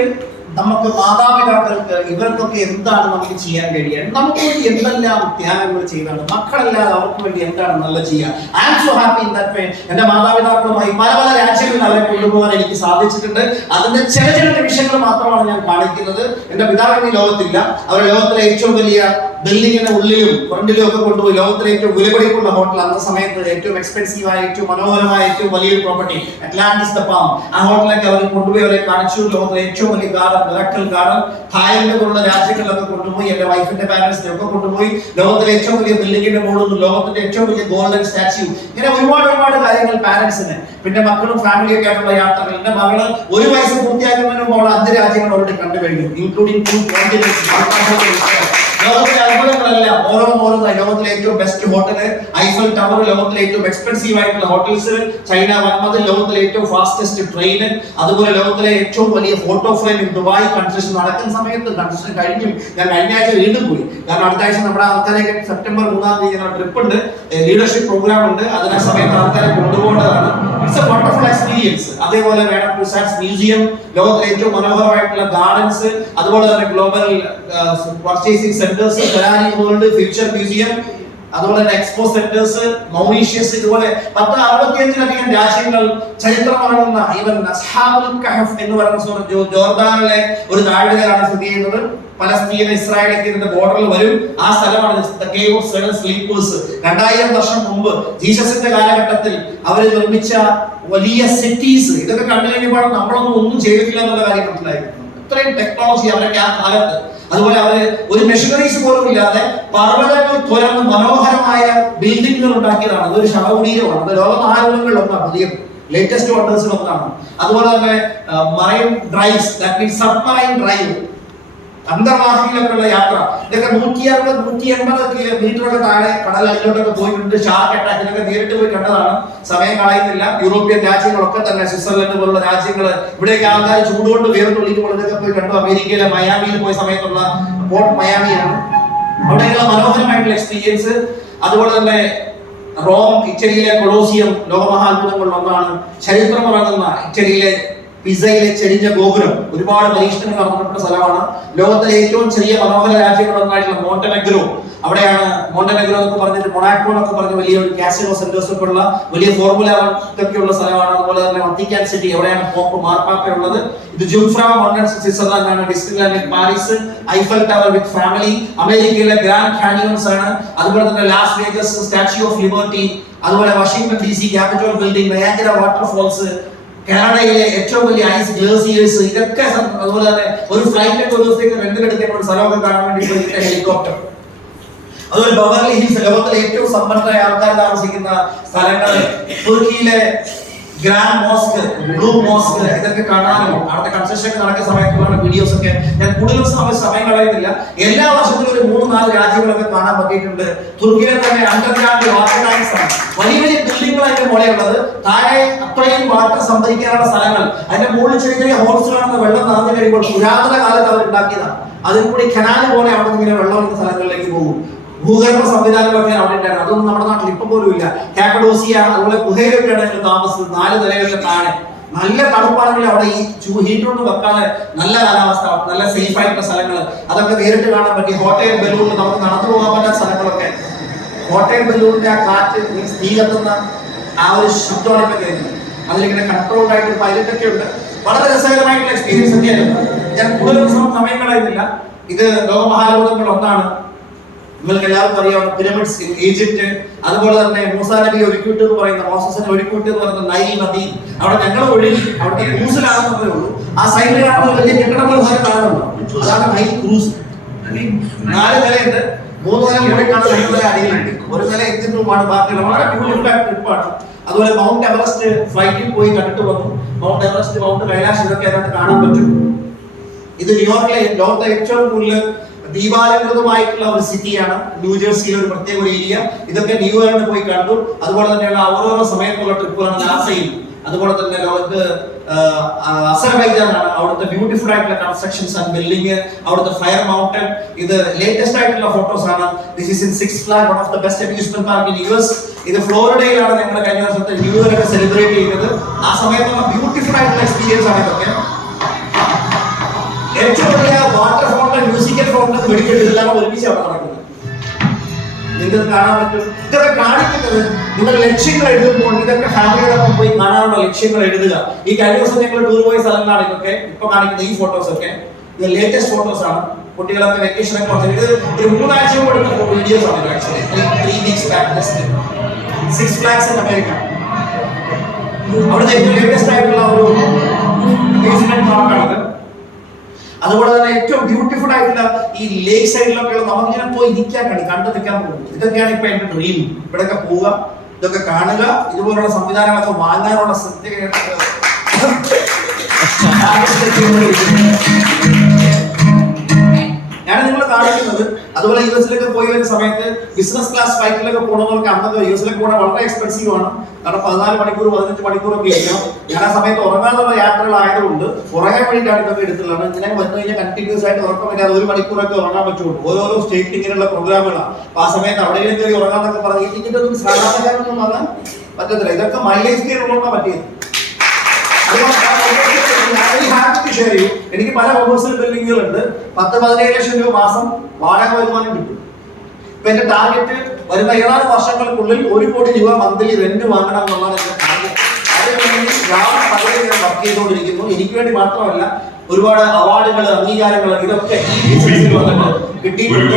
നമുക്ക് മാതാപിതാക്കൾക്ക് ഇവർക്കൊക്കെ എന്താണ് നമുക്ക് ചെയ്യാൻ കഴിയുക? നമുക്ക് വേണ്ടി എന്തെല്ലാം ത്യാഗങ്ങൾ ചെയ്താണ്. മക്കളല്ലാതെ അവർക്ക് വേണ്ടി എന്താണ് നല്ല ചെയ്യുക. I am so happy in that way. എന്റെ മാതാപിതാക്കളുമായി പല പല രാജ്യങ്ങളിൽ അവരെ കൊണ്ടുപോകാൻ എനിക്ക് സാധിച്ചിട്ടുണ്ട്. അതിന്റെ ചില ചില നിമിഷങ്ങൾ മാത്രമാണ് ഞാൻ കാണിക്കുന്നത്. എന്റെ പിതാവ് ഈ ലോകത്തില്ല. അവർ ലോകത്തിലെ ഏറ്റവും വലിയ ബിൽഡിങ്ങിന്റെ ഉള്ളിലും ഫ്രണ്ടിലും ഒക്കെ കൊണ്ടുപോയി ലോകത്തിലെ ഏറ്റവും വിലപിടിപ്പുള്ള ഹോട്ടൽ, അന്ന സമയത്ത് ഏറ്റവും എക്സ്പെൻസീവായ ഏറ്റവും മനോഹരമായ ഏറ്റവും വലിയൊരു പ്രോപ്പർട്ടി അറ്റ്ലാന്റിസ് ദ പാം, ആ ഹോട്ടലിലേക്ക് അവർ കൊണ്ടുപോയി അവരെ കാണിച്ചു. ലോകത്തിലെ ഏറ്റവും വലിയ ഗാർഡൻ മിറക്കിൾ ഗാർഡൻ, തായ്ലൻഡ് പോലുള്ള രാജ്യങ്ങളിലൊക്കെ കൊണ്ടുപോയി. എന്റെ വൈഫിന്റെ പാരന്റ്സിനെ ഒക്കെ കൊണ്ടുപോയി. ലോകത്തിലെ ഏറ്റവും വലിയ ബിൽഡിങ്ങിന്റെ മുകളിൽ ലോകത്തിന്റെ ഏറ്റവും വലിയ ഗോൾഡൻ സ്റ്റാച്യു, ഇങ്ങനെ ഒരുപാട് കാര്യങ്ങൾ പാരന്റ്സിന്. പിന്നെ മക്കളും ഫാമിലിയൊക്കെ ആയിട്ടുള്ള യാത്രകൾ. എന്റെ മകള് 1 വയസ്സ് പൂർത്തിയാക്കുന്നതിന് മുമ്പ് 5 രാജ്യങ്ങൾ ഓൾറെഡി കണ്ടു കഴിഞ്ഞു, ഇൻക്ലൂഡിംഗ് 2 കോണ്ടിനെന്റ്സ്. ലോകത്തിലെ അത്ഭുതങ്ങളെല്ലാം ഓരോന്നായി. ലോകത്തിലെ ഏറ്റവും ബെസ്റ്റ് ഹോട്ടല് ഐഫൽ ടവർ, ലോകത്തിലെ ഏറ്റവും എക്സ്പെൻസീവ് ആയിട്ടുള്ള ഹോട്ടൽസ് ചൈന വന്നത്, ലോകത്തിലെ ഏറ്റവും ഫാസ്റ്റസ്റ്റ് ട്രെയിൻ, അതുപോലെ ലോകത്തിലെ ഏറ്റവും വലിയ ഫോട്ടോ ഫ്രെയിം ദുബായ് കൺസ്ട്രക്ഷൻ നടക്കുന്ന സമയത്ത് കൺസ്ട്രക്ഷൻ കഴിഞ്ഞു. ഞാൻ കഴിഞ്ഞ ആഴ്ച വീണ്ടും പോയി. കാരണം അടുത്ത ആഴ്ച നമ്മുടെ ആൾക്കാരെയൊക്കെ സെപ്റ്റംബർ 3-ാം തീയതി ട്രിപ്പ് ഉണ്ട്, ലീഡർഷിപ്പ് പ്രോഗ്രാം ഉണ്ട്. അതിനെ സമയത്ത് ആൾക്കാരെ കൊണ്ടുപോകേണ്ടതാണ്. It's a wonderful experience. അതേപോലെ വേണം ടുസാറ്റ്സ് മ്യൂസിയം, ലോകത്തിലെ ഏറ്റവും മനോഹരമായിട്ടുള്ള ഗാർഡൻസ്, അതുപോലെ തന്നെ global purchasing centres, Ferrari world, future museum, അതുപോലെ തന്നെ എക്സ്പോ സെന്റേഴ്സ്, മൗറീഷ്യസ്, ഇതുപോലെ 65-ലധികം രാജ്യങ്ങൾ ചരിത്രമടങ്ങുന്ന ഈവൻ അസ്ഹാബുൽ കഹഫ് എന്ന് പറയുന്ന ജോർദാനിലെ ഒരു താഴ്വരയിലാണ് സ്ഥിതി ചെയ്യുന്നത്. പലസ്തീൻ ഇസ്രായേലൊക്കെ ഇതിന്റെ ബോർഡറിൽ വരും. ആ സ്ഥലമാണ് കേവ് ഓഫ് സെവൻ സ്ലീപ്പേഴ്സ്. 2000 വർഷം മുമ്പ് ജീസസിന്റെ കാലഘട്ടത്തിൽ അവർ നിർമ്മിച്ച വലിയ സിറ്റീസ്. ഇതൊക്കെ കണ്ടു കഴിഞ്ഞപ്പോൾ ഒന്നും ചെയ്തിട്ടില്ല എന്നുള്ള കാര്യം മനസ്സിലായിരുന്നു. ഇത്രയും ടെക്നോളജി അവരൊക്കെ ആ കാലത്ത്. അതുപോലെ അവര് ഒരു മെഷീനറീസ് പോലും ഇല്ലാതെ പർവ്വതങ്ങൾ തുരന്ന് മനോഹരമായ ബിൽഡിങ്ങുകൾ ഉണ്ടാക്കിയതാണ്. അതൊരു ശവകുടീരമാണ്. അത് ലോക മഹാത്ഭുതങ്ങളിൽ ഒന്നാണ്, പുതിയ ലേറ്റസ്റ്റ് വണ്ടേഴ്സിൽ ഒന്നാണ്. അതുപോലെ തന്നെ marine drives, that means submarine drive, അന്തർവാഹിനിയിലൊക്കെയുള്ള യാത്ര. ഇതൊക്കെ 160-180 മീറ്ററൊക്കെ താഴെ കടലടിയിലോട്ടൊക്കെ പോയിട്ടുണ്ട്. ഷാർക്ക് അറ്റാക്കിനൊക്കെ നേരിട്ട് പോയി കണ്ടതാണ്. സമയം കളയുന്നില്ല. യൂറോപ്യൻ രാജ്യങ്ങളൊക്കെ തന്നെ, സ്വിറ്റ്സർലൻഡ് പോലുള്ള രാജ്യങ്ങൾ, ഇവിടെയൊക്കെ ആൾക്കാർ ചൂടുകൊണ്ട് വേർതൊള്ളിക്കുമ്പോൾ ഇതൊക്കെ പോയി കണ്ടു. അമേരിക്കയിലെ മയാമിയിൽ പോയ സമയത്തുള്ള പോർട്ട് മയാമിയാണ്. അവിടെയുള്ള മനോഹരമായിട്ടുള്ള എക്സ്പീരിയൻസ്. അതുപോലെ തന്നെ റോം, ഇറ്റലിയിലെ കൊളോസിയം ലോകമഹാത്ഭുതങ്ങളിൽ ഒന്നാണ്. ചരിത്രം പറയുന്ന ഇറ്റലിയിലെ പിസയിലെ ചെരിഞ്ഞ ഗോപുരം, ഒരുപാട് പരീക്ഷണങ്ങൾ നടത്തപ്പെട്ട സ്ഥലമാണ്. ലോകത്തിലെ ഏറ്റവും ചെറിയ മനോഹര രാജ്യങ്ങളൊന്നായിട്ടുള്ള മോണ്ടനെഗ്രോ, അവിടെയാണ് മോണ്ടനെഗ്രോ എന്നൊക്കെ പറഞ്ഞിട്ട് മൊണാക്കോ എന്നൊക്കെ പറഞ്ഞ വലിയ ഒരു കാസിനോ സെന്റേഴ്സ് ഒക്കെ ഉള്ള വലിയ ഫോർമുല 1 ഒക്കെ ഉള്ള സ്ഥലമാണ്. അതുപോലെ തന്നെ വത്തിക്കാൻ സിറ്റി, എവിടെയാണ് പോപ്പ് മാർപ്പാപ്പ ഉള്ളത്. ഇത് ജുംഫ്ര മൗണ്ടൻസ് സ്വിറ്റ്സർലാൻഡ് ആണ്. Disneyland Paris, Eiffel tower with family, അമേരിക്കയിലെ ഗ്രാൻഡ് കാനിയോൺസ് ആണ്. അതുപോലെ തന്നെ Las Vegas statue of liberty, അതുപോലെ Washington DC capital building, Niagara waterfalls, കാനഡയിലെ ഏറ്റവും വലിയ ഐസ് ഗ്ലേസിയേഴ്സ്, ഇതൊക്കെ അതുപോലെ തന്നെ ഒരു ഫ്ലൈറ്റിലേക്ക് ഒരു ദിവസത്തേക്ക് റെന്റിനെടുത്തേക്ക് ഒരു സ്ഥലമൊക്കെ കാണാൻ വേണ്ടി പോയിട്ട് ഹെലികോപ്റ്റർ. അതുപോലെ ബവർലി ഹിൽസ്, ലോകത്തിലെ ഏറ്റവും സമ്പന്നരായ ആൾക്കാർ താമസിക്കുന്ന സ്ഥലങ്ങൾ, തുർക്കിയിലെ ഗ്രാൻഡ് മോസ്ക്, ബ്ലൂ മോസ്ക്, ഇതൊക്കെ കാണാനും അവിടുത്തെ കൺസ്ട്രക്ഷൻ നടക്കുന്ന സമയത്തുള്ള വീഡിയോസ് ഒക്കെ ഞാൻ കൂടുതലും സമയം കളയുന്നില്ല. എല്ലാ വർഷത്തിലും ഒരു 3-4 രാജ്യങ്ങളൊക്കെ കാണാൻ പറ്റിയിട്ടുണ്ട്. തുർക്കിയിലെ തന്നെ അണ്ടർഗ്രാൻഡ് വാട്ടർ ടാങ്ക്സ് ആണ്, വലിയ വലിയ ബിൽഡിങ്ങുകൾ അതിന്റെ മുകളിലുള്ളത്. താഴെ അത്രയും വാട്ടർ സംഭരിക്കാനുള്ള സ്ഥലങ്ങൾ, അതിന്റെ മുകളിൽ ചെറിയ ചെറിയ ഹോൾസുകളാണെന്ന് വെള്ളം നിറഞ്ഞു കഴിയുമ്പോൾ പുരാതന കാലത്ത് അവർ ഉണ്ടാക്കിയതാണ്. അതിൽ കൂടി കനാല് പോലെ അവിടെ ഇങ്ങനെ വെള്ളം വരുന്ന സ്ഥലങ്ങളിലേക്ക് പോകും. ഭൂഗർഭ സംവിധാനങ്ങളൊക്കെ അവിടെ ഉണ്ടായിരുന്നു. അതൊന്നും നമ്മുടെ നാട്ടിൽ ഇപ്പൊ പോലും ഇല്ല. കാപ്പഡോസിയ, അതുപോലെ ഗുഹയിലൊക്കെയാണ് ഞങ്ങൾ താമസിച്ചത്. 4 നിലകളിലെ താഴെ നല്ല തണുപ്പാണെങ്കിൽ അവിടെ ഈ ഹീറ്ററൊന്നും വെക്കാതെ നല്ല കാലാവസ്ഥ, നല്ല സേഫ് ആയിട്ടുള്ള സ്ഥലങ്ങൾ, അതൊക്കെ നേരിട്ട് കാണാൻ പറ്റി. ഹോട്ടൽ ബലൂൺ, നമുക്ക് നടന്നു പോകാൻ പറ്റുന്ന സ്ഥലങ്ങളൊക്കെ. ഹോട്ടൽ ബലൂണിന്റെ ആ കാറ്റ്, തീ കത്തുന്ന ആ ഒരു ശബ്ദമാണ് ഇപ്പൊ കേൾക്കുന്നത്. അതിലിങ്ങനെ കൺട്രോൾഡ് ആയിട്ട് പൈലറ്റ് ഒക്കെ ഉണ്ട്. വളരെ രസകരമായിട്ടുള്ള എക്സ്പീരിയൻസ് ഒക്കെയായിരുന്നു. ഞാൻ കൂടുതൽ സമയം കളയുന്നില്ല. ഇത് ലോകമഹാത്ഭുതങ്ങളിൽ ഒന്നാണ്. നിങ്ങൾക്ക് എല്ലാവർക്കും അറിയാവുന്ന പിരമിഡ്സ് ഈജിപ്റ്റ്, അതുപോലെ തന്നെ മൂസാ നബി ഒരുക്കിവിട്ട് എന്ന് പറയുന്ന, മോസസിനെ ഒരുക്കിവിട്ട് എന്ന് പറയുന്ന നൈൽ നദി, അവിടെ ഞങ്ങൾ ഒഴുകി അവിടുത്തെ ക്രൂസിലാണെന്നേ ഉള്ളൂ. ആ സൈഡിൽ കാണുന്ന വലിയ കെട്ടിടങ്ങൾ കാണുന്നുണ്ടോ, അതാണ് നൈൽ ക്രൂസ്. 4 നിലയുണ്ട്, 3 നില മുകളിലാണ്, 2 നില അടിയിലുണ്ട്. ഒരു നില എഞ്ചിൻ റൂമാണ്, ബാക്കിയുള്ള വളരെ ബ്യൂട്ടിഫുൾ ആയിട്ട് ട്രിപ്പാണ്. അതുപോലെ മൗണ്ട് എവറസ്റ്റ് ഫ്ലൈറ്റിൽ പോയി കണ്ടിട്ട് വന്നു. മൗണ്ട് എവറസ്റ്റ്, മൗണ്ട് കൈലാഷ്, ഇതൊക്കെ അതിനകത്ത് കാണാൻ പറ്റും. ഇത് ന്യൂയോർക്കിലെ ലോകത്തെ ഏറ്റവും കൂടുതൽ ദീപാലംകൃതമായിട്ടുള്ള ഒരു സിറ്റിയാണ്. ന്യൂജേഴ്സിയിലെ ഒരു പ്രത്യേക ഒരു ഏരിയ. ഇതൊക്കെ ന്യൂയോർക്കിൽ പോയി കണ്ടു. അതുപോലെ തന്നെയുള്ള ഓരോരോ സമയത്തുള്ള ട്രിപ്പുകളാണ് നാസയിൽ. അതുപോലെ തന്നെ ലോകത്ത് അസർബൈജാനാണ്, അവിടുത്തെ ബ്യൂട്ടിഫുൾ ആയിട്ടുള്ള കൺസ്ട്രക്ഷൻസ് ആൻഡ് ബിൽഡിംഗ്, അവിടുത്തെ ഫയർ മൗണ്ടൻ. ഇത് ലേറ്റസ്റ്റ് ആയിട്ടുള്ള ഫോട്ടോസ് ആണ്. This is in six flag, one of the best amusement park in US. ഇത് ഫ്ലോറിഡയിലാണ് ഞങ്ങൾ കഴിഞ്ഞ വർഷത്തെ ന്യൂ ഇയർ ഒക്കെ സെലിബ്രേറ്റ് ചെയ്യുന്നത്. ആ സമയത്തുള്ള ബ്യൂട്ടിഫുൾ ആയിട്ടുള്ള എക്സ്പീരിയൻസ് ആണ് ഇതൊക്കെ. ഏറ്റവും വലിയ water fountain, musical fountain, medical, ഇതെല്ലാം ഒരുമിച്ച് അവിടെ നടക്കുന്നത്. നിങ്ങൾക്ക് കാണാൻ പറ്റും. ഇതൊക്കെ കാണിക്കുന്നത് നിങ്ങൾ ലക്ഷ്യങ്ങൾ എഴുതുമ്പോൾ ഇതൊക്കെ ഫാമിലിയോടൊപ്പം പോയി കാണാനുള്ള ലക്ഷ്യങ്ങൾ എഴുതുക. ഈ കഴിഞ്ഞ ദിവസം ഞങ്ങൾ ടൂർ പോയ സ്ഥലങ്ങളാണ് ഇതൊക്കെ. ഇപ്പൊ കാണിക്കുന്ന ഈ ഫോട്ടോസ് ഒക്കെ ഇത് ലേറ്റസ്റ്റ് ഫോട്ടോസ് ആണ്. കുട്ടികളൊക്കെ വെക്കേഷൻ ഒക്കെ വന്നത്. ഇത് ഒരു 3 ആഴ്ച മുമ്പ് എടുത്ത വീഡിയോസ് ആണ്. Actually 3 weeks back just 6 flags in America. അവിടുത്തെ ഏറ്റവും ലേറ്റസ്റ്റ് ആയിട്ടുള്ള ഒരു അമ്യൂസ്മെന്റ് പാർക്കാണിത്. അതുപോലെ തന്നെ ഏറ്റവും ബ്യൂട്ടിഫുൾ ആയിട്ടുള്ള ഈ ലേക്ക് സൈഡിലൊക്കെ നമുക്കിങ്ങനെ പോയി നിൽക്കാൻ കണ്ടു നിൽക്കാൻ പോകും. ഇതൊക്കെയാണ് ഇപ്പൊ എന്റെ ഡ്രീം. ഇവിടെയൊക്കെ പോവുക, ഇതൊക്കെ കാണുക, ഇതുപോലുള്ള സംവിധാനങ്ങളൊക്കെ വാങ്ങാനുള്ള ഞാൻ നിങ്ങൾ കാണിക്കുന്നത്. അതുപോലെ യുഎസിലൊക്കെ പോയി വരുന്ന സമയത്ത് ബിസിനസ് ക്ലാസ് ഫ്ലൈറ്റിലൊക്കെ പോകണമെന്നൊക്കെ അന്നൊക്കെ യുഎസിലൊക്കെ പോകണം വളരെ എക്സ്പെൻസീവ് ആണ്. കാരണം 14 മണിക്കൂർ 15 മണിക്കൂറൊക്കെ ഇരിക്കണം. ഞാൻ ആ സമയത്ത് ഉറങ്ങാനുള്ള യാത്രകളായതുകൊണ്ട് ഉറങ്ങാൻ വേണ്ടിയിട്ടാണ് ഇതൊക്കെ എടുത്തുള്ളത്. ഇങ്ങനെ വന്നു കഴിഞ്ഞാൽ കണ്ടിന്യൂസ് ആയിട്ട് ഉറക്കമില്ലാതെ 1 മണിക്കൂറൊക്കെ ഉറങ്ങാൻ പറ്റുള്ളൂ. ഓരോരോ സ്റ്റേറ്റിൽ ഇങ്ങനെയുള്ള പ്രോഗ്രാമുകളാണ്. അപ്പൊ ആ സമയത്ത് അവിടെയും കയറി ഉറങ്ങാന്നൊക്കെ പറഞ്ഞ് ഈ ടിക്കറ്റ് ഒന്നും സാധാരണക്കാരൊന്നും വാങ്ങാൻ പറ്റത്തില്ല. ഇതൊക്കെ മൈ ലൈഫ് കെയർ ഉള്ളതാണ് പറ്റിയത്. എനിക്ക് പല കൊമേഴ്സ്യൽ ബിൽഡിങ്ങുകളുണ്ട്. 10-17 ലക്ഷം രൂപ മാസം വാടക വരുമാനം കിട്ടും. ഇപ്പൊ എന്റെ ടാർഗറ്റ് വരുന്ന 7 വർഷങ്ങൾക്കുള്ളിൽ 1 കോടി രൂപ മന്ത്ലി റെന്റ് വാങ്ങണം എന്നുള്ളതാണ് എന്റെ ടാർഗറ്റ്. അതിനുവേണ്ടി ഞാൻ വർക്ക് ചെയ്തുകൊണ്ടിരിക്കുന്നു. എനിക്ക് വേണ്ടി മാത്രമല്ല, ഒരുപാട് അവാർഡുകൾ, അംഗീകാരങ്ങൾ, ഇതൊക്കെ ഈ ബിസിനസ്സിൽ വന്നിട്ട് കിട്ടിയിട്ടുണ്ട്.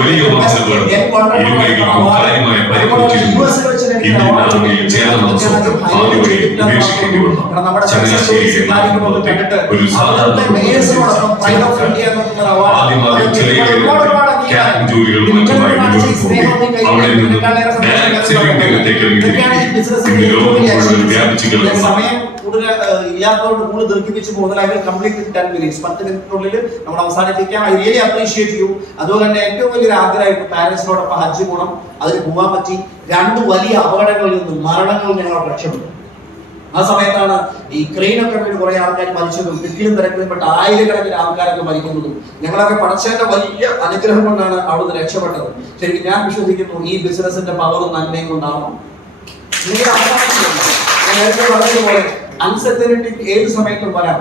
സമയം ഇല്ലാത്തതുകൊണ്ട് കൂടുതൽ ദീർഘിപ്പിച്ച് പോകുന്നത്. I will complete in 10 minutes. 10 മിനിറ്റിനുള്ളിൽ നമ്മൾ അവസാനിപ്പിക്കാം. I really appreciate you. അതുപോലെ തന്നെ ഏറ്റവും വലിയൊരു ആഗ്രഹമായിട്ട് പാരന്റ്സിനോടൊപ്പം ഹജ്ജ് പോകണം. അതിന് പോകാൻ പറ്റി. 2 വലിയ അപകടങ്ങളിൽ നിന്നും മരണങ്ങളിൽ ഞങ്ങൾ രക്ഷപ്പെട്ടു. ആ സമയത്താണ് ഈ ക്രെയിനൊക്കെ വേണ്ടി കുറെ ആൾക്കാർ മരിച്ചതും തിക്കിലും തിരക്കിലും പെട്ട ആയിരക്കണക്കിന് ആൾക്കാരൊക്കെ മരിക്കുന്നതും ഞങ്ങളൊക്കെ പഠിച്ചതിന്റെ വലിയ അനുഗ്രഹം കൊണ്ടാണ് അവിടുന്ന് രക്ഷപ്പെട്ടത്. ശരിക്കും ഞാൻ വിശ്വസിക്കുന്നു ഈ ബിസിനസിന്റെ പവറും നന്മയും കൊണ്ടാവണം. ഞാൻ നേരത്തെ പറഞ്ഞതുപോലെ അൺസെർട്ടനിറ്റി ഏത് സമയത്തും വരാം.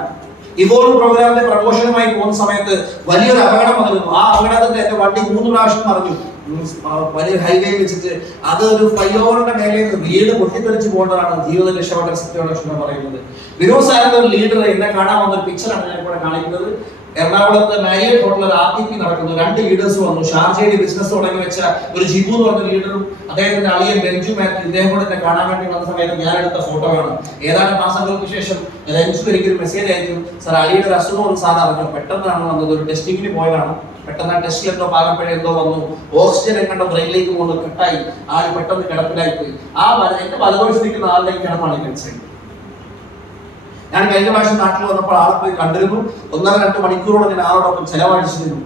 ഇവോൾവ് പ്രോഗ്രാമിന്റെ പ്രമോഷനുമായി പോകുന്ന സമയത്ത് വലിയൊരു അപകടം വന്നിരുന്നു. ആ അപകടത്തിന്റെ എന്റെ വണ്ടി 3 പ്രാവശ്യം മറിഞ്ഞു. വലിയ ഹൈവേ വെച്ചിട്ട് അത് ഒരു ഫ്ലൈഓവറിന്റെ മേലെ വീട് പൊട്ടിത്തെറിച്ച് പോകേണ്ടതാണ് ജീവിതം രക്ഷപ്പെട്ട സത്യോടെ പറയുന്നത്. വിനോദ് സാറിന്റെ ഒരു ലീഡർ എന്നെ കാണാൻ വന്നൊരു പിക്ചറാണ് ഞാൻ ഇവിടെ കാണിക്കുന്നത്. എറണാകുളത്ത് മാരിയറ്റ് ഹോട്ടലിൽ RTP നടക്കുന്നു. 2 ലീഡേഴ്സ് വന്നു. ഷാർജയിൽ ബിസിനസ് തുടങ്ങി വെച്ച ഒരു ജിബു എന്ന് പറഞ്ഞ ലീഡറും അദ്ദേഹത്തിന്റെ അളിയൻ ബെഞ്ചു മാത്യു, ഇദ്ദേഹം കൂടെ എന്നെ കാണാൻ വേണ്ടി വന്ന സമയത്ത് ഞാൻ എടുത്ത ഫോട്ടോയാണ്. ഏതാനും മാസങ്ങൾക്ക് ശേഷം രഞ്ജു എനിക്കൊരു മെസ്സേജ് അയച്ചു, സാർ അലിയുടെ ഒരു അസുഖം ഒന്ന് സാർ അറിഞ്ഞു, പെട്ടെന്നാണ് വന്നത്, ഒരു ടെസ്റ്റിങ്ങിന് പോയതാണ്, പെട്ടെന്ന് ആ ടെസ്റ്റിൽ എന്തോ പാകപ്പഴം എന്തോ വന്നു, ഓക്സിജൻ എങ്ങാണ്ടോ ബ്രെയിനിലേക്ക് കൊണ്ട് കെട്ടായി, ആൾ പെട്ടെന്ന് കിടപ്പിലായി പോയി. ആ എന്റെ വലതുവശത്ത് നിൽക്കുന്ന ആളിലേക്ക് കിടപ്പാണ് ഈ മനസ്സിലായി. ഞാൻ കഴിഞ്ഞ പ്രാവശ്യം നാട്ടിൽ വന്നപ്പോൾ ആളെ പോയി കണ്ടിരുന്നു. 1.5-2 മണിക്കൂറോളം ഞാൻ ആളോടൊപ്പം ചെലവഴിച്ചിരുന്നു.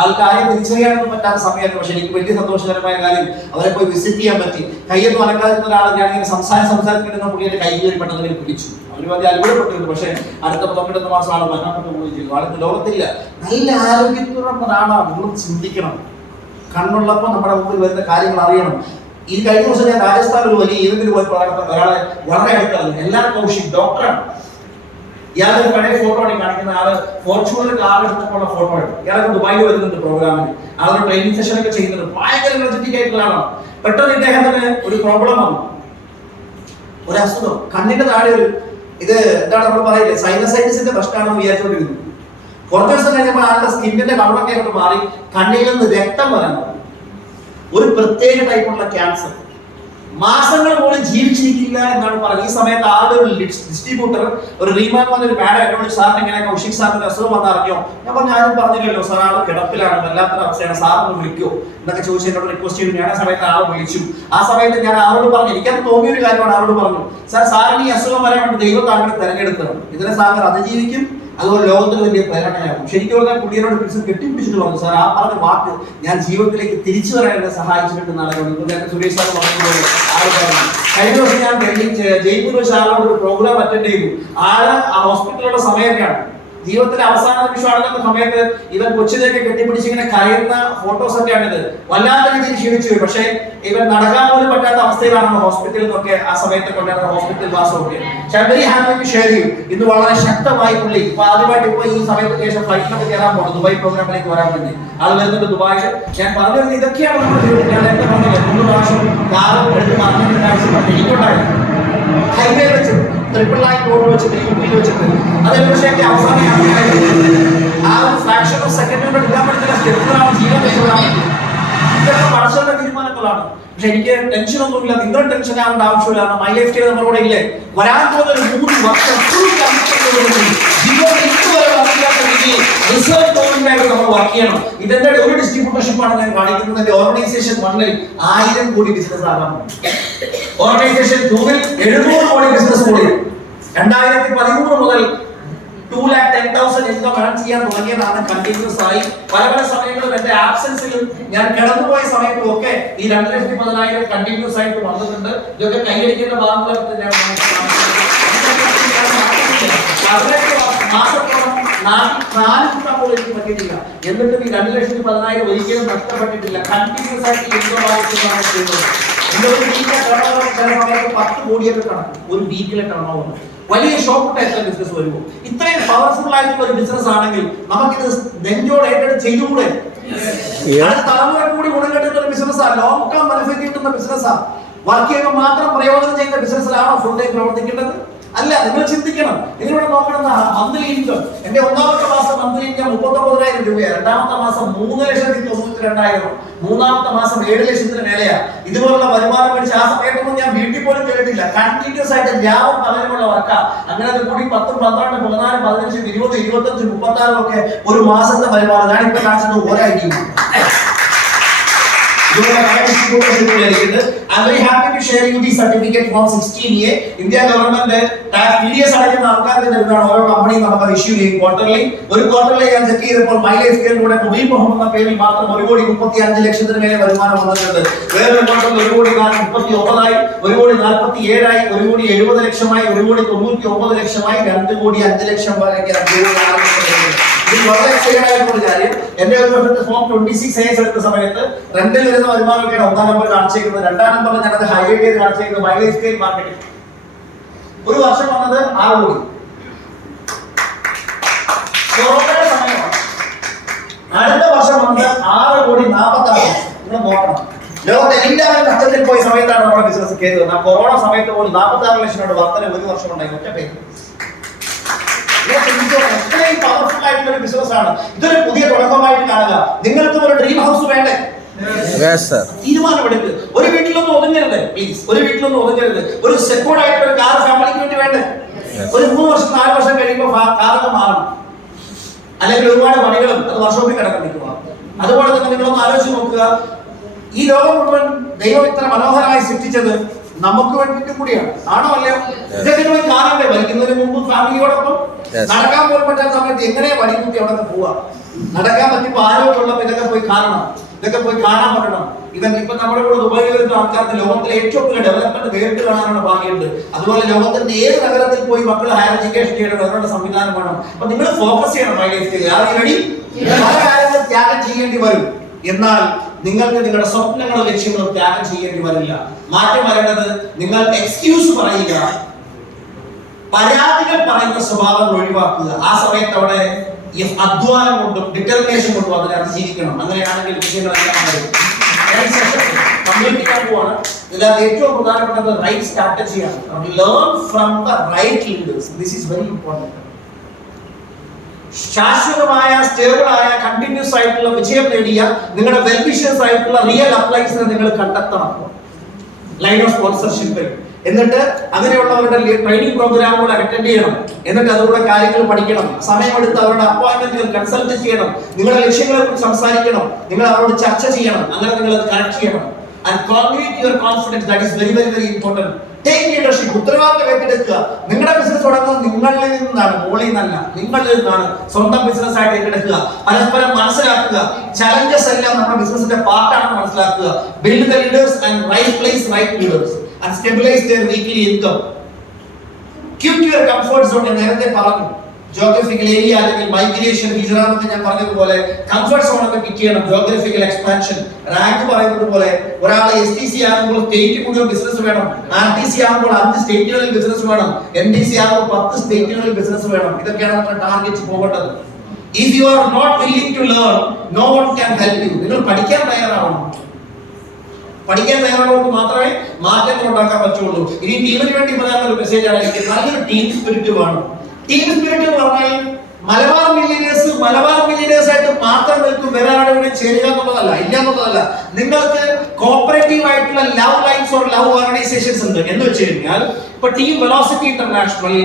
ആൾക്കാരെ തിരിച്ചറിയാനൊന്നും പറ്റാത്ത സമയമായിരുന്നു. പക്ഷെ എനിക്ക് വലിയ സന്തോഷകരമായ കാര്യം അവരെ പോയി വിസിറ്റ് ചെയ്യാൻ പറ്റി. കയ്യൊന്നും അനക്കാതിരുന്ന ഒരാളെ ഞാൻ ഇങ്ങനെ സംസാരിക്കുന്ന പുള്ളിയുടെ കൈ കയറി പെട്ടെന്ന് പിടിച്ചു. അവർ വലിയ അത്ഭുതപ്പെട്ടിരുന്നു. പക്ഷെ അടുത്ത 11 മാസം ആൾ മരണപ്പെട്ടു പോയി ചെയ്തു. ആൾക്ക് ലോകത്തില്ല. നല്ല ആരോഗ്യത്തോടൊപ്പമാണ്. നിങ്ങൾ ചിന്തിക്കണം. കണ്ണുള്ളപ്പോൾ നമ്മുടെ മുമ്പിൽ വരുന്ന കാര്യങ്ങൾ അറിയണം. ഈ കഴിഞ്ഞ ദിവസം ഞാൻ രാജസ്ഥാനിൽ ഒരു വലിയ ഈവന്റിൽ പോയി ഒരാളെ വളരെ അടുത്താണ്. എല്ലാ കൗശിക് ഡോക്ടറാണ്. ഇയാളൊരു പഴയ ഫോട്ടോ ആണ് കാണിക്കുന്ന. ആള് ഫോർച്യൂണിൽ കാർ എടുത്തപ്പോൾ ഫോട്ടോ ആണ്. ഇയാളൊക്കെ ദുബായിൽ വരുന്നുണ്ട് പ്രോഗ്രാമിന്. ആളൊരു ട്രെയിനിങ് സെഷൻ ഒക്കെ ചെയ്യുന്നുണ്ട്. ഭയങ്കര എനർജറ്റിക് ആയിട്ടുള്ള ആളാണ്. പെട്ടെന്ന് ഇദ്ദേഹത്തിന് ഒരു പ്രോബ്ലം വന്നു, ഒരു അസുഖം. കണ്ണിന്റെ താഴെ ഒരു ഇത് എന്താണ് നമ്മൾ പറയില്ലേ, സൈനസൈറ്റിസിന്റെ പ്രശ്നമാണെന്ന് വിചാരിച്ചുകൊണ്ടിരുന്നു. കുറച്ച് ദിവസം കഴിഞ്ഞപ്പോൾ ആളുടെ സ്കിന്നിന്റെ കളറൊക്കെ അങ്ങോട്ട് മാറി, കണ്ണിൽ നിന്ന് രക്തം വരാൻ, ഒരു പ്രത്യേക ടൈപ്പുള്ള ക്യാൻസർ. മാസങ്ങൾ പോലും ജീവിച്ചിരിക്കില്ല എന്നാണ് പറയുന്നത്. ഈ സമയത്ത് ആളുടെ ഒരു ഡിസ്ട്രിബ്യൂട്ടർ, ഒരു റീമാൻ എന്നൊരു മാഡം എന്നോട് സാറിന് ഇങ്ങനെ കൗശിക് സാറിന്റെ അസുഖം വന്ന് അറിഞ്ഞോ? ഞാൻ പറഞ്ഞു ആരും പറഞ്ഞില്ലല്ലോ സാർ, ആൾ കിടപ്പിലാണ്, വല്ലാത്തൊരു അവസ്ഥയാണ്, സാറിന് വിളിക്കോ എന്നൊക്കെ ചോദിച്ചു എന്നോട് റിക്വസ്റ്റ് ചെയ്തു. ഞാൻ ആ സമയത്ത് ആളെ വിളിച്ചു. ആ സമയത്ത് ഞാൻ ആളോട് പറഞ്ഞു, എനിക്കത് തോന്നിയൊരു കാര്യമാണ്. ആളോട് പറഞ്ഞു, സാറിന് ഈ അസുഖം വരാൻ വേണ്ടി ദൈവം താങ്കളെ തെരഞ്ഞെടുത്തതാണ്, ഇതിനെ സാറിന് അതിജീവിക്കും, അതുപോലെ ലോകത്തിന് വലിയ പ്രേരണയാകും. ശരിക്കും പറഞ്ഞാൽ പുള്ളിയോട് കെട്ടിപ്പിടിച്ചിട്ട് പറഞ്ഞു, സാർ ആ പറഞ്ഞ വാക്ക് ഞാൻ ജീവിതത്തിലേക്ക് തിരിച്ചു വരാൻ എന്നെ സഹായിച്ചിട്ടുണ്ടെന്നാണ് സുരേഷ് സാർ പറഞ്ഞതുപോലെ ആൾ പറഞ്ഞു. കഴിഞ്ഞ ദിവസം ഞാൻ ജയ്പൂർ വെച്ച് ആളോട് ഒരു പ്രോഗ്രാം അറ്റൻഡ് ചെയ്തു. ആള് ആ ഹോസ്പിറ്റലിലുള്ള സമയമൊക്കെയാണ്, ജീവിതത്തിലെ അവസാന നിമിഷമാണെന്ന സമയത്ത് ഇവൻ കൊച്ചിലേക്ക് കെട്ടിപ്പിടിച്ച് ഇങ്ങനെ കരയുന്ന ഫോട്ടോസ് ഒക്കെയാണിത്. വല്ലാത്ത രീതിയിൽ ക്ഷീണിച്ചു പോയി. പക്ഷേ ഇവൻ നടക്കാൻ പോലും പറ്റാത്ത അവസ്ഥയിലാണ് ഹോസ്പിറ്റലിൽ നിന്നൊക്കെ ആ സമയത്ത് കൊണ്ടുവരുന്ന ഹോസ്പിറ്റൽ വാസമൊക്കെ. വെരി ഹാപ്പി ഷെയർ ചെയ്യും. ഇന്ന് വളരെ ശക്തമായി പുള്ളി ഇപ്പൊ ആദ്യമായിട്ട് ഇപ്പൊ ഈ സമയത്തിന് ശേഷം ഫ്ലൈറ്റിലൊക്കെ കയറാൻ പോകുന്നു ദുബായ് പ്രോഗ്രാമിലേക്ക് വരാൻ വേണ്ടി. ആൾ വരുന്നുണ്ട് ദുബായിൽ. ഞാൻ പറഞ്ഞു വരുന്നത് ഇതൊക്കെയാണ് നമ്മുടെ ജീവിതം. ഞാൻ എന്റെ പറഞ്ഞില്ല 3 പ്രാവശ്യം കാറും എടുത്ത് എനിക്കുണ്ടായിരുന്നു. ഹൈവേ വെച്ച് ട്രിപ്പിൾ ലൈൻ റോഡ് വെച്ചിട്ട് യുപിയിൽ വെച്ചിട്ട് അതൊരു പക്ഷേ എന്റെ അവസാന ആ ഒരു ഫ്രാക്ഷൻ ഓഫ് സെക്കൻഡ് കൊണ്ട് എടുക്കാൻ പറ്റുന്ന സ്റ്റെപ്പുകളാണ് ജീവൻ രക്ഷപ്പെടാൻ. ഇതൊക്കെ മനുഷ്യരുടെ തീരുമാനങ്ങളാണ്. പക്ഷെ എനിക്ക് ടെൻഷനൊന്നുമില്ല, നിങ്ങൾ ടെൻഷൻ ആവേണ്ട ആവശ്യമില്ല. മൈ ലൈഫ് സ്റ്റൈൽ നമ്മുടെ കൂടെ ഇല്ലേ. വരാൻ പോകുന്ന ഒരു 3 വർഷം നമ്മൾ വർക്ക് ചെയ്യണം. ഇതെന്റെ ഒരു ഡിസ്ട്രിബ്യൂട്ടർഷിപ്പാണ് ഞാൻ കാണിക്കുന്നത്. എന്റെ ഓർഗനൈസേഷൻ 1-ൽ 1000 കോടി ബിസിനസ് ആകാം. ഓർഗനൈസേഷൻ 2-ൽ 700 കോടി ബിസിനസ് കൂടി. 2013 മുതൽ 2,10,000 ഇൻകം ഏൺ ചെയ്യാൻ തുടങ്ങിയതാണ്. കണ്ടിന്യൂസ് ആയി പല സമയങ്ങളിലും എന്റെ ആബ്സെൻസിലും ഞാൻ കിടന്നുപോയ സമയത്തും ഒക്കെ ഈ 2,10,000 കണ്ടിന്യൂസ് ആയിട്ട് വന്നിട്ടുണ്ട്. ഇതൊക്കെ കൈയടിക്കേണ്ട ഭാഗങ്ങളൊക്കെ മാസത്തോളം 4 കിട്ടാൻ പോലും എനിക്ക് പറ്റിയിട്ടില്ല. എന്നിട്ടും ഈ 2,10,000 ഒരിക്കലും നഷ്ടപ്പെട്ടിട്ടില്ല. കണ്ടിന്യൂസ് ആയിട്ട് ഇൻകം ആവശ്യമാണ് ചെയ്യുന്നത്. ഒരു വീക്കിലെ ടേണോവർ ചില സമയത്ത് 10 കോടിയൊക്കെ കണക്കും. ഒരു വീക്കിലെ ടേണോവർ വലിയ ഷോപ്പ് ടൈപ്പ് ബിസിനസ് വരുമോ? ഇത്രയും പവർഫുൾ ആയിട്ടുള്ള ഒരു ബിസിനസ് ആണെങ്കിൽ നമുക്കിത് നെഞ്ചോട് ഏറ്റെടുത്ത് ചെയ്തുകൂടെ? തലമുറ കൂടി ഗുണം കിട്ടുന്ന ഒരു ബിസിനസ്സാണ്. ലോങ് ടേം ബെനിഫിറ്റ് കിട്ടുന്ന ബിസിനസ്സാണ്. വർക്ക് ചെയ്യുമ്പോൾ മാത്രം പ്രയോജനം ചെയ്യുന്ന ബിസിനസ്സിലാണോ ഫുൾ ടൈം പ്രവർത്തിക്കേണ്ടത്? അല്ല, നിങ്ങൾ ചിന്തിക്കണം. നിങ്ങളിവിടെ നോക്കണം. മന്ത്ലി ഇൻകം എന്റെ 1ാമത്തെ മാസം മന്ത്ലി ഇൻകം 39,000 രൂപയാണ്. 2ാമത്തെ മാസം 3,92,000, 3ാമത്തെ മാസം 7 ലക്ഷത്തിന് മേലെയാ. ഇതുപോലുള്ള വരുമാനം മേടിച്ച് ആ സമയത്തൊന്നും ഞാൻ വീട്ടിൽ പോലും കേട്ടിട്ടില്ല. കണ്ടിന്യൂസ് ആയിട്ട് രാവും പകലുമുള്ള വർക്കാ. അങ്ങനെ കൂടി 10, 12, 14, 15, 20, 25, 36 ഒക്കെ ഒരു മാസത്തെ വരുമാനം. ഞാനിപ്പോ കാണിച്ചത് ഒരാഴ്ച. I'm very happy to share you the certificate from 16A. India government TDS അടയ്ക്കുന്ന ആൾക്കാർക്ക് തരുന്നതാണ്. ഓരോ കമ്പനി നമുക്ക് ഇഷ്യൂ ചെയ്യും ക്വാർട്ടർലി. ഒരു ക്വാർട്ടർലി ഞാൻ ചെക്ക് ചെയ്തപ്പോൾ മൈ ലൈഫ് സ്റ്റൈലിലൂടെ മുബീൻ മുഹമ്മദ് എന്ന പേരിൽ മാത്രം 1,35 ലക്ഷത്തിന് മേലെ വരുമാനം വന്നിട്ടുണ്ട്. വേറൊരു ക്വാർട്ടറിൽ 1,39,000, 1,47,000, 1,70 ലക്ഷമായി, 1,99 ലക്ഷമായി, 2,05 ലക്ഷം വരെയൊക്കെ ഇത് വളരെ എക്സൈറ്റഡ് കാര്യം. എന്റെ ഒരു വർഷത്തെ ഫോം 26A എടുത്ത സമയത്ത് റെന്റിൽ വരുന്ന വരുമാനമൊക്കെയാണ് 1ാം നമ്പർ കാണിച്ചേക്കുന്നത്. 2ാം നമ്പറിൽ ഞാനത് ഹൈലൈറ്റ് ചെയ്ത് കാണിച്ചേക്കുന്നത് മൈ ലൈഫ് സ്റ്റൈൽ മാർക്കറ്റിംഗ്. ഒരു വർഷം വന്നത് 6 കോടി. കൊറോണയുടെ സമയമാണ്. അടുത്ത വർഷം വന്നത് 6,46,00,000. നിങ്ങൾ നോക്കണം, ലോകത്തെ എല്ലാവരും കഷ്ടത്തിൽ പോയ സമയത്താണ് നമ്മുടെ ബിസിനസ് കയറുന്നത്. ആ കൊറോണ സമയത്ത് പോലും 46 ലക്ഷങ്ങളുടെ വർധന ഒരു വർഷം ഉണ്ടായി. ഒറ്റ പേര്. ഇത്രയും പവർഫുൾ ആയിട്ടുള്ള ഒരു ബിസിനസ് ആണ്. ആണ്. ഇതൊരു പുതിയ തുടക്കമായിട്ട് കാണുക. നിങ്ങൾക്ക് ഒരു ഡ്രീം ഹൗസ് വേണ്ടേ? തീരുമാനമെടുക്ക്. ഒരു വീട്ടിലൊന്നും ഒതുങ്ങരുത് പ്ലീസ്. ഒരു വീട്ടിലൊന്നും ഒതുങ്ങരുത്. ഒരു സെക്യൂർഡ് ആയിട്ട് ഒരു കാർ ഫാമിലിക്ക് വേണ്ടി വേണ്ടേ? ഒരു 3 വർഷം 4 വർഷം കഴിയുമ്പോൾ കാറൊക്കെ മാറണം. അല്ലെങ്കിൽ ഒരുപാട് പണികളും അത് വർഷോപ്പിൽ കിടന്നിരിക്കുക. അതുപോലെ തന്നെ നിങ്ങളൊന്ന് ആലോചിച്ച് നോക്കുക, ഈ ലോകം മുഴുവൻ ദൈവം ഇത്ര മനോഹരമായി സൃഷ്ടിച്ചത് നമുക്ക് വേണ്ടിയിട്ട് കൂടിയാണ്. ആണോ അല്ലയോ? ഇതൊക്കെ പോയി കാണണ്ടേ? വലിക്കുന്നതിന് മുമ്പ് ഫാമിലിയോടൊപ്പം നടക്കാൻ പോലും പറ്റാത്ത സമയത്ത് എങ്ങനെയാ വടികൂട്ടി അവിടെ പോവാ? നടക്കാൻ പറ്റിയപ്പോ ആരോഗ്യമുള്ളപ്പോ ഇതൊക്കെ പോയി കാണണം, ഇതൊക്കെ പോയി കാണാൻ പറ്റണം. ഇപ്പൊ നമ്മുടെ കൂടെ ദുബായിൽ വരുന്ന ആൾക്കാർക്ക് ലോകത്തിലെ ഏറ്റവും വലിയ ഡെവലപ്മെന്റ് നേരിട്ട് കാണാനുള്ള ഭാഗ്യമുണ്ട്. അതുപോലെ ലോകത്തിന്റെ ഏത് നഗരത്തിൽ പോയി മക്കൾ ഹയർ എഡ്യൂക്കേഷൻ ചെയ്യണം, അതിനുള്ള സംവിധാനം വേണം. അപ്പൊ നിങ്ങൾ ഫോക്കസ് ചെയ്യണം മൈ ലൈഫിൽ. ആദ്യം പല കാര്യങ്ങൾ ത്യാഗം ചെയ്യേണ്ടി വരും. എന്നാൽ നിങ്ങൾക്ക് നിങ്ങളുടെ സ്വപ്നങ്ങളും ലക്ഷ്യങ്ങളും ത്യാഗം ചെയ്യേണ്ടി വരില്ല. മാറ്റം വരേണ്ടത് നിങ്ങൾ എക്സ്ക്യൂസ് പറയുക, പരാതികൾ പറയുന്ന സ്വഭാവങ്ങൾ ഒഴിവാക്കുക. ആ സമയത്ത് അവിടെ അധ്വാനം കൊണ്ടും ഡിറ്റർമിനേഷൻ കൊണ്ടും അതിനെ അതിജീവിക്കണം. അങ്ങനെയാണെങ്കിൽ വിഷയങ്ങളെല്ലാം കംപ്ലീറ്റ് പോവാണ്. ഇതിനകത്ത് ഏറ്റവും പ്രധാനപ്പെട്ടത് റൈറ്റ് സ്ട്രാറ്റജിയാണ്. Learn from the right leaders. This is very important. ശാശ്വതമായ സ്റ്റേബിൾ ആയ കണ്ടിന്യൂസ് ആയിട്ടുള്ള വിജയം നേടിയ നിങ്ങളുടെ വെൽവിഷേഴ്സ് ആയിട്ടുള്ള റിയൽ അപ്ലൈൻസിനെ നിങ്ങൾ കണ്ടെത്തണം ലൈൻ ഓഫ് സ്പോൺസർഷിപ്പ്. എന്നിട്ട് അങ്ങനെയുള്ളവരുടെ ട്രെയിനിങ് പ്രോഗ്രാമുകൾ അറ്റൻഡ് ചെയ്യണം. എന്നിട്ട് അതുകൂടെ കാര്യങ്ങൾ പഠിക്കണം. സമയമെടുത്ത് അവരുടെ അപ്പോയിന്റ്മെന്റുകൾ കൺസൾട്ട് ചെയ്യണം. നിങ്ങളുടെ ലക്ഷ്യങ്ങളെ കുറിച്ച് സംസാരിക്കണം. നിങ്ങൾ അവരോട് ചർച്ച ചെയ്യണം. അങ്ങനെ നിങ്ങൾ അത് കറക്റ്റ് ചെയ്യണം. And cultivate your confidence. That is very, very, very important. Take leadership. ഉത്തരവാദിത്തം ഏറ്റെടുക്കുക. നിങ്ങളുടെ ബിസിനസ് തുടങ്ങുന്നത് നിങ്ങളിൽ നിന്നാണ്, മോളിൽ നിന്നല്ല. നിങ്ങളിൽ നിന്നാണ്. സ്വന്തം ബിസിനസ് ആയിട്ട് ഏറ്റെടുക്കുക. പരസ്പരം മനസ്സിലാക്കുക. ചലഞ്ചസ് എല്ലാം നമ്മുടെ ബിസിനസിന്റെ പാർട്ടാണെന്ന് മനസ്സിലാക്കുക. Build the leaders and right place, right leaders. And stabilize their weekly income. Keep your comfort zone. ഞാൻ നേരത്തെ പറഞ്ഞു, ജോഗ്രഫിക്കൽ ഏരിയ അല്ലെങ്കിൽ മൈഗ്രേഷൻ, ഹിജറ എന്നൊക്കെ ഞാൻ പറഞ്ഞതുപോലെ കംഫർട്ട് സോൺ ഒക്കെ കിറ്റ് ചെയ്യണം. ജോഗ്രഫിക്കൽ എക്സ്പാൻഷൻ, റാങ്ക് പറയുന്നത് പോലെ ഒരാൾ STC ആകുമ്പോൾ സ്റ്റേറ്റ് മുഴുവൻ ബിസിനസ് വേണം. RTC ആകുമ്പോൾ 5 സ്റ്റേറ്റുകളിൽ ബിസിനസ് വേണം. MDC ആകുമ്പോൾ 10 സ്റ്റേറ്റുകളിൽ ബിസിനസ് വേണം. ഇതൊക്കെയാണ് നമ്മുടെ ടാർഗറ്റ് പോകേണ്ടത്. If you are not willing to learn, no one can help you. നിങ്ങൾ പഠിക്കാൻ തയ്യാറാവണം. പഠിക്കാൻ തയ്യാറുള്ളവർക്ക് മാത്രമേ മാറ്റങ്ങൾ ഉണ്ടാക്കാൻ പറ്റുള്ളൂ. ഇനി ടീമിന് വേണ്ടി പറയാനുള്ള ഒരു മെസ്സേജ് ആണ്, എനിക്ക് നല്ലൊരു ടീം സ്പിരിറ്റ് വേണം. ടീം സ്പിരിറ്റ് എന്ന് പറഞ്ഞാൽ മലബാർ മില്ലിയനേഴ്സ് ആയിട്ട് മാത്രം നിൽക്കും, വേറെ ആളുകളെ ചേരുക എന്നുള്ളതല്ല, ഇല്ല എന്നുള്ളതല്ല. നിങ്ങൾക്ക് കോപ്പറേറ്റീവ് ആയിട്ടുള്ള love lines or love organisations ഉണ്ട്. എന്ന് വെച്ച് കഴിഞ്ഞാൽ ഇപ്പൊ ടീം വെലോസിറ്റി ഇന്റർനാഷണൽ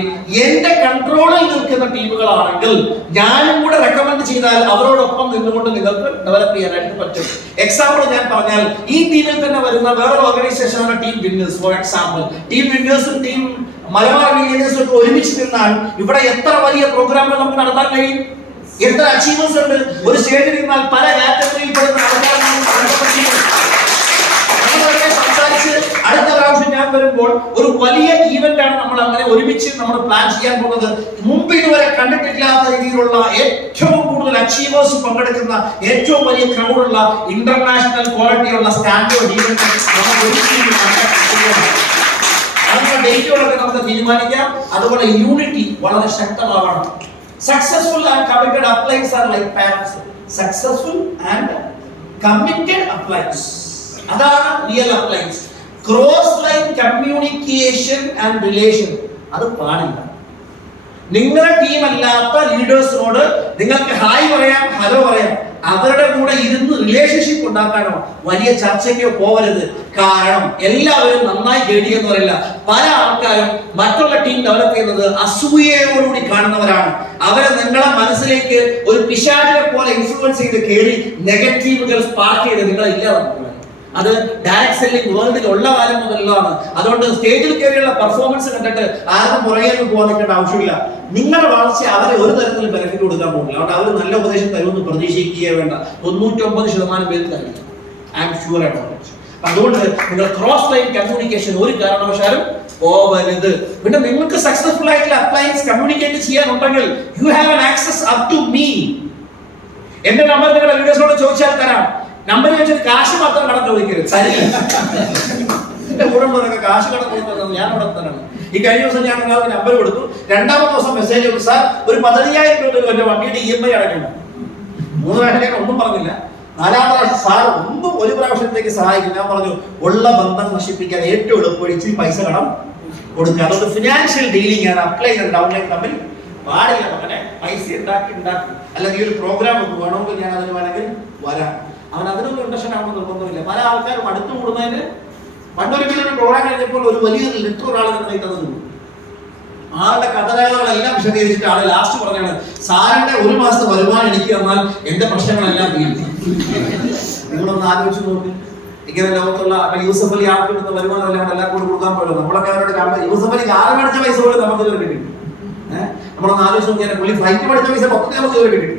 എന്റെ കൺട്രോളിൽ നിൽക്കുന്ന ടീമുകളാണെങ്കിൽ ഞാനും കൂടെ റെക്കമെൻഡ് ചെയ്താൽ അവരോടൊപ്പം നിന്നുകൊണ്ട് നിങ്ങൾക്ക് ഡെവലപ്പ് ചെയ്യാനായിട്ട് പറ്റും. എക്സാമ്പിൾ ഞാൻ പറഞ്ഞാൽ, ഈ ടീമിൽ തന്നെ വരുന്ന വേറൊരു ഓർഗനൈസേഷനാണ് team winners. For example, team വിന്നേഴ്സും ടീം മലബാർ മില്ലിയനേഴ്സും ഒക്കെ ഒരുമിച്ച് നിന്നാൽ ഇവിടെ എത്ര വലിയ പ്രോഗ്രാമുകൾ നമുക്ക് നടത്താൻ കഴിയും, എത്ര അച്ചീവ്മെന്റ്സ് ഉണ്ട്. ഒരു സ്റ്റേജിൽ നിന്നാൽ പല കാറ്റഗറിയിൽ പെടുന്ന സംസാരിച്ച് അടുത്ത പ്രാവശ്യം ഞാൻ വരുമ്പോൾ ഒരു വലിയ ഈവന്റ് ആണ് നമ്മൾ അങ്ങനെ ഒരുമിച്ച് നമ്മൾ പ്ലാൻ ചെയ്യാൻ പോകുന്നത്. മുമ്പ് ഇതുവരെ കണ്ടിട്ടില്ലാത്ത രീതിയിലുള്ള ഏറ്റവും കൂടുതൽ അച്ചീവേഴ്സ് പങ്കെടുക്കുന്ന ഏറ്റവും വലിയ ക്രൗഡുള്ള ഇന്റർനാഷണൽ ക്വാളിറ്റിയുള്ള സ്റ്റാൻഡേർഡ് ഈവന്റ് ഡേറ്റുകളൊക്കെ നമുക്ക് തീരുമാനിക്കാം. അതുപോലെ യൂണിറ്റി വളരെ ശക്തമാവണം. Successful and committed uplines are like parents. Successful and committed uplines, അതാണ് real uplines. Cross line communication and relation അത് പാടില്ല. നിങ്ങളുടെ ടീം അല്ലാത്ത ലീഡേഴ്സിനോട് നിങ്ങൾക്ക് ഹായ് പറയാം, ഹലോ പറയാം. അവരുടെ കൂടെ ഇരുന്ന് റിലേഷൻഷിപ്പ് ഉണ്ടാക്കാനോ വലിയ ചർച്ചയ്ക്കോ പോവരുത്. കാരണം എല്ലാവരും നന്നായി കേടിയെന്ന് പറയില്ല. പല ആൾക്കാരും മറ്റുള്ള ടീം ഡെവലപ്പ് ചെയ്യുന്നത് അസൂയയോടുകൂടി കാണുന്നവരാണ്. അവരെ നിങ്ങളെ മനസ്സിലേക്ക് ഒരു പിശാചിനെ പോലെ ഇൻഫ്ലുവൻസ് ചെയ്ത് കേറി നെഗറ്റീവുകൾ സ്പാർക്ക് ചെയ്ത് നിങ്ങളെ ഇല്ലാതാക്കുക. അത് ഡയറക്ട് സെല്ലിംഗ് വേൾഡിൽ ഉള്ള കാലം മുതലുള്ളതാണ്. അതുകൊണ്ട് സ്റ്റേജിൽ കയറിയുള്ള പെർഫോമൻസ് കണ്ടിട്ട് ആർക്കും പുറകെ പോകാൻ നിൽക്കേണ്ട ആവശ്യമില്ല. നിങ്ങളുടെ വളർച്ച അവരെ ഒരു തരത്തിലും ബെനിഫിറ്റ് കൊടുക്കാൻ പോകില്ല. അതുകൊണ്ട് അവർ നല്ല ഉപദേശം തരുമെന്ന് പ്രതീക്ഷിക്കുകയേ വേണ്ട. 99% പേര് തരില്ല. I am sure about it. അതുകൊണ്ട് നിങ്ങൾ ക്രോസ് ലൈൻ കമ്മ്യൂണിക്കേഷൻ ഒരു കാരണവശാലും പോവരുത്. പിന്നെ നിങ്ങൾക്ക് സക്സസ്ഫുൾ ആയിട്ടുള്ള അപ്ലയൻസ് കമ്മ്യൂണിക്കേറ്റ് ചെയ്യാനുണ്ടെങ്കിൽ you have an access up to me. എന്റെ നമ്പർ നിങ്ങളുടെ ലീഡേഴ്സിനോട് ചോദിച്ചാൽ തരാം. നമ്പർ ചോദിച്ചാൽ കാശ് മാത്രം കടം ചോദിക്കരുത്, തരില്ല. എന്റെ കൂടെ ഉള്ളവരൊക്കെ കാശ് കടം കൊടുക്കുന്നത് ഞാൻ അവിടെ തന്നെയാണ്. ഈ കഴിഞ്ഞ ദിവസം ഞാൻ ഒരാൾക്ക് നമ്പർ കൊടുത്തു. 2ാമത്തെ ദിവസം മെസ്സേജ് കൊടുത്തു, സാർ ഒരു 15,000 രൂപ എന്റെ വണ്ടിയുടെ EMI അടയ്ക്കണം. 3 പ്രാവശ്യം ഒന്നും പറഞ്ഞില്ല. 4ാമത്തെ പ്രാവശ്യം സാർ ഒന്നും ഒരു പ്രാവശ്യത്തേക്ക് സഹായിക്കും. ഞാൻ പറഞ്ഞു, ഉള്ള ബന്ധം നശിപ്പിക്കാൻ ഏറ്റവും എളുപ്പം ഇച്ചിരി പൈസ കടം കൊടുക്കുക. അതുകൊണ്ട് ഫിനാൻഷ്യൽ ഡീലിംഗ് ആണ് അപ്ലൈ ചെയ്ത ഡൗൺലൈൻ തമ്മിൽ പാടില്ല മകനെ, പൈസ ഉണ്ടാക്കി അല്ലെങ്കിൽ ഒരു പ്രോഗ്രാം വേണമെങ്കിൽ ഞാൻ അതിന് വേണമെങ്കിൽ വരാം. അവൻ അതിനൊന്നും ഇൻട്രസ്റ്റ് ആവുമ്പോൾ നിർബന്ധമില്ല. പല ആൾക്കാരും അടുത്ത് കൂടുന്നതിന് പണ്ടൊരിക്കലും ഒരു പ്രോഗ്രാം കഴിഞ്ഞപ്പോൾ ഒരു വലിയൊരു ലെറ്റർ ഒരാൾ തന്നെ തന്നു. ആളുടെ കഥകളെല്ലാം വിശദീകരിച്ചിട്ട് ആള് ലാസ്റ്റ് പറഞ്ഞാണ്, സാറിന്റെ 1 മാസത്തെ വരുമാനം എനിക്ക് തന്നാൽ എന്റെ പ്രശ്നങ്ങളെല്ലാം തീരും. നിങ്ങളൊന്ന് ആലോചിച്ച് നോക്കി. ഇങ്ങനെ ലോകത്തുള്ള യൂസഫ് അലി ആൾക്ക് കിട്ടുന്ന വരുമാനം എല്ലാം എല്ലാം കൂടി കൊടുക്കാൻ പോലും നമ്മളൊക്കെ അവരോട് യൂസഫ് അലിക്ക് ആറ് പഠിച്ച പൈസ പോലും നമുക്ക് ഇതുവരെ കിട്ടി. നമ്മളൊന്ന് ആലോചിച്ച് നോക്കിയാൽ പുള്ളി ഫ്ലൈറ്റ് പഠിച്ച പൈസ മൊത്തത്തിൽ നമുക്ക് ഇതുവരെ കിട്ടി.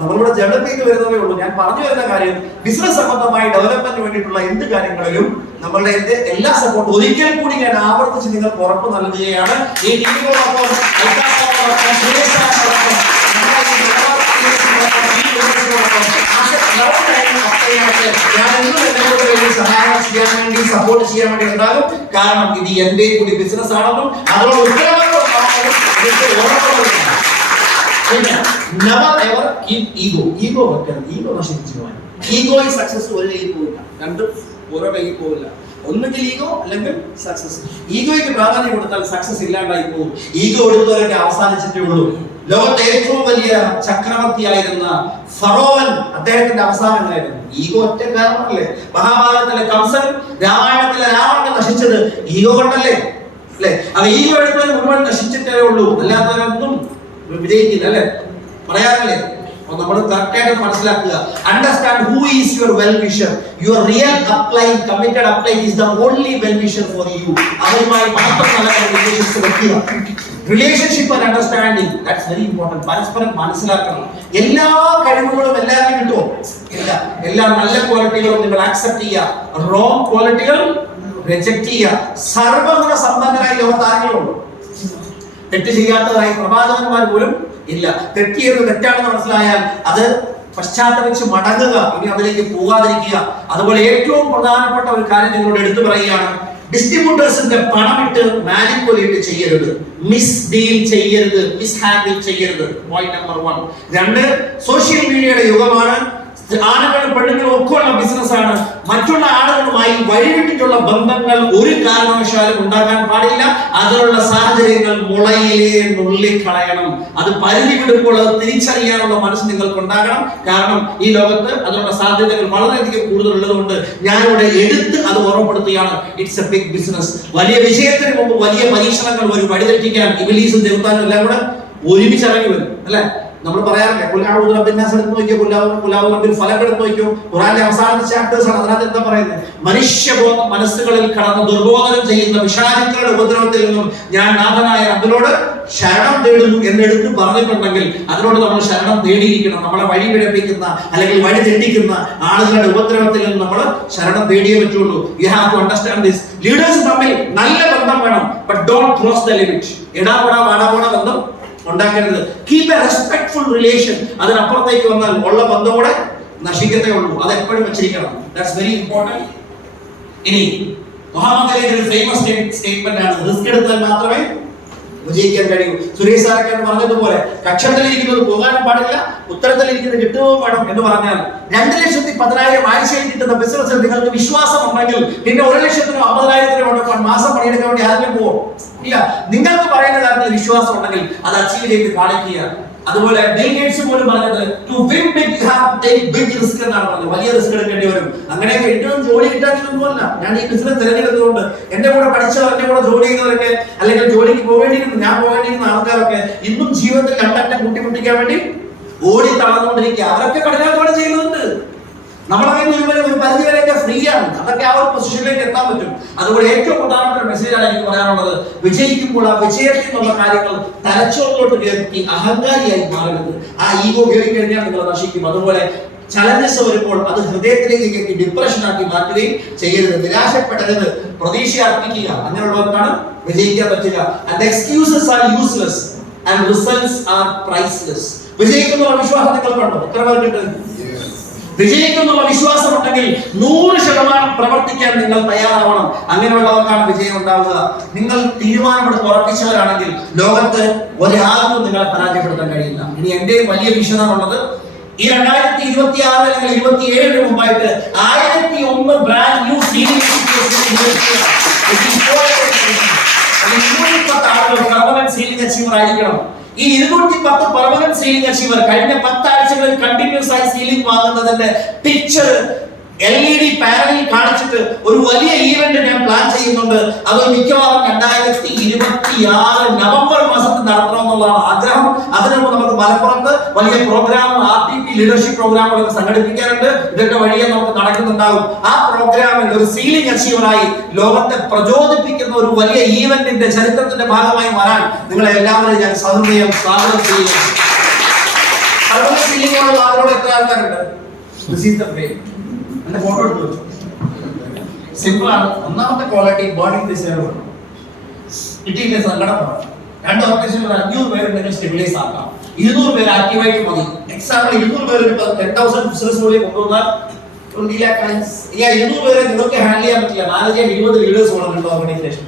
നമ്മളിവിടെ ഡെവലപ്പ് ചെയ്ത് വരുന്നതേ ഉള്ളൂ. ഞാൻ പറഞ്ഞു വരുന്ന കാര്യം, ബിസിനസ് സംബന്ധമായി ഡെവലപ്മെന്റിന് വേണ്ടിയിട്ടുള്ള എന്ത് കാര്യങ്ങളിലും നമ്മളുടെ എല്ലാ സപ്പോർട്ടും ഒരിക്കൽ കൂടി ഞാൻ ആവർത്തിച്ച് നിങ്ങൾക്ക് ഉറപ്പ് നൽകുകയാണ്. ഈ ടീമിനോടൊപ്പം സഹായം ചെയ്യാൻ വേണ്ടി സപ്പോർട്ട് ചെയ്യാൻ വേണ്ടി ഉണ്ടാകും. കാരണം ഇത് എന്റെ കൂടി ബിസിനസ് ആണെന്നും അതോട് ഉത്തരവാദിത്വം never ever keep ego വെക്കണം. ഈഗോ നശിപ്പിച്ചു പോകാൻ. ഈഗോ ഈ സക്സസ് ഒരു കൈ പോവില്ല, രണ്ടും ഓരോ കൈ പോവില്ല. ഒന്നുകിൽ ഈഗോ അല്ലെങ്കിൽ സക്സസ്. ഈഗോയ്ക്ക് പ്രാധാന്യം കൊടുത്താൽ സക്സസ് ഇല്ലാണ്ടായി പോകും. ഈഗോ എടുത്തവരൊക്കെ അവസാനിച്ചിട്ടേ ഉള്ളൂ. ലോകത്തെ ഏറ്റവും വലിയ ചക്രവർത്തിയായിരുന്ന ഫറോവൻ, അദ്ദേഹത്തിന്റെ അവസാനം എന്തായിരുന്നു? ഈഗോ ഒറ്റ കാരണമല്ലേ. മഹാഭാരതത്തിലെ കംസൻ, രാമായണത്തിലെ രാവണൻ നശിച്ചത് ഈഗോ കൊണ്ടല്ലേ, അല്ലെ? അത് ഈഗോ എടുത്തവർ മുഴുവൻ നശിച്ചിട്ടേ ഉള്ളൂ, അല്ലാത്തവരൊന്നും വിജയിക്കില്ല, അല്ലെ? പറയാറില്ലേ? നമ്മൾ കറക്റ്റായിട്ട് മനസ്സിലാക്കുക. Understand who is your well wisher. Your real upline, committed upline is the only well wisher for you. അവരുമായി മാത്രം നല്ല റിലേഷൻഷിപ്പ് വെക്കുക. Relationship and understanding, that's very important. പരസ്പരം മനസ്സിലാക്കണം. എല്ലാ കഴിവുകളും എല്ലാവരും കിട്ടുമോ? ഇല്ല. എല്ലാ നല്ല ക്വാളിറ്റികളും നിങ്ങൾ ആക്സെപ്റ്റ് ചെയ്യുക, റോങ് ക്വാളിറ്റികൾ റിജക്ട് ചെയ്യുക. സർവ്വഗുണ സമ്പന്നരായി ലോകത്ത് ആരെങ്കിലും തെറ്റ് ചെയ്യാത്തതായി പ്രവാചകന്മാർ പോലും ഇല്ല. തെറ്റിയത് തെറ്റാണെന്ന് മനസ്സിലായാൽ അത് പശ്ചാത്തപിച്ച് മടങ്ങുക, ഇനി അതിലേക്ക് പോകാതിരിക്കുക. അതുപോലെ ഏറ്റവും പ്രധാനപ്പെട്ട ഒരു കാര്യം നിങ്ങളോട് എടുത്തു പറയുകയാണ്, ഡിസ്ട്രിബ്യൂട്ടേഴ്സിന്റെ പണമിട്ട് മാനിപ്പുലേറ്റ് ചെയ്യരുത്, മിസ് ഡീൽ ചെയ്യരുത്, മിസ് ഹാൻഡിൽ ചെയ്യരുത്. Point number 1. 2, സോഷ്യൽ മീഡിയയുടെ യുഗമാണ്. ആണുങ്ങളും പെണ്ണുങ്ങളും ഒക്കെ ഉള്ള ബിസിനസ് ആണ്. മറ്റുള്ള ആളുകളുമായി വഴിവിട്ടിട്ടുള്ള ബന്ധങ്ങൾ ഒരു കാരണവശാലും ഉണ്ടാക്കാൻ പാടില്ല. അതിനുള്ള സാഹചര്യങ്ങൾ മുളയിലേ നുള്ളിക്കളയണം. അത് പരിധി വിടുമ്പോൾ അത് തിരിച്ചറിയാനുള്ള മനസ്സ് നിങ്ങൾക്ക് ഉണ്ടാകണം. കാരണം ഈ ലോകത്ത് അതിനുള്ള സാധ്യതകൾ വളരെയധികം കൂടുതലുള്ളതുകൊണ്ട് ഞാനിവിടെ എടുത്ത് അത് ഓർമ്മപ്പെടുത്തുകയാണ്. It's a big business. വലിയ വിജയത്തിന് മുമ്പ് വലിയ പരീക്ഷണങ്ങൾ വരും. വഴിതെറ്റിക്കാൻ ഇബ്ലീസും ദേവതാനും എല്ലാം കൂടെ ഒരുമിച്ച് ഇറങ്ങി വരും, അല്ലെ? നമ്മൾ പറയാറില്ലേ, കുല്ലാഹു റബ്ബിന്നാസ് എടുത്ത് നോക്കിയോ, കുല്ലാഹു റബ്ബിൽ ഫലക് എടുത്ത് നോക്കിയോ. ഖുർആനിലെ അവസാനത്തെ ചാപ്റ്റേഴ്സ് ആണ്. അതിനകത്ത് എന്താ പറയുന്നത്? മനുഷ്യ മനസ്സുകളിൽ കടന്ന് ദുർബോധനം ചെയ്യുന്ന വിഷാദിക്കളുടെ ഉപദ്രവത്തിൽ നിന്നും ഞാൻ നാഥനായ റബ്ബിനോട് ശരണം തേടുന്നു എന്നെടുത്ത് പറഞ്ഞിട്ടുണ്ടെങ്കിൽ അതിനോട് നമ്മൾ ശരണം തേടിയിരിക്കണം. നമ്മളെ വഴി പിഴപ്പിക്കുന്ന അല്ലെങ്കിൽ വഴി തെറ്റിക്കുന്ന ആളുകളുടെ ഉപദ്രവത്തിൽ നിന്ന് നമ്മൾ ശരണം തേടിയേ പറ്റുള്ളൂ. You have to understand this. Leaders തമ്മിൽ നല്ല ബന്ധം വേണം, but don't cross the limit. വാടാപോട ബന്ധം ഉണ്ടാക്കരുത്. Keep a respectful relation. അതിനപ്പുറത്തേക്ക് വന്നാൽ ഉള്ള ബന്ധം കൂടെ നശിക്കത്തേ ഉള്ളൂ. അത് എപ്പോഴും വെച്ചിരിക്കണം. That's very important. ഇനി മുഹമ്മദ് അലിയുടെ ഒരു ഫേമസ് സ്റ്റേറ്റ്മെന്റ് ആണ്, റിസ്ക് എടുത്താൽ മാത്രമേ വിജയിക്കാൻ കഴിയൂ. സുരേഷ് സാറൊക്കെ പറഞ്ഞതുപോലെ കക്ഷത്തിലിരിക്കുന്നത് പോകാനും പാടില്ല, ഉത്തരത്തിലിരിക്കുന്നത് കിട്ടുകയും വേണം എന്ന് പറഞ്ഞാൽ 2,10,000 ആഴ്ചയിൽ കിട്ടുന്ന ബിസിനസ്സിൽ നിങ്ങൾക്ക് വിശ്വാസം ഉണ്ടെങ്കിൽ പിന്നെ 1,00,000-നോ 50,000-നോ മാസം പണിയെടുക്കാൻ വേണ്ടി ആരെങ്കിലും പോവോ? ഇല്ല. നിങ്ങൾക്ക് പറയുന്ന കാര്യത്തിൽ വിശ്വാസം ഉണ്ടെങ്കിൽ അത് അച്ചീവ് ചെയ്ത് കാണിക്കുക. അതുപോലെ ബിൽ ഗേറ്റ്സ് പോലും പറഞ്ഞത് to win big you have to take big risk എന്നാണ് പറഞ്ഞത്. വലിയ റിസ്ക് എടുക്കേണ്ടി വരും. അങ്ങനെയൊക്കെ ഏറ്റവും ജോലി കിട്ടാനൊന്നുമല്ല. ഞാൻ ഈ ബിസിനസ് തിരഞ്ഞെടുത്തതുകൊണ്ട് എന്റെ കൂടെ പഠിച്ചവർ, എന്റെ കൂടെ ജോലി ചെയ്യുന്നവരൊക്കെ, അല്ലെങ്കിൽ ജോലിക്ക് പോകേണ്ടിയിരുന്ന ഞാൻ പോകേണ്ടിയിരുന്ന ആൾക്കാരൊക്കെ ഇന്നും ജീവിതത്തിൽ രണ്ടറ്റം കൂട്ടിമുട്ടിക്കാൻ വേണ്ടി ഓടി തളർന്നുകൊണ്ടിരിക്കുക. അവരൊക്കെ കഠിനാധ്വാനം ചെയ്യുന്നുണ്ട്. നമ്മളൊക്കെ ഒരു പരിധി വരെയൊക്കെ ഫ്രീ ആണ്. അതൊക്കെ ആ ഒരു പൊസിഷനിലേക്ക് എത്താൻ പറ്റും. അതുപോലെ ഏറ്റവും പ്രധാനപ്പെട്ട മെസ്സേജാണ് എനിക്ക് പറയാനുള്ളത്. വിജയിക്കുമ്പോൾ ആ വിജയത്തിൽ നിന്നുള്ള കാര്യങ്ങൾ തലച്ചോറിലോട്ട് കയറ്റി അഹങ്കാരിയായി മാറരുത്. ആ ഈഗോ കയറി കഴിഞ്ഞാൽ നിങ്ങൾ നശിക്കും. അതുപോലെ ചലഞ്ചസ് വരുമ്പോൾ അത് ഹൃദയത്തിലേക്ക് കയറ്റി ഡിപ്രഷൻ ആക്കി മാറ്റുകയും ചെയ്യരുത്. നിരാശപ്പെടരുത്, പ്രതീക്ഷ അർപ്പിക്കുക. അങ്ങനെയുള്ളവർക്കാണ് വിജയിക്കാൻ പറ്റുക. And excuses are useless and results are priceless. വിജയിക്കുന്ന വിശ്വാസം നിങ്ങൾക്കുണ്ടോ? എത്ര പേർക്കുണ്ട്? വിജയിക്കുന്നുള്ള വിശ്വാസം ഉണ്ടെങ്കിൽ 100% പ്രവർത്തിക്കാൻ നിങ്ങൾ തയ്യാറാവണം. അങ്ങനെയുള്ളവർക്കാണ് വിജയം ഉണ്ടാവുക. നിങ്ങൾ തീരുമാനമെടുത്ത് ഉറപ്പിച്ചവരാണെങ്കിൽ ലോകത്ത് ഒരാൾക്കും നിങ്ങളെ പരാജയപ്പെടുത്താൻ കഴിയില്ല. ഇനി എന്റെ വലിയ വിഷയമാണുള്ളത്, ഈ 2026 അല്ലെങ്കിൽ 27 മുമ്പായിട്ട് 1001 ബ്രാൻഡ് ന്യൂ സീനിയർ ആളുകൾ പെർമനന്റ് സീലിംഗ് അച്ചീവർ ആയിരിക്കണം. ഈ 210 പെർമനന്റ് സീലിംഗ് അച്ചീവർ കഴിഞ്ഞ 10 ആഴ്ചകളിൽ കണ്ടിന്യൂസ് ആയി സീലിംഗ് വാങ്ങുന്നതിന്റെ പിക്ചർ LED പാനലിൽ കാണിച്ചിട്ട് ഒരു വലിയ ഈവന്റ് ഞാൻ പ്ലാൻ ചെയ്യുന്നുണ്ട്. അത് മിക്കവാറും 2026 നവംബർ മാസത്തിൽ നടത്തണമെന്നുള്ളതാണ് ആഗ്രഹം. അതിനുമുമ്പ് നമുക്ക് മലപ്പുറത്ത് വലിയ പ്രോഗ്രാം RTP ലീഡർഷിപ്പ് പ്രോഗ്രാമുകളൊക്കെ സംഘടിപ്പിക്കാറുണ്ട്. ഇതൊക്കെ വഴിയെ നമുക്ക് നടക്കുന്നുണ്ടാകും. ആ പ്രോഗ്രാമിൽ ഒരു സീലിംഗ് അച്ചീവറായി ലോകത്തെ പ്രചോദിപ്പിക്കുന്ന ഒരു വലിയ ഈവന്റിന്റെ ചരിത്രത്തിന്റെ ഭാഗമായി വരാൻ നിങ്ങളെ എല്ലാവരെയും ഞാൻ സഹൃദയം സ്വാഗതം ചെയ്യുന്നു. അതുപോലെ സീലിംഗ് ആളുകളോട് എത്ര ആൾക്കാരുണ്ട്? This is the way. എന്റെ ഫോട്ടോ എടുത്തു വെച്ചു. സിമ്പിൾ ആണ്. ഒന്നാമത്തെ ക്വാളിറ്റി ബേണിംഗ് ഡിസൈർ കിട്ടിയില്ല സങ്കടമാണ്. 2 ഓർഗനൈസേഷനിൽ 500 പേരുണ്ടെങ്കിൽ സ്റ്റെബിലൈസ് ആക്കാം. 200 പേര് ആക്റ്റീവായിട്ട് മതി. എക്സാമ്പിൾ 200 പേര് 10,000 ബിസിനസ് വഴി കൊണ്ടുവന്നാൽ 20 lakh clients. ഈ 200 പേരെ നിങ്ങൾക്ക് ഹാൻഡിൽ ചെയ്യാൻ പറ്റില്ല. മാനേജ് ചെയ്യാൻ 20 ലീഡേഴ്സ് വേണം ഓർഗനൈസേഷൻ.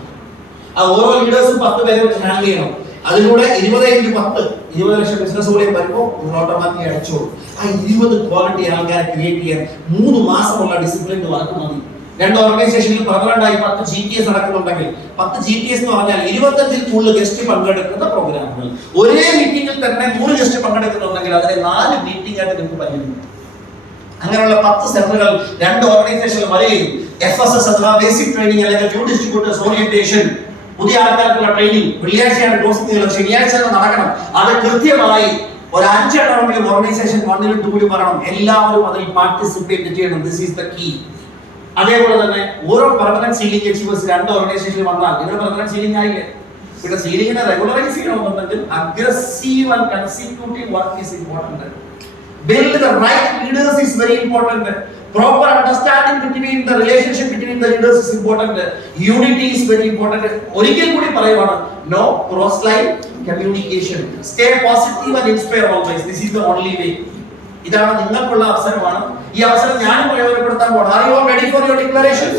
ആ ഓരോ ലീഡേഴ്സും 10 പേരെ വെച്ച് ഹാൻഡിൽ ചെയ്യണം. അതിലൂടെ 20 ലക്ഷം ബിസിനസ് കൂടി വരുമ്പോൾ ഓട്ടോമാറ്റിക് അടച്ചു. ആ 20 ക്വാളിറ്റി ആൾക്കാരെ ക്രിയേറ്റ് ചെയ്യാൻ 3 മാസമുള്ള ഡിസിപ്ലിൻ വർക്ക് മതി. 2 ഓർഗനൈസേഷനിൽ പ്രധാനമായി 10 GTS നടക്കുന്നുണ്ടെങ്കിൽ 10 GTS എന്ന് പറഞ്ഞാൽ 25-ൽ കൂടുതൽ ഗസ്റ്റ് പങ്കെടുക്കുന്ന പ്രോഗ്രാമുകൾ. ഒരേ മീറ്റിംഗിൽ തന്നെ 100 ഗസ്റ്റ് പങ്കെടുക്കുന്നുണ്ടെങ്കിൽ അതിനെ 4 മീറ്റിംഗ് ആയിട്ട് നിങ്ങൾക്ക് പരിഗണിക്കും. അങ്ങനെയുള്ള 10 സെന്ററുകൾ 2 ഓർഗനൈസേഷനിൽ വരികയും FSS അഥവാ ബേസിക് ട്രെയിനിങ് അല്ലെങ്കിൽ ന്യൂ ഡിസ്ട്രിബ്യൂട്ടേഴ്സ് ഓറിയന്റേഷൻ പുതിയ ആൾക്കാർക്കുള്ള ട്രെയിനിങ് വെള്ളിയാഴ്ചയാണ് ക്ലോസിംഗ്, ശനിയാഴ്ച നടക്കണം. അത് കൃത്യമായി ഒരു 5 എണ്ണമെങ്കിലും ഓർഗനൈസേഷൻ 1-ലും 2-ലും പറയണം. എല്ലാവരും അതിൽ പാർട്ടിസിപ്പേറ്റ് ചെയ്യണം. This is the key. അതേപോലെ തന്നെ ഓരോ പെർമനന്റ് സീലിംഗ് അച്ചീവേഴ്സ് 2 ഓർഗനൈസേഷനിൽ വന്നാൽ നിങ്ങൾ പെർമനന്റ് സീലിംഗ് ആയില്ലേ? പിന്നെ സീലിംഗിനെ റെഗുലറൈസ് ചെയ്യണമെന്നുണ്ടെങ്കിൽ aggressive and consecutive work is important. Build the right leaders is very important. Proper understanding between the relationship between the leaders is important. Unity is very important. ഒരിക്കൽ കൂടി പറയുവാണ്, no cross line communication. Stay positive and inspire always. This is the only way. ഇതാണ് നിങ്ങൾക്കുള്ള അവസരമാണ്. ഈ അവസരം ഞാനും പ്രയോജനപ്പെടുത്താൻ പോകണം. Are you all ready for your declaration?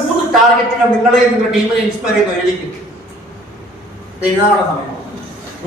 3 ടാർഗറ്റുകൾ നിങ്ങളെ നിങ്ങളുടെ ടീമിനെ ഇൻസ്പയർ ചെയ്യുന്നു. എഴുതിക്കും. ഇതാണ് സമയം.